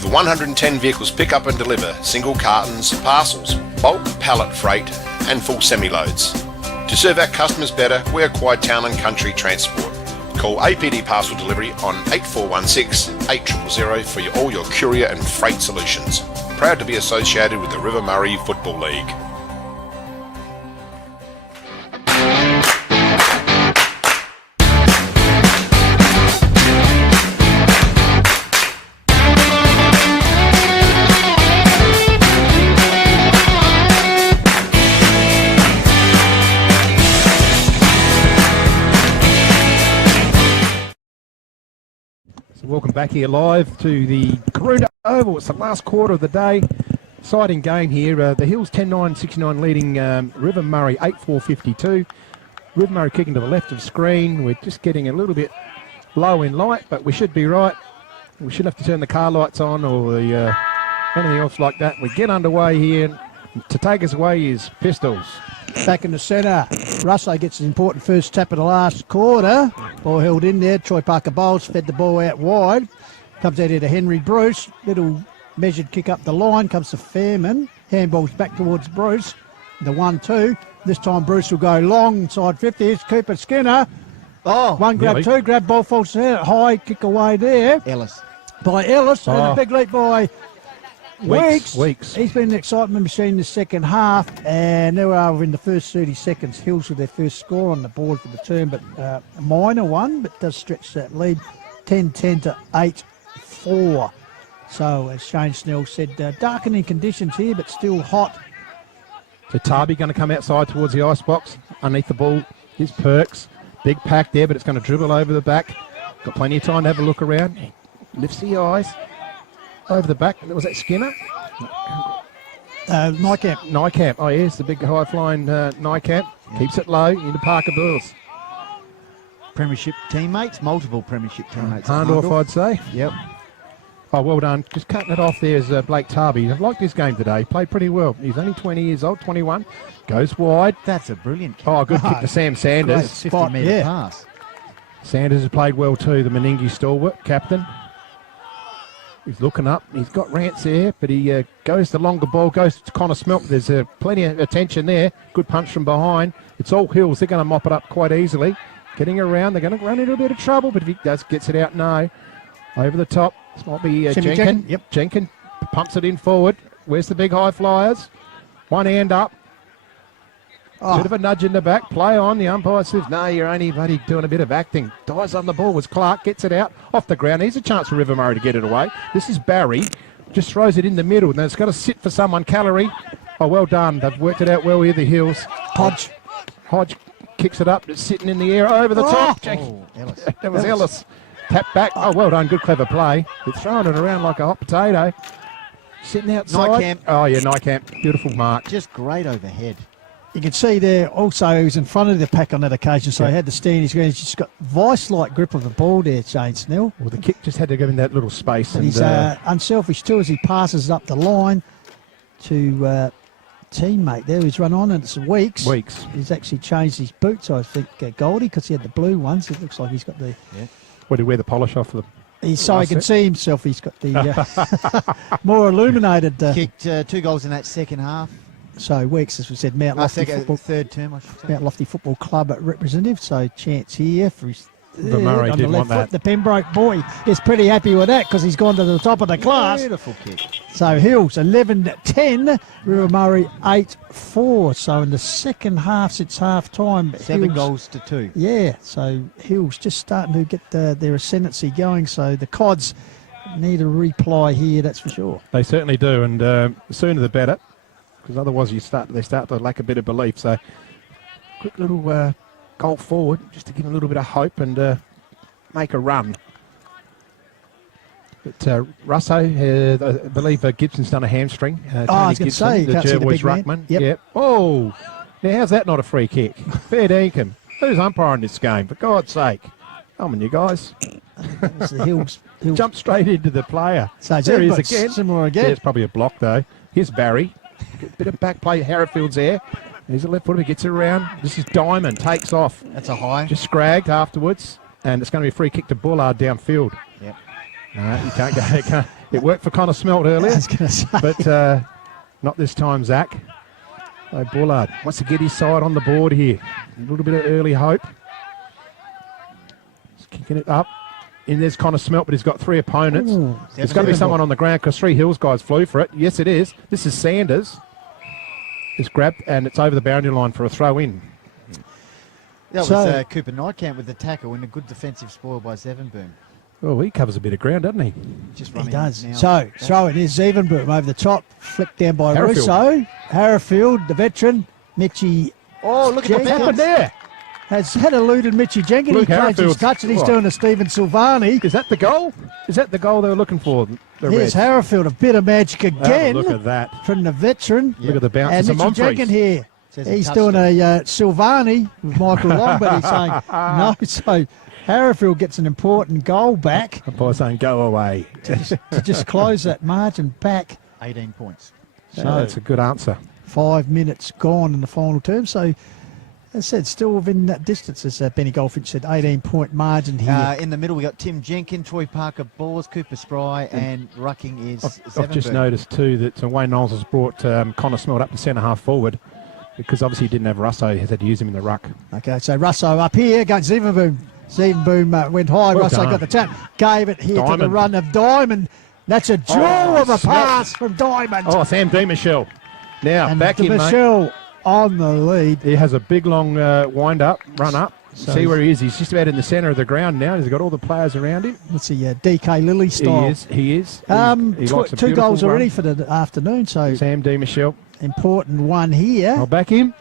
Over 110 vehicles pick up and deliver single cartons, parcels, bulk pallet freight and full semi-loads. To serve our customers better, we acquired Town and Country Transport. Call APD Parcel Delivery on 8416 8000 for all your courier and freight solutions. Proud to be associated with the River Murray Football League. Welcome back here live to the Karoonda Oval. It's the last quarter of the day. Exciting game here. The Hills 10-9, 69 leading River Murray 8-4-52. River Murray kicking to the left of screen. We're just getting a little bit low in light, but we should be right. We shouldn't have to turn the car lights on or the anything else like that. We get underway here. To take us away is Pistols. Back in the centre, Russo gets an important first tap of the last quarter. Ball held in there. Troy Parker Bowles fed the ball out wide. Comes out here to Henry Bruce. Little measured kick up the line. Comes to Fairman. Handballs back towards Bruce. The 1-2. This time Bruce will go long side 50. Here's Cooper Skinner. Oh, one grab, nearly. two grab, ball falls out. High kick away there. Ellis. By Ellis. And a big leap by Weeks. He's been an excitement machine in the second half, and there we are in the first 30 seconds. Hills with their first score on the board for the term, but a minor one, but does stretch that lead 10-10 to 8-4. So as Shane Snell said, darkening conditions here, but still hot So Tarby going to come outside towards the ice box. Underneath the ball is Perks. Big pack there, but it's going to dribble over the back. Got plenty of time to have a look around. He lifts the eyes over the back. Was that Skinner? Nykamp. Nykamp. Oh, yes, the big high-flying Nykamp. Keeps it low into Parker Bulls. Premiership teammates, multiple premiership teammates. Harndorf, I'd say. Yep. Oh, well done. Just cutting it off there is Blake Tarby. I've liked his game today. Played pretty well. He's only 20 years old, 21. Goes wide. That's a brilliant kick. Oh, good kick to Sam Sanders. 50-metre pass. Sanders has played well too, the Meningi stalwart, captain. He's looking up. He's got Rance there, but he goes the longer ball, goes to Connor Smelt. There's plenty of attention there. Good punch from behind. It's all Hills. They're going to mop it up quite easily. Getting around. They're going to run into a bit of trouble, but if he gets it out, no. Over the top. This might be Jenkin. Yep. Jenkin pumps it in forward. Where's the big high flyers? One hand up. Bit of a nudge in the back. Play on. The umpire says, no, you're only bloody doing a bit of acting. Dives on the ball was Clark. Gets it out off the ground. Here's a chance for River Murray to get it away. This is Barry. Just throws it in the middle. Now it's got to sit for someone. Calorie. Oh, well done. They've worked it out well here, the Hills. Hodge kicks it up. It's sitting in the air over the top. Ellis. That was Ellis. Tap back. Oh, well done. Good, clever play. They're throwing it around like a hot potato. Sitting outside. Nykamp. Oh, yeah, Nykamp. Beautiful mark. Just great overhead. You can see there also he was in front of the pack on that occasion, so he had to stand his ground. He's just got vice-like grip of the ball there, Shane Snell. Well, the kick just had to go in that little space. And he's unselfish too as he passes up the line to teammate there who's run on, and it's Weeks. He's actually changed his boots, I think, Goldie, because he had the blue ones. It looks like he's got the... Yeah. Where did he wear the polish off of them? So he can see himself. He's got the more illuminated... Kicked 2 goals in that second half. So Weeks, as we said, Mount Lofty Football... Third term, I should say. Mount Lofty Football Club representative, so chance here for his... Murray on didn't the left want foot. that. The Pembroke boy is pretty happy with that because he's gone to the top of the class. Beautiful kick. So Hills 11-10, River Murray 8-4. So in the second half, since half time, 7 goals to 2. Yeah, so Hills just starting to get their ascendancy going. So the Cods need a reply here, that's for sure. They certainly do, and the sooner the better, because otherwise they start to lack a bit of belief. So quick little goal forward just to give them a little bit of hope and make a run. But Russo, I believe Gibson's done a hamstring. I was going to say, the Jervois ruckman. Yep. Oh, now how's that not a free kick? Fair dinkum. Who's umpiring this game? For God's sake. Come on, you guys. The Hills. Jump straight into the player. So there he is again. Similar again. Yeah, it's probably a block though. Here's Barry. Bit of back play. Harrowfield's there. He's a left footer. He gets it around. This is Diamond. Takes off. That's a high. Just scragged afterwards. And it's going to be a free kick to Bullard downfield. Yep. No, you can't go. It worked for Connor Smelt earlier. I was going to say. But not this time, Zach. So Bullard wants to get his side on the board here. A little bit of early hope. He's kicking it up. And there's Connor Smelt, but he's got 3 opponents. Ooh, There's going to be someone on the ground because 3 Hills guys flew for it. Yes, it is. This is Sanders. It's grabbed and it's over the boundary line for a throw in. That was Cooper Nykamp with the tackle and a good defensive spoil by Zevenboom. Oh, he covers a bit of ground, doesn't he? Just He does. So, throw it is Zevenboom over the top, flicked down by Harrowfield. Russo. Harrowfield, the veteran, Mitchie. Oh, look at the Jenkins What's happened there? has had eluded Mitchie Jenkins. Luke He changed his Harrowfield's- touch and he's what? doing a Stephen Silvani. Is that the goal? Is that the goal they were looking for? The Here's Reds? Harrowfield, a bit of magic again Look at that. from the veteran. Look at the bounce. And It's a Mitchie Jenkins Monfries. here. Says he He's touched doing a Silvani with Michael Long, but he's saying no. So Harrowfield gets an important goal back By saying go away. to just close that margin back. 18 points. So that's a good answer. 5 minutes gone in the final term. So, as I said, still within that distance, as Benny Goldfinch said, 18-point margin here. In the middle, we got Tim Jenkin, Troy Parker, Ballers, Cooper Spry, and rucking is I've just Zevenboom. noticed too that Wayne Knowles has brought Connor Smelt up to centre half forward because obviously he didn't have Russo. He has had to use him in the ruck. Okay, so Russo up here against Zevenboom. Zevenboom went high. Well Russo done. got the tap. Gave it here to the Diamond. run of Diamond. That's a jewel of a pass from Diamond. Oh, Sam Michelle. Now, and back in, mate. Michelle on the lead. He has a big, long wind up, run up. So See where he is. He's just about in the centre of the ground now. He's got all the players around him. Let's see, DK Lilly style. He is. He likes a Two beautiful goals run. already for the afternoon. So Sam Michelle. important one here. I'll back him.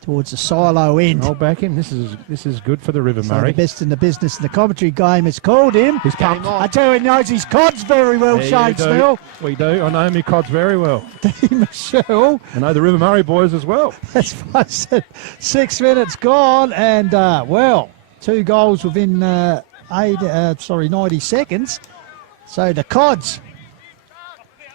Towards the silo end. I'll back him. This is good for the River So Murray. the best in the business in the commentary game has called him. He's pumped. I tell you, he knows his cods very well, Yeah, Shane you do. Snell. We do. I know me cods very well. Michelle. I know the River Murray boys as well. That's why I said 6 minutes gone, and well, 2 goals within 90 seconds. So the cods,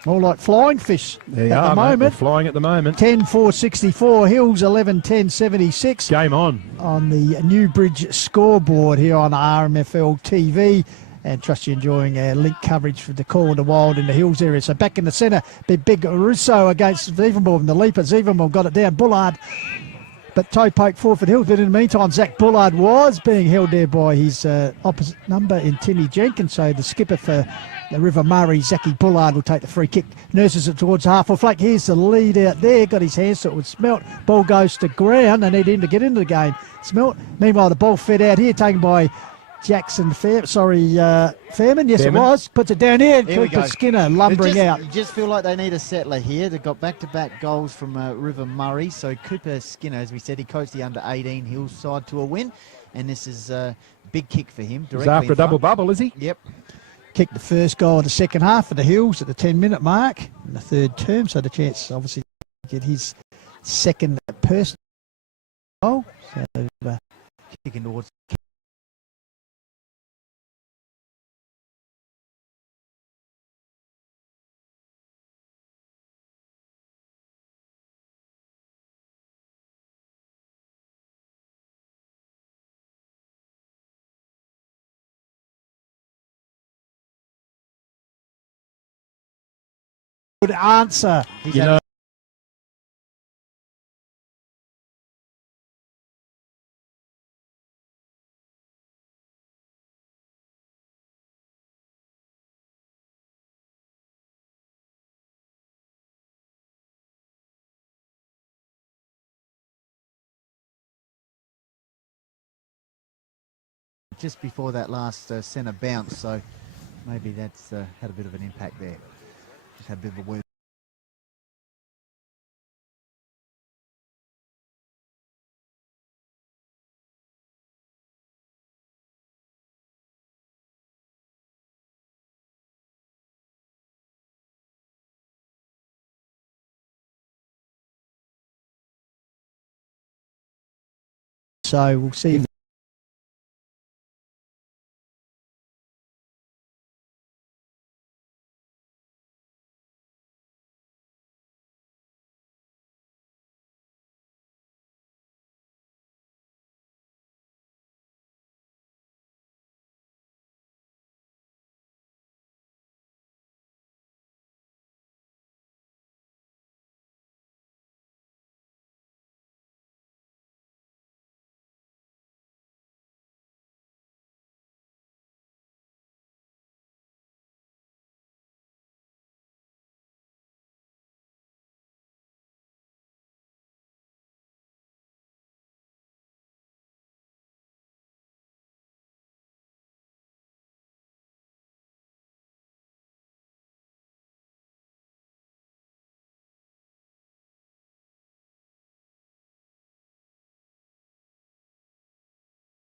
more like flying fish They at are, the mate. moment. They're flying at the moment. 10-4-64, Hills 11-10-76. Game on. On the Newbridge scoreboard here on RMFL TV. And trust you're enjoying our link coverage for the call of the Wild in the Hills area. So back in the centre, big Russo against Zevenborg in the leaper. Zevenborg got it down. Bullard, but toe poke forward for the Hills. But in the meantime, Zach Bullard was being held there by his opposite number in Timmy Jenkins. So the skipper for the River Murray, Zachy Bullard, will take the free kick. Nurses it towards half-full flank. Here's the lead out there. Got his hands so it would Smelt. Ball goes to ground. They need him to get into the game. Smelt. Meanwhile, the ball fed out here, taken by Jackson Fairman. Yes, Fairman. it was. Puts it down here. There we Cooper go. Skinner lumbering out. You just feel like they need a settler here. They've got back-to-back goals from River Murray. So Cooper Skinner, as we said, he coached the under-18 Hills side to a win. And this is a big kick for him. He's directly after a in front. double bubble, is he? Yep. Kicked the first goal of the second half for the Hills at the 10-minute mark in the third term. So the chance, obviously, to get his second personal goal. So Kicking towards. good answer. You know, just before that last centre bounce, so maybe that's had a bit of an impact there. Just had a bit of a word. So we'll see.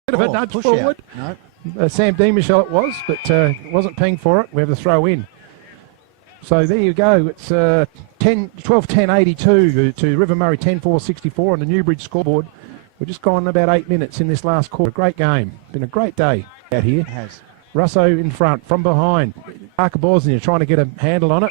Bit of a nudge push forward. out. No. Sam Dean Michelle it was, but wasn't paying for it. We have the throw in. So there you go. It's 12-10-82 to River Murray 10-4-64 on the Newbridge scoreboard. We've just gone about 8 minutes in this last quarter. Great game. Been a great day out here. It has. Russo in front, from behind. Parker Bosnia trying to get a handle on it.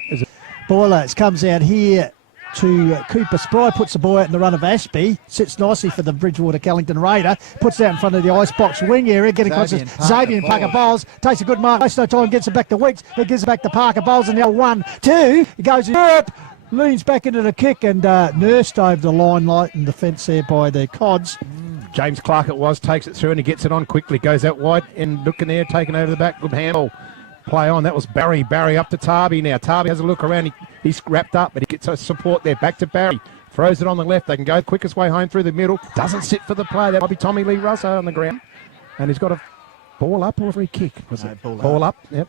Boiler comes out here to Cooper Spry, puts the ball out in the run of Ashby, sits nicely for the Bridgewater Callington Raider, puts it out in front of the icebox wing area, getting across to Xavier and Parker Bowles, takes a good mark, wastes no time, gets it back to Weeks, he gives it back to Parker Bowles, and the old 1-2, he goes up, leans back into the kick, and nursed over the line light and the fence there by the Cods. James Clark it was, takes it through and he gets it on quickly, goes out wide and looking there, taking over the back, good handle. Play on, that was Barry. Barry up to Tarby now. Tarby has a look around, he's wrapped up, but he gets a support there. Back to Barry. Throws it on the left. They can go quickest way home through the middle. Doesn't sit for the play. That might be Tommy Lee Russo on the ground. And he's got a ball up or a free kick. Was it? Ball Ball up. Yep.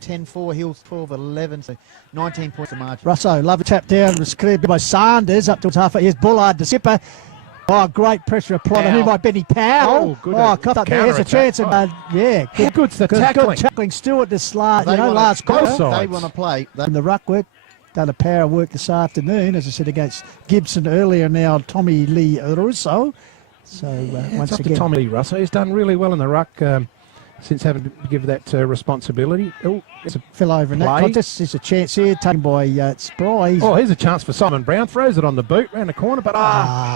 10-4, Hills 12-11, so 19 points of margin. Russo, lovely tap down, was cleared by Sanders up towards half. Here's Bullard to Skipper. Oh, great pressure applied on him by Benny Powell. Oh, good cut up there. Here's a chance. And, yeah, How good's the tackling? Good tackling Stewart this last Both quarter. sides. They want to play. And the ruck work, done a power of work this afternoon, as I said, against Gibson earlier, now Tommy Lee Russo. So once it's up again, to Tommy Lee Russo. He's done really well in the ruck since having to give that responsibility. Oh, it's a fell over in that play. contest. There's a chance here taken by Spry. Oh, here's a chance for Simon Brown. Throws it on the boot, round the corner, but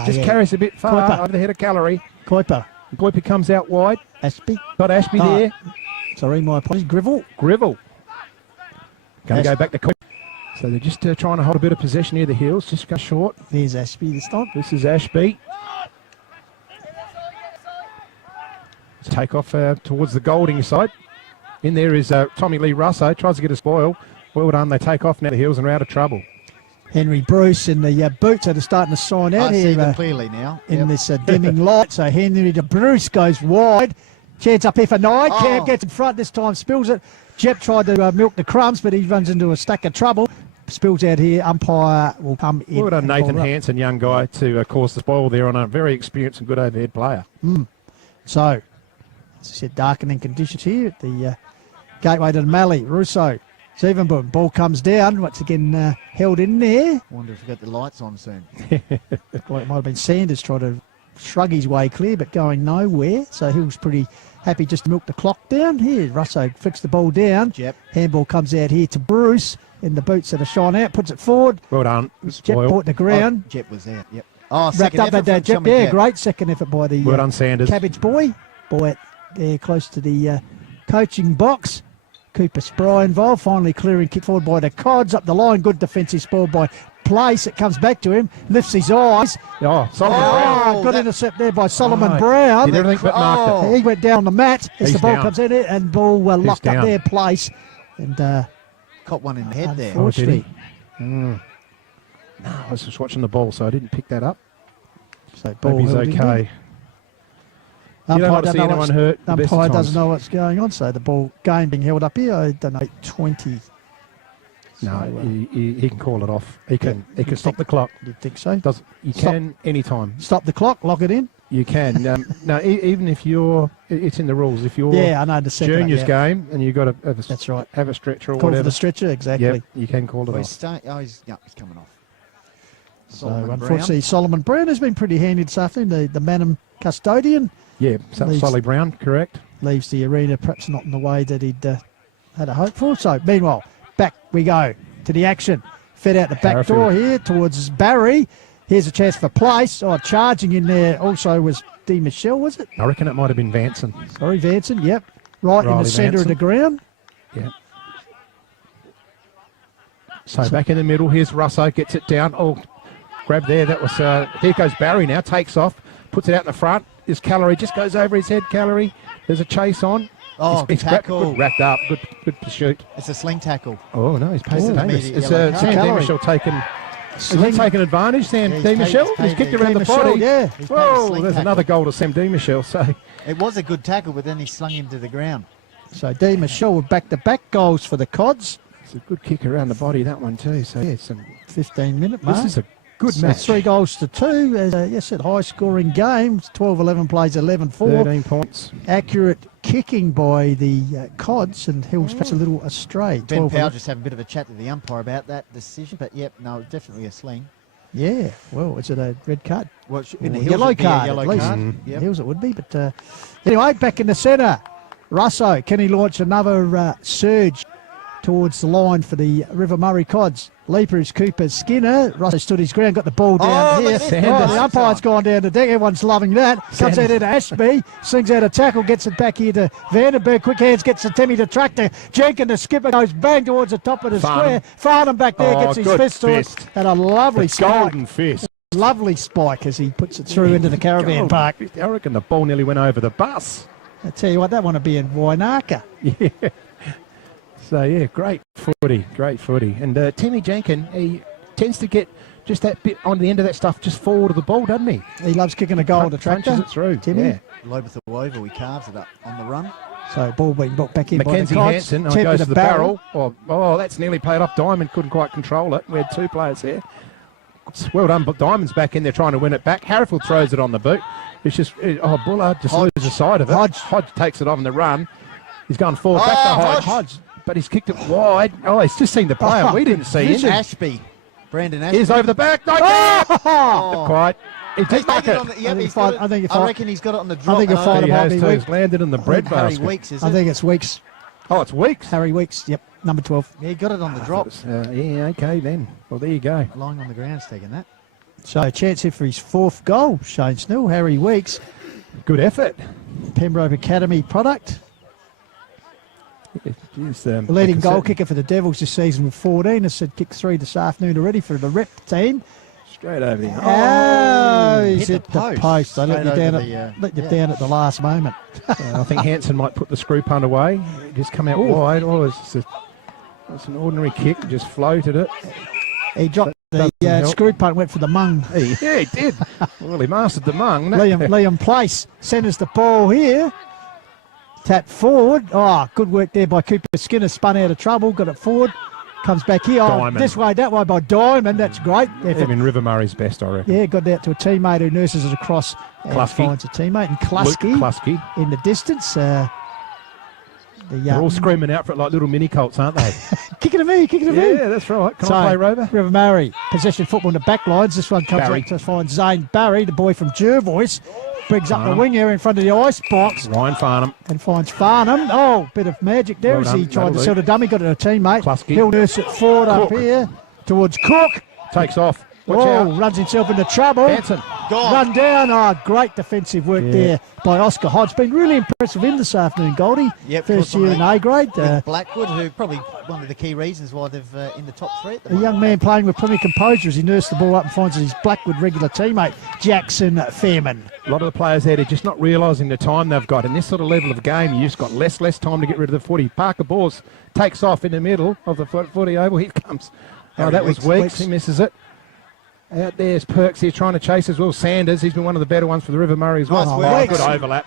just carries a bit far Kuiper. over the head of Calorie. Kuiper. Kuiper comes out wide. Ashby. Got Ashby there. Sorry, my apologies. Grivel. Going to go back to Kuiper. So they're just trying to hold a bit of possession near the heels. Just go short. There's Ashby this time. This is Ashby. Take off towards the Golding side. In there is Tommy Lee Russo. Tries to get a spoil. Well done. They take off now the heels and are out of trouble. Henry Bruce in the boots that are starting to sign out I here. see them clearly now. In this dimming light. So Henry to Bruce goes wide. Chance up here for Knight. Cam gets in front this time. Spills it. Jep tried to milk the crumbs, but he runs into a stack of trouble. Spills out here. Umpire will come in. Well done, Nathan Hansen, young guy, to cause the spoil there on a very experienced and good overhead player. So, as I said, darkening conditions here at the gateway to the Mallee. Russo, Zevenboom, ball comes down. Once again, held in there. Wonder if we got the lights on soon. Like it might have been Sanders trying to shrug his way clear, but going nowhere. So he was pretty happy just to milk the clock down. Here, Russo flicks the ball down. Jep. Handball comes out here to Bruce in the boots that are shine out, puts it forward. Well done. Jep bought the ground. Jep was there, yep. Oh, Wrapped second up effort that from Jep. Tommy Yeah, Jep. great second effort by the Well done, Sanders. Cabbage boy. Boy, there close to the coaching box. Cooper Spry involved, finally clearing kick forward by the Cods up the line. Good defensive spoil by Place. It comes back to him, lifts his eyes. Oh, Solomon Brown. Good intercept there by Solomon Brown. Did everything but marked it. He went down the mat as He's the ball down. comes in and ball locked up down. there, Place. And Caught one in the head there. unfortunately, No, I was just watching the ball, so I didn't pick that up. so ball Maybe he's held in okay. there. You don't Umpire want to doesn't see know anyone what's- hurt. the best of Umpire times. doesn't know what's going on, so the ball game being held up here. I don't know, 8:20. No, So, he can call it off. He can stop the clock. you think so? You Stop. can anytime. Stop the clock, lock it in. You can. No, even if it's in the rules. If you're Yeah, I know the second. juniors yeah. game and you've got to have a, That's right. have a stretcher or Call for whatever. the stretcher, exactly. Yep, you can call it Oh, off. he's coming off. So Solomon unfortunately, Solomon Brown has been pretty handy this afternoon. The Manham custodian Yeah, Leaves- Solly Brown, correct. leaves the arena perhaps not in the way that he'd had a hope for. So meanwhile, back we go to the action. Fed out the back Harrowfield. door here towards Barry. Here's a chance for Place. Oh, charging in there also was D. Michelle, was it? I reckon it might have been Vanson. Sorry, Vanson. Yep. Right in Riley the centre of Vanson. the ground. Yeah. So back in the middle, here's Russo, gets it down. Oh, grab there. That was, here goes Barry now, takes off, puts it out in the front. This Calorie just goes over his head, Calorie. There's a chase on. Oh, good tackle. Good wrapped up, good pursuit. It's a sling tackle. Oh, no, he's paid It's the an famous. immediate Is yellow card. Sam Calorie. Michelle taken... Has he Sling. taken advantage, Sam Yeah, D. he's Michelle? paid- He's kicked paid around D. the Michelle, body. yeah. He's paid a Whoa, sling there's tackle. another goal to Sam D. Michelle. So It was a good tackle, but then he slung him to the ground. So D. Michelle with back-to-back goals for the Cods. it's a good kick around the body, that one too. So yeah, 15-minute mark. this is a good So match. 3 goals to 2. As yes, a high-scoring game. 12-11 plays 11-4. 13 points. Accurate kicking by the Cods, and Hills perhaps a little astray. Ben 12 Powell just having a bit of a chat to the umpire about that decision, but yep, no, definitely a sling. Yeah, well, is it a red card? Well, in the Or Hills yellow it'd be a card, yellow at least. card. Yep. Hills it would be, but anyway, back in the centre. Russo, can he launch another surge towards the line for the River Murray Cods? Leaper is Cooper Skinner. Russo stood his ground, got the ball down here. look at this. Oh, the umpire's gone down the deck. Everyone's loving that. Comes out Sanders. into Ashby, slings out a tackle, gets it back here to Vandenberg. Quick hands, gets to Timmy the tractor. Jenkins, the skipper, goes bang towards the top of the Farnham. square. Farnham back there, Oh, gets his good fist to it. fist. And a lovely The spike. golden fist. Lovely spike as he puts it through into the caravan Golden park. fist. I reckon the ball nearly went over the bus. I tell you what, that want to be in Wainaka. Yeah. So yeah, great footy. And Timmy Jenkins, he tends to get just that bit on the end of that stuff, just forward of the ball, doesn't he? He loves kicking a goal to Punches tractor. it through. Timmy. Yeah. Lobeth Oval, he carves it up on the run. So ball being brought back in Mackenzie by the Hansen Tipped goes with to a the barrel. Oh, that's nearly played off. Diamond couldn't quite control it. We had two players there. It's well done, but Diamond's back in there trying to win it back. Harrifield throws it on the boot. It's just, Bullard just loses sight of it. Hodge takes it on the run. He's gone forward, back to Hodge. But he's kicked it wide. Oh, he's just seen the player. We didn't see him. Ashby. Brandon Ashby. He's over the back. No, not quite. He did make it. I reckon he's got it on the drop. I think He has too. He's landed in the breadbasket. Harry Weeks, is it? I think it's Weeks. Oh, it's Weeks. Harry Weeks, yep, number 12. Yeah, he got it on the drop. Yeah, okay then. Well, there you go. Lying on the ground, taking that. So a chance here for his 4th goal, Shane Snell, Harry Weeks. Good effort. Pembroke Academy product. The leading goal kicker for the Devils this season with 14. Has said kick 3 this afternoon already for the rep team. Straight over the he's hit the post. They let you down at the last moment. I think Hansen might put the screw punt away. Just come out wide. Oh, it's an ordinary kick. Just floated it. He dropped the screw punt, went for the mung. Yeah, he did. Well, he mastered the mung. Liam Place centres the ball here. Tap forward. Oh, good work there by Cooper Skinner. Spun out of trouble. Got it forward. Comes back here. Oh, this way, that way by Diamond. That's great. Even River Murray's best, I reckon. Yeah, got out to a teammate who nurses it across and finds a teammate. And Klusky in the distance. They're all screaming out for it like little mini Colts, aren't they? Kick it to me, kick it to me. Yeah, that's right. Can I play Rover? River Murray. Possession football in the back lines. This one comes out to find Zane Barry, the boy from Jervois. Brings up the wing here in front of the ice box. Ryan Farnham. And finds Farnham. Oh, bit of magic there as he tried to sell the dummy. Got it to a teammate. Klusky. He'll nurse it forward up here towards Cook. Takes off. Watch out. Runs himself into trouble. Hansen. Run down. Oh, great defensive work there by Oscar Hodge. Been really impressed with him this afternoon, Goldie. Yep, first year in A grade. Blackwood, who probably one of the key reasons why they've in the top 3 at the moment. A young man playing with plenty of composure as he nursed the ball up and finds his Blackwood regular teammate, Jackson Fairman. A lot of the players there are just not realising the time they've got. In this sort of level of game, you've just got less time to get rid of the footy. Parker Bors takes off in the middle of the footy oval. Here comes. Oh, that was Weeks. He misses it. Out there's Perks here trying to chase as well. Sanders, he's been one of the better ones for the River Murray as well. Nice good overlap.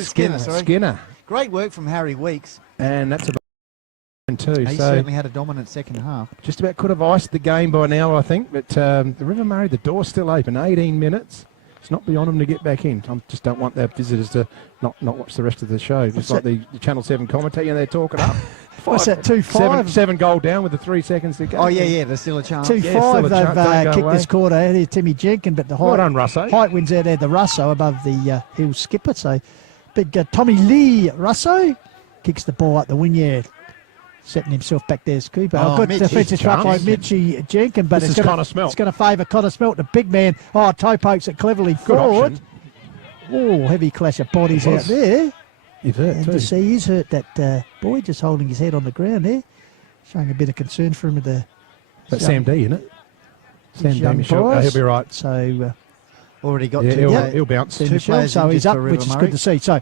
Skinner. Great work from Harry Weeks. And that's about too. He certainly had a dominant second half. Just about could have iced the game by now, I think. But the River Murray, the door's still open. 18 minutes. It's not beyond them to get back in. I just don't want their visitors to not watch the rest of the show. Just like the Channel 7 commentator, they're talking up. What's that, 2-5? 7 goal down with the 3 seconds to go. Oh, yeah, there's still a chance. 2-5 they've kicked this quarter out here, Timmy Jenkins, but the height wins out there, the Russo above the Hill skipper. So big Tommy Lee Russo kicks the ball up the wing, setting himself back there as Cooper. Good defensive truck by Mitchie Jenkins, but it's going to favour Connor Smelt, the big man. Toe pokes it cleverly forward. Oh, heavy clash of bodies out there. He's hurt and too. to see he's hurt, that boy just holding his head on the ground there, showing a bit of concern for him with the. But Sam D, isn't it? Sam D, Michelle. He'll be right. So already got he'll bounce. So he's up, which is good to see. So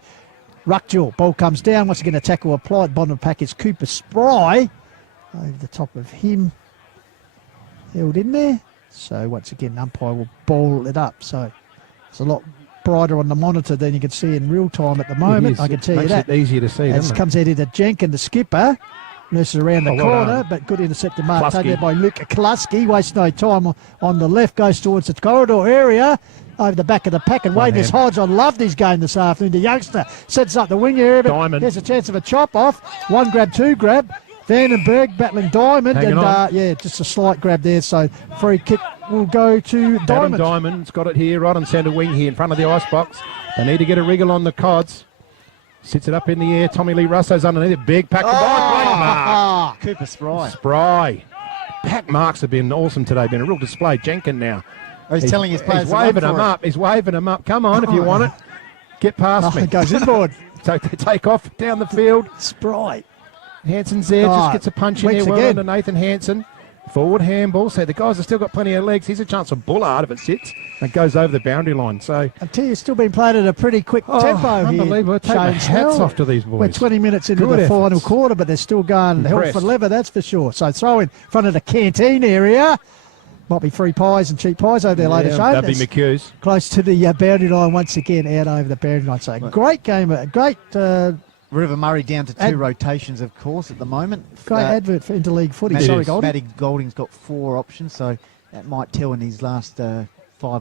Ruckdual, ball comes down once again. A tackle applied. Bottom of the pack is Cooper Spry over the top of him, held in there. So once again, umpire will ball it up. So it's a lot brighter on the monitor than you can see in real time at the moment. I can tell you that. Makes it easier to see. As comes out into Jenkins, the skipper. Nurses around the corner, but good intercepted mark taken there by Luke Klusky. Wastes no time on the left, goes towards the corridor area, over the back of the pack, and Wayne Hodge. I loved his game this afternoon. The youngster sets up the wing area, but there's a chance of a chop off. 1 grab, 2 grab. Vandenberg battling Diamond, and just a slight grab there. So free kick will go to Diamond. Adam Diamond's got it here, right on centre wing here in front of the ice box. They need to get a wriggle on the cods. Sits it up in the air. Tommy Lee Russo's underneath it. Big pack. Cooper Spry. Spry. Pack marks have been awesome today. Been a real display. Jenkins now. He's telling his players he's waving them up. He's waving them up. Come on, if you want it. Get past me. It goes inboard. So they take off down the field. Spry. Hansen's there. Just gets a punch in there. Well under Nathan Hansen. Forward handball. So the guys have still got plenty of legs. Here's a chance for Bullard if it sits and goes over the boundary line. So I tell you, it's still been played at a pretty quick tempo unbelievable. here. Take my hats off to these boys. We're 20 minutes into the final quarter, but they're still going hell for leather, that's for sure. So throw in front of the canteen area. Might be free pies and cheap pies over there later, Shane. That'd be That's McHugh's. close to the boundary line once again, out over the boundary line. So a great game, a great River Murray down to 2 rotations, of course, at the moment. advert for interleague footy. It Sorry, is. Goldie. Matty Golding's got 4 options, so that might tell in his last 5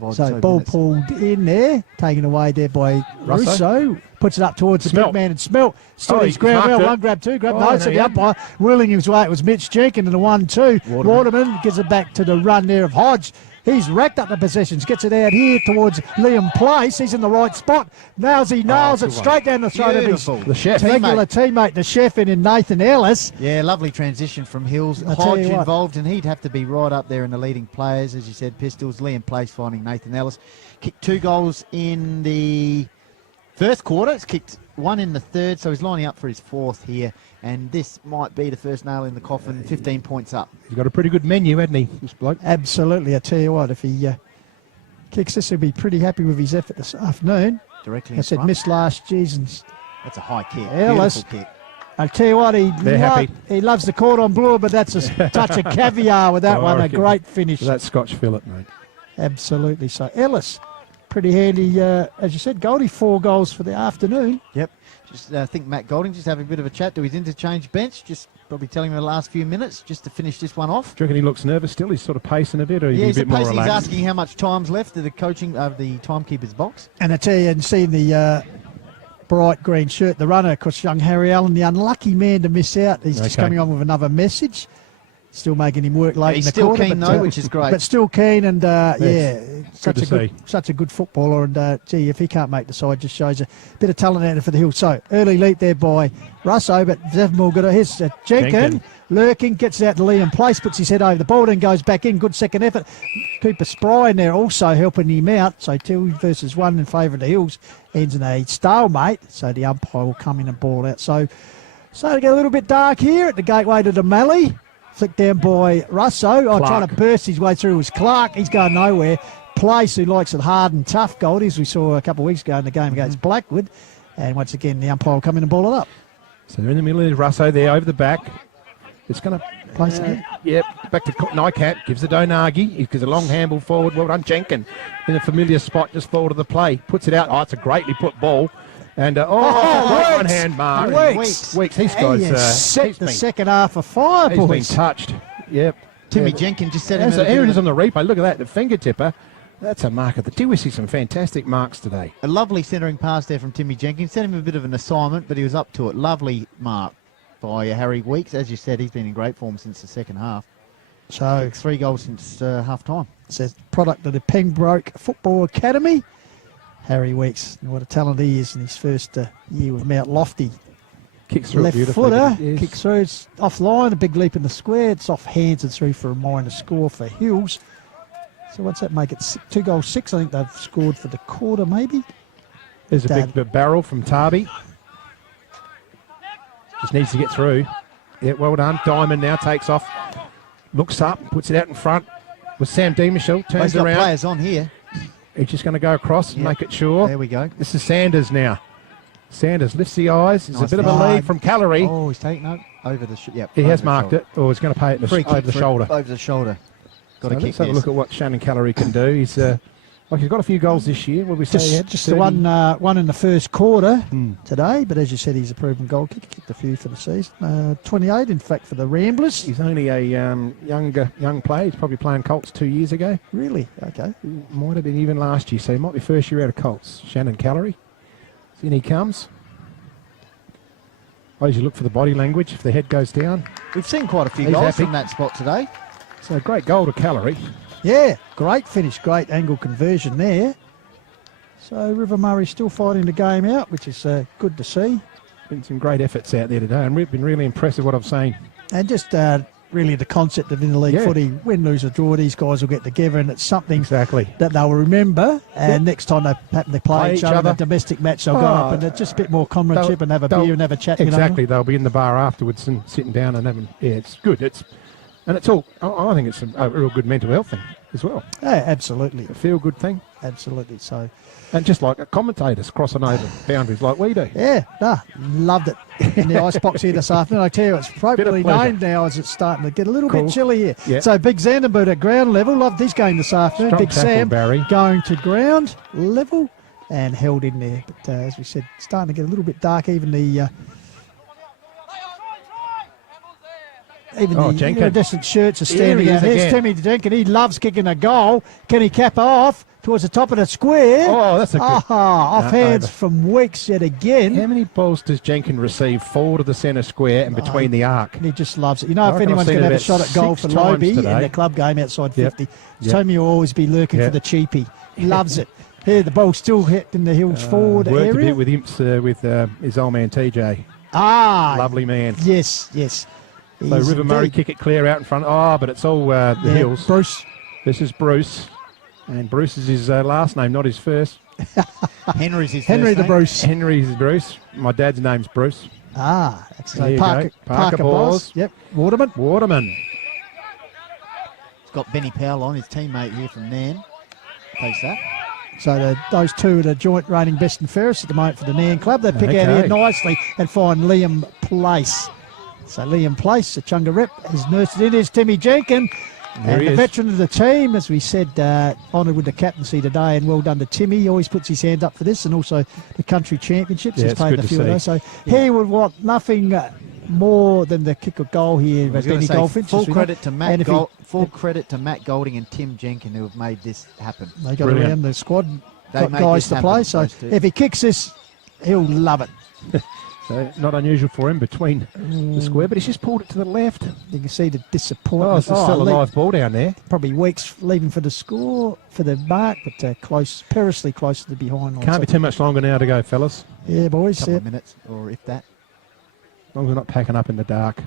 odd So ball minutes. pulled in there, taken away there by Russo. Puts it up towards the Smelt. big man and Smelt. Stood Oh, his he's ground marked well. it. One grab, two grab. Oh, No, it's no, the yeah. umpire. Wheeling his way. It was Mitch Jenkins and the 1-2. Waterman gives it back to the run there of Hodge. He's racked up the possessions. Gets it out here towards Liam Place. He's in the right spot. Nails it good straight down the throat Beautiful. of his The chef. regular teammate, the chef, in Nathan Ellis. Yeah, lovely transition from Hills. I tell Hodge you what. involved, and he'd have to be right up there in the leading players, as you said, Pistols. Liam Place finding Nathan Ellis. Kicked 2 goals in the first quarter. It's kicked 1 in the third, so he's lining up for his 4th here. And this might be the first nail in the coffin, 15 points up. He's got a pretty good menu, hasn't he, this bloke? Absolutely. I tell you what, if he kicks this, he'll be pretty happy with his effort this afternoon. Directly I in said front. missed last season's. That's a high kick. Ellis. Beautiful kick. I tell you what, They're happy. he loves the cordon bleu, but that's a touch of caviar with that Oh, I one. A reckon. great finish. That Scotch fillet, mate. Absolutely. So Ellis, pretty handy, as you said, Goldie, 4 goals for the afternoon. Yep. Just I think Matt Golding just having a bit of a chat to his interchange bench, just probably telling him the last few minutes just to finish this one off. Do you reckon he looks nervous still? He's sort of pacing a bit, or Yeah, he's he's a bit more pacing. He's relaxed? asking how much time's left of the coaching of the timekeeper's box. And I tell you, and seeing the bright green shirt, the runner, of course, young Harry Allen, the unlucky man to miss out. He's just Okay. coming on with another message. Still making him work late He's in the still quarter. keen but, though, which is great. But still keen, and Good to see. such a good footballer. And gee, if he can't make the side, just shows a bit of talent out there for the Hills. So early leap there by Russo, but Zevmore got his Jenkin. Lurking, gets it out to Liam Place, puts his head over the ball and goes back in. Good second effort. Cooper Spry in there also helping him out. So 2 versus 1 in favour of the Hills. Ends in a stalemate. So the umpire will come in and ball out. So to get a little bit dark here at the gateway to the Mallee. Flicked down by Russo. Trying to burst his way through was Clark. He's going nowhere. Place, who likes it hard and tough, Goldie, as we saw a couple of weeks ago in the game against Blackwood. And once again, the umpire will come in and ball it up. So they're in the middle of Russo there, over the back. It's going to Place again. Yep, back to Nycat, gives the Donagi. He gives a long handball forward. Well done, Jenkin. In a familiar spot just forward of the play. Puts it out. Oh, it's a greatly put ball. And, one hand mark. Weeks. These guys, set he's the been, second half of fire, he's been boys. touched. Yep. Timmy Jenkins just said him. So here it is on the replay. Look at that, the finger tipper. That's a mark of the two. We see some fantastic marks today. A lovely centering pass there from Timmy Jenkins. Sent him a bit of an assignment, but he was up to it. Lovely mark by Harry Weeks. As you said, he's been in great form since the second half. So 3 goals since half time. says product of the Pembroke Football Academy. Harry Weeks, what a talent he is in his first year with Mount Lofty. Kicks through Left beautifully. footer, Yes. kicks through, it's offline, a big leap in the square, it's off hands and through for a minor score for Hills. So what's that make it? 2 goals 6, I think they've scored for the quarter maybe. There's a big barrel from Tarby. Just needs to get through. Yeah, well done. Diamond now takes off. Looks up, puts it out in front. With Sam Demichel, turns He's got around. players on here. He's just going to go across and make it sure. There we go. This is Sanders now. Sanders lifts the eyes. There's Nice a bit of a line. lead from Calorie. Oh, he's taking it over the yep. He over has the marked shoulder. it, or he's going to pay it Free over kick the for- shoulder. Over the shoulder. Got So a kick. let's have a yes. look at what Shannon Calorie can do. He's he's got a few goals this year. What we say? he had? Just the 30? one in the first quarter today, but as you said, he's a proven goal kicker, kicked a few for the season. 28, in fact, for the Ramblers. He's only a young player. He's probably playing Colts 2 years ago. Really? Okay. Might have been even last year, so he might be first year out of Colts. Shannon Calorie. In he comes. I usually look for the body language if the head goes down. We've seen quite a few He's goals happy. from that spot today. So great goal to Calorie. Yeah, great finish, great angle conversion there. So River Murray still fighting the game out, which is good to see. Been some great efforts out there today, and we've been really impressed with what I've seen. And just really the concept of interleague Yeah. footy, win, lose or draw, these guys will get together and it's something Exactly. that they'll remember. And next time they happen to play each other in a other. domestic match, they'll go up and it's just a bit more comradeship and have a beer and have a chat. Exactly. You know? They'll be in the bar afterwards and sitting down and having. Yeah, it's good. It's all. I think it's a real good mental health thing as well. Yeah, absolutely. A feel good thing. Absolutely. So And just like commentators crossing over boundaries like we do. Yeah, loved it in the icebox here this afternoon. I tell you, it's appropriately pleasure. named now as it's starting to get a little Cool. bit chilly here. Yeah. So Big Xanderboot at ground level. Loved his game this afternoon. Strong Big tackle, Sam Barry. going to ground level and held in there. But as we said, starting to get a little bit dark. Even the Jenkin. iridescent shirts are Here standing he out. is Here's again. Timmy Jenkin. He loves kicking a goal. Can he cap off towards the top of the square? Oh, that's a good... Off No, hands over. from Weeks yet again. How many balls does Jenkins receive forward of the centre square and between the arc? And he just loves it. You know, I if reckon anyone's I've going to seen have a it shot about at goal 6 for times Lobe in today. the club game outside Yep. 50, Yep. Tommy will always be lurking Yep. for the cheapie. Loves it. Here, the ball still hit in the Hills forward Worked a area. bit with Imps, with his old man TJ. Lovely man. Yes. So He's River Murray indeed. kick it clear out in front. Oh, but it's all the Yeah, Hills. Bruce. This is Bruce. And Bruce is his last name, not his first. Henry's his Henry first the name. Bruce. Henry's Bruce. My dad's name's Bruce. That's There you go. Parker Bors. Yep, Waterman. Waterman. He's got Benny Powell on, his teammate here from Nan. Takes that. So those two are the joint reigning best and fairest at the moment for the Nan Club. They pick out here Okay. nicely and find Liam Place. So Liam Place, the Chunga rep, has nursed it in. Here's Timmy Jenkin. There And he the is. veteran of the team, as we said, honoured with the captaincy today, and well done to Timmy. He always puts his hand up for this, and also the country championships. Yeah, He's it's played good a to few of see. those. So he would want nothing more than the kick of goal here I was at going Benny to say, Goldfinch. full as we know. credit to And Matt if he- full credit to Matt Golding and Tim Jenkin who have made this happen. They got Brilliant. around the squad, They got made guys this to happen, play. So those two. if he kicks this, he'll love it. So not unusual for him between the square, but he's just pulled it to the left. You can see the disappointment. Oh, it's still a Lee- live ball down there. Probably Weeks leaving for the score, for the mark, but perilously close to the behind line. Can't be So- too much longer now to go, fellas. Yeah, boys. Couple Yeah. of minutes, or if that. As long as we're not packing up in the dark.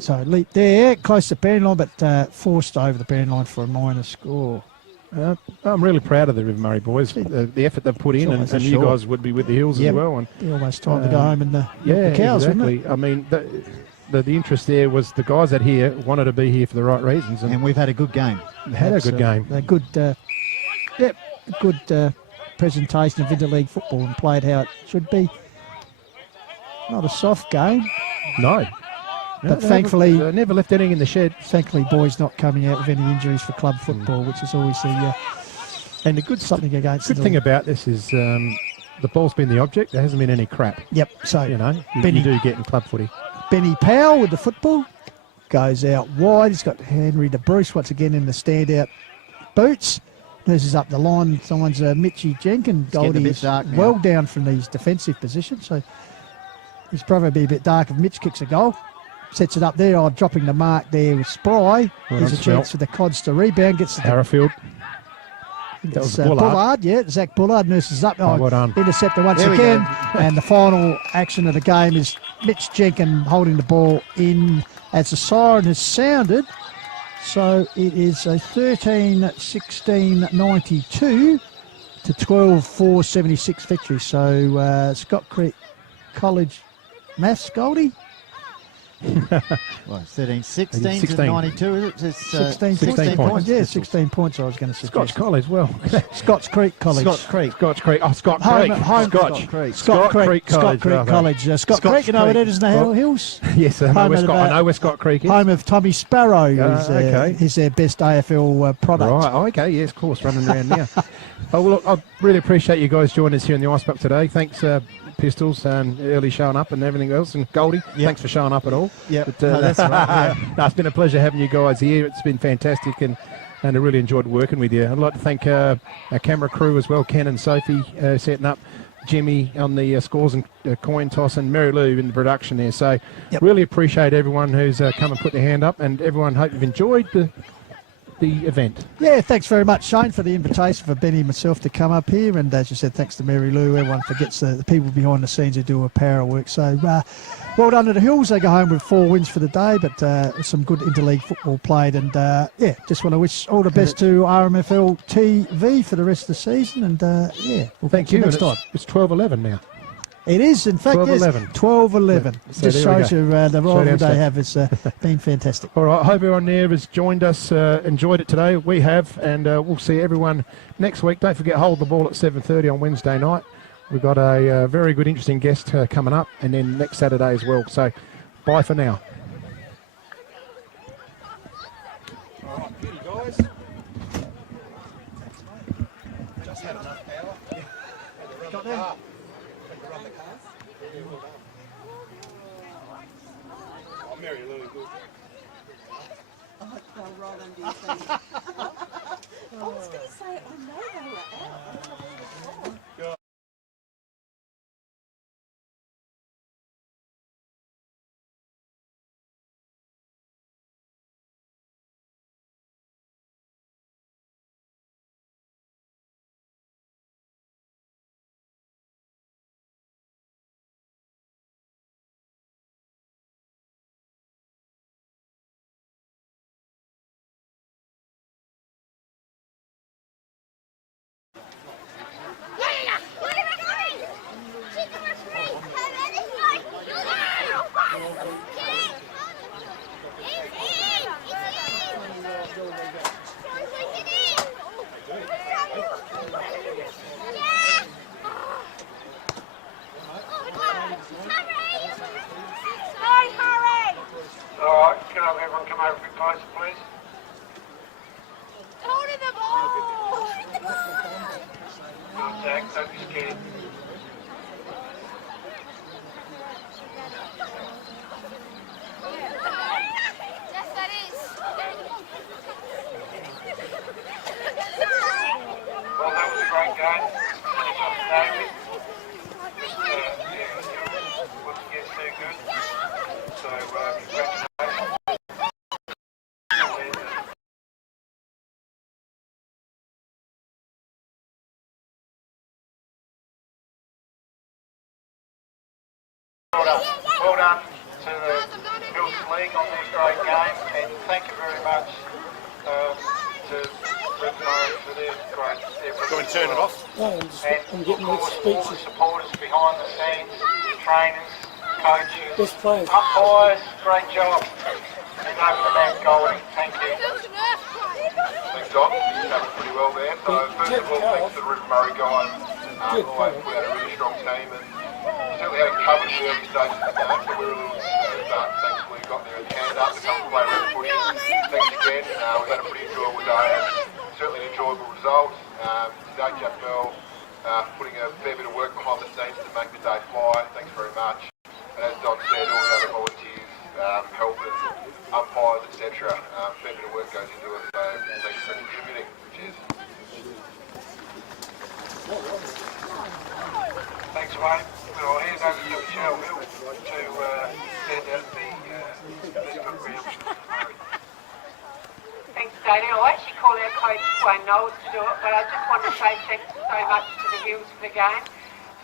So leap there, close to the boundary line, but forced over the boundary line for a minor score. I'm really proud of the River Murray boys, the effort they've put in, Sure, and for you sure. guys would be with the Hills Yep. as well. And Almost time to go home and milk yeah, the cows, exactly. wasn't it? I mean, the interest there was the guys that here wanted to be here for the right reasons, and And we've had a good game. had a good game. A good, presentation of interleague football and played how it should be. Not a soft game. No. But thankfully- they never left anything in the shed. Thankfully, boys not coming out with any injuries for club football, which is always And the good something against good the thing about this is the ball's been the object. There hasn't been any crap. Yep. So You know, Benny- you do get in club footy. Benny Powell with the football goes out wide. He's got Henry de Bruce once again in the standout boots. Nurses up the line. Someone's Mitchy Jenkins. getting a Goldie bit is dark now. well down from these defensive positions. So it's probably be a bit dark if Mitch kicks a goal. Sets it up there. Dropping the mark there with Spry. Well There's a done, chance Spell. for the Cods to rebound. Gets the Harrowfield. That was Bullard. Yeah, Zach Bullard nurses up. Oh, well done. Interceptor once There we again. go. And the final action of the game is Mitch Jenkins holding the ball in as the siren has sounded. So it is a 13-16-92 to 12-4-76 victory. So Scott Creek College maths, Goldie? Well, 13-16 to 16. 92, is it? It's, 16 16 points. Yeah, Pistols. 16 points I was going to suggest. Scotch College, well. Scotts Creek College. Scotch Creek. Scotch Creek. Oh, Scott Home- Creek. home- Scotch. Creek. Scott Creek College. College. Scott Scotch Creek, you know where Creek. that is in the Hills? Yes, I know, Home where of Scott, I know where Scott Creek is. Home of Tommy Sparrow, okay. is their best AFL product. Right, oh, okay, yes, of course, running around now. Oh, well, look, I really appreciate you guys joining us here in the Icebuck today. Thanks, Pistols, and early showing up and everything else. And Goldie, thanks for showing up at all. Yeah, But, no, that's right. Yeah. no, it's been a pleasure having you guys here. It's been fantastic, and I really enjoyed working with you. I'd like to thank our camera crew as well, Ken and Sophie, setting up, Jimmy on the scores and coin toss, and Mary Lou in the production there. So really appreciate everyone who's come and put their hand up, and everyone hope you've enjoyed the event. Yeah, thanks very much, Shane, for the invitation for Benny and myself to come up here. And as you said, thanks to Mary Lou. Everyone forgets the people behind the scenes who do a power of work. So well done to the Hills. They go home with 4 wins for the day, but some good interleague football played. And just want to wish all the best to RMFL TV for the rest of the season. And we'll Thank catch you you. next And time. it's 12-11 now. It is, in fact, 12-11. yes, 12-11. So Just there we shows go. you the rivalry Showdown they state. have has been fantastic. All right, I hope everyone there has joined us, enjoyed it today. We have, and we'll see everyone next week. Don't forget, Hold the Ball at 7:30 on Wednesday night. We've got a very good, interesting guest coming up, and then next Saturday as well. So, bye for now. All right, beauty, guys. Just had enough power. Got there. Oh, Mary Lou, good. I fell right under your feet. I was going to say, I know they were out. Alright, can I have everyone come over a bit closer, please? Hold the ball! No, Zach, don't be scared. Yes, that is. Well, that was a great game. Finish off the day with. Wasn't getting too good. So, congratulations. Well done to the Hills League on this great game, and thank you very much to River Murray for their great effort. Go and turn it off. And of course, all the supporters behind the scenes, trainers, coaches, umpires, great job. And over to Matt Golding, thank you. Thanks, Doc. You covered pretty well there. So first of all, thanks to the River Murray guys. Always put out a really strong team, and certainly hadn't covered the early stages of the game, so we were a little concerned, but thankfully got there and hand up to come to play rep footy. Thanks again. We've had a pretty enjoyable day, and certainly an enjoyable result. Today, Jack Bell putting a fair bit of work behind the scenes to make the day fly. Thanks very much. And as Doc said, all the other volunteers, helpers, umpires, etc. Fair bit of work goes into it, so thanks for contributing. Cheers. Thanks, Wayne. I'll hand over to Michelle Hill to send out the Western reaction. Thanks, Dana. I'll actually call our coach Wayne Knowles to do it, but I just want to say thanks so much to the Hills for the game.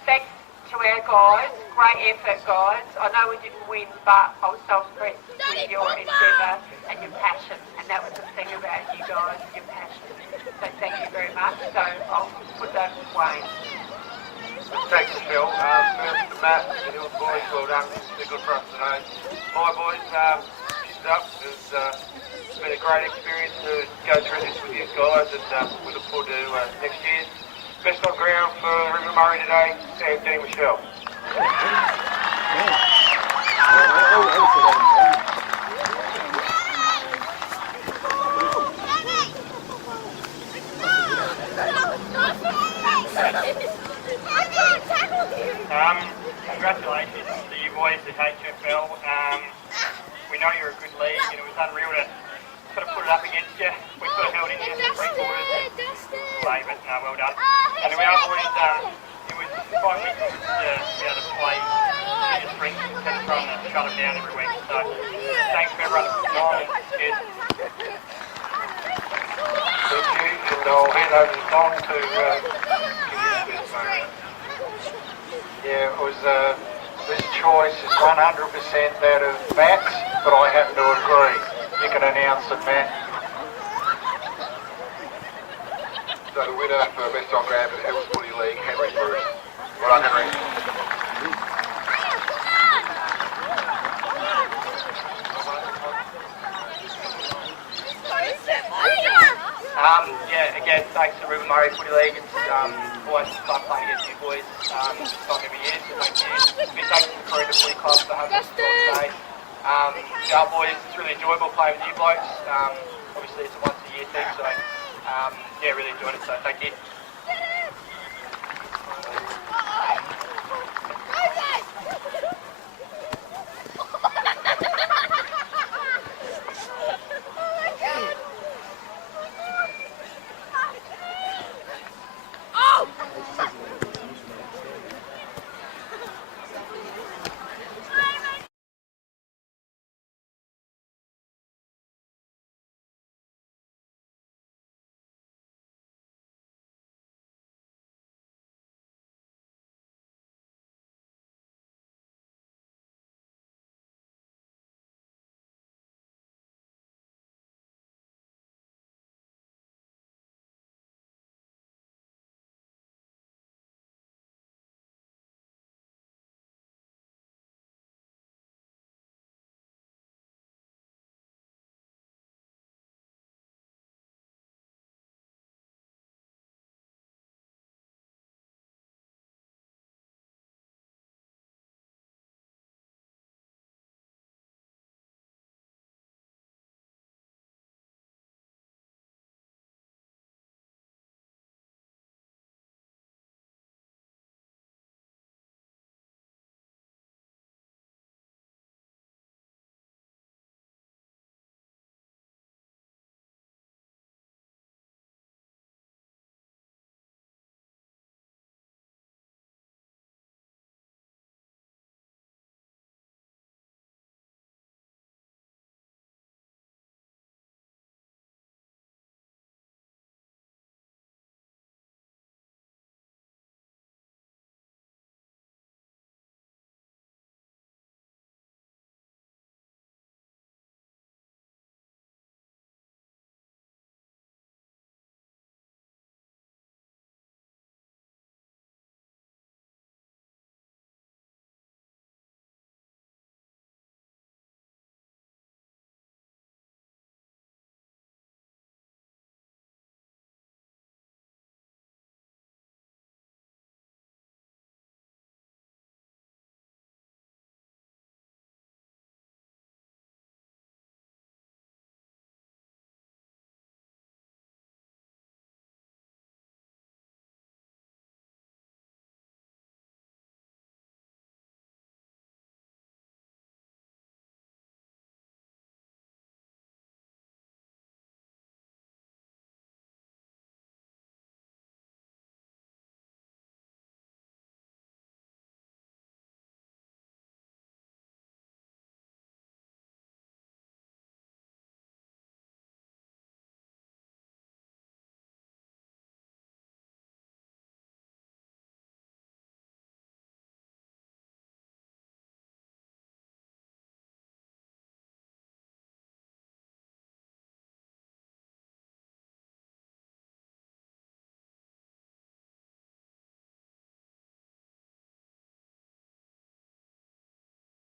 Thanks to our guys. Great effort, guys. I know we didn't win, but I was so impressed with your endeavour and your passion, and that was the thing about you guys, your passion. So thank you very much. So I'll put that to Wayne. Thanks, Michelle. First to Matt, the Hills boys, well done. They're good for us today. My boys, keep it up. It's been a great experience to go through this with you guys, and we look forward to next year. Best on ground for River Murray today, Sam D. Michelle. Congratulations to you boys at HFL. We know you're a good league, and it was unreal to sort of put it up against you. We sort of held in you for 3 quarters and play, but no, well done. And we are boys, it was quite wicked to be able to play to your strengths instead of trying to shut them down every week. So thanks for everyone for the time, and cheers. Thank you, and I'll hand over to Don to give you the best moment. Yeah, it was, this choice is 100% that of Matt's, but I happen to agree. You can announce it, Matt. So the winner for Best on Ground for the Hills Footy League, Henry Bruce. Well done, Henry. thanks to River Murray Footy League. It's always fun playing against you boys this time every year, so thank you. Big thanks to the Corinda Footy Club for having us today. Our boys, it's really enjoyable playing with you blokes. Obviously it's a once a year thing, so yeah, really enjoyed it, so thank you.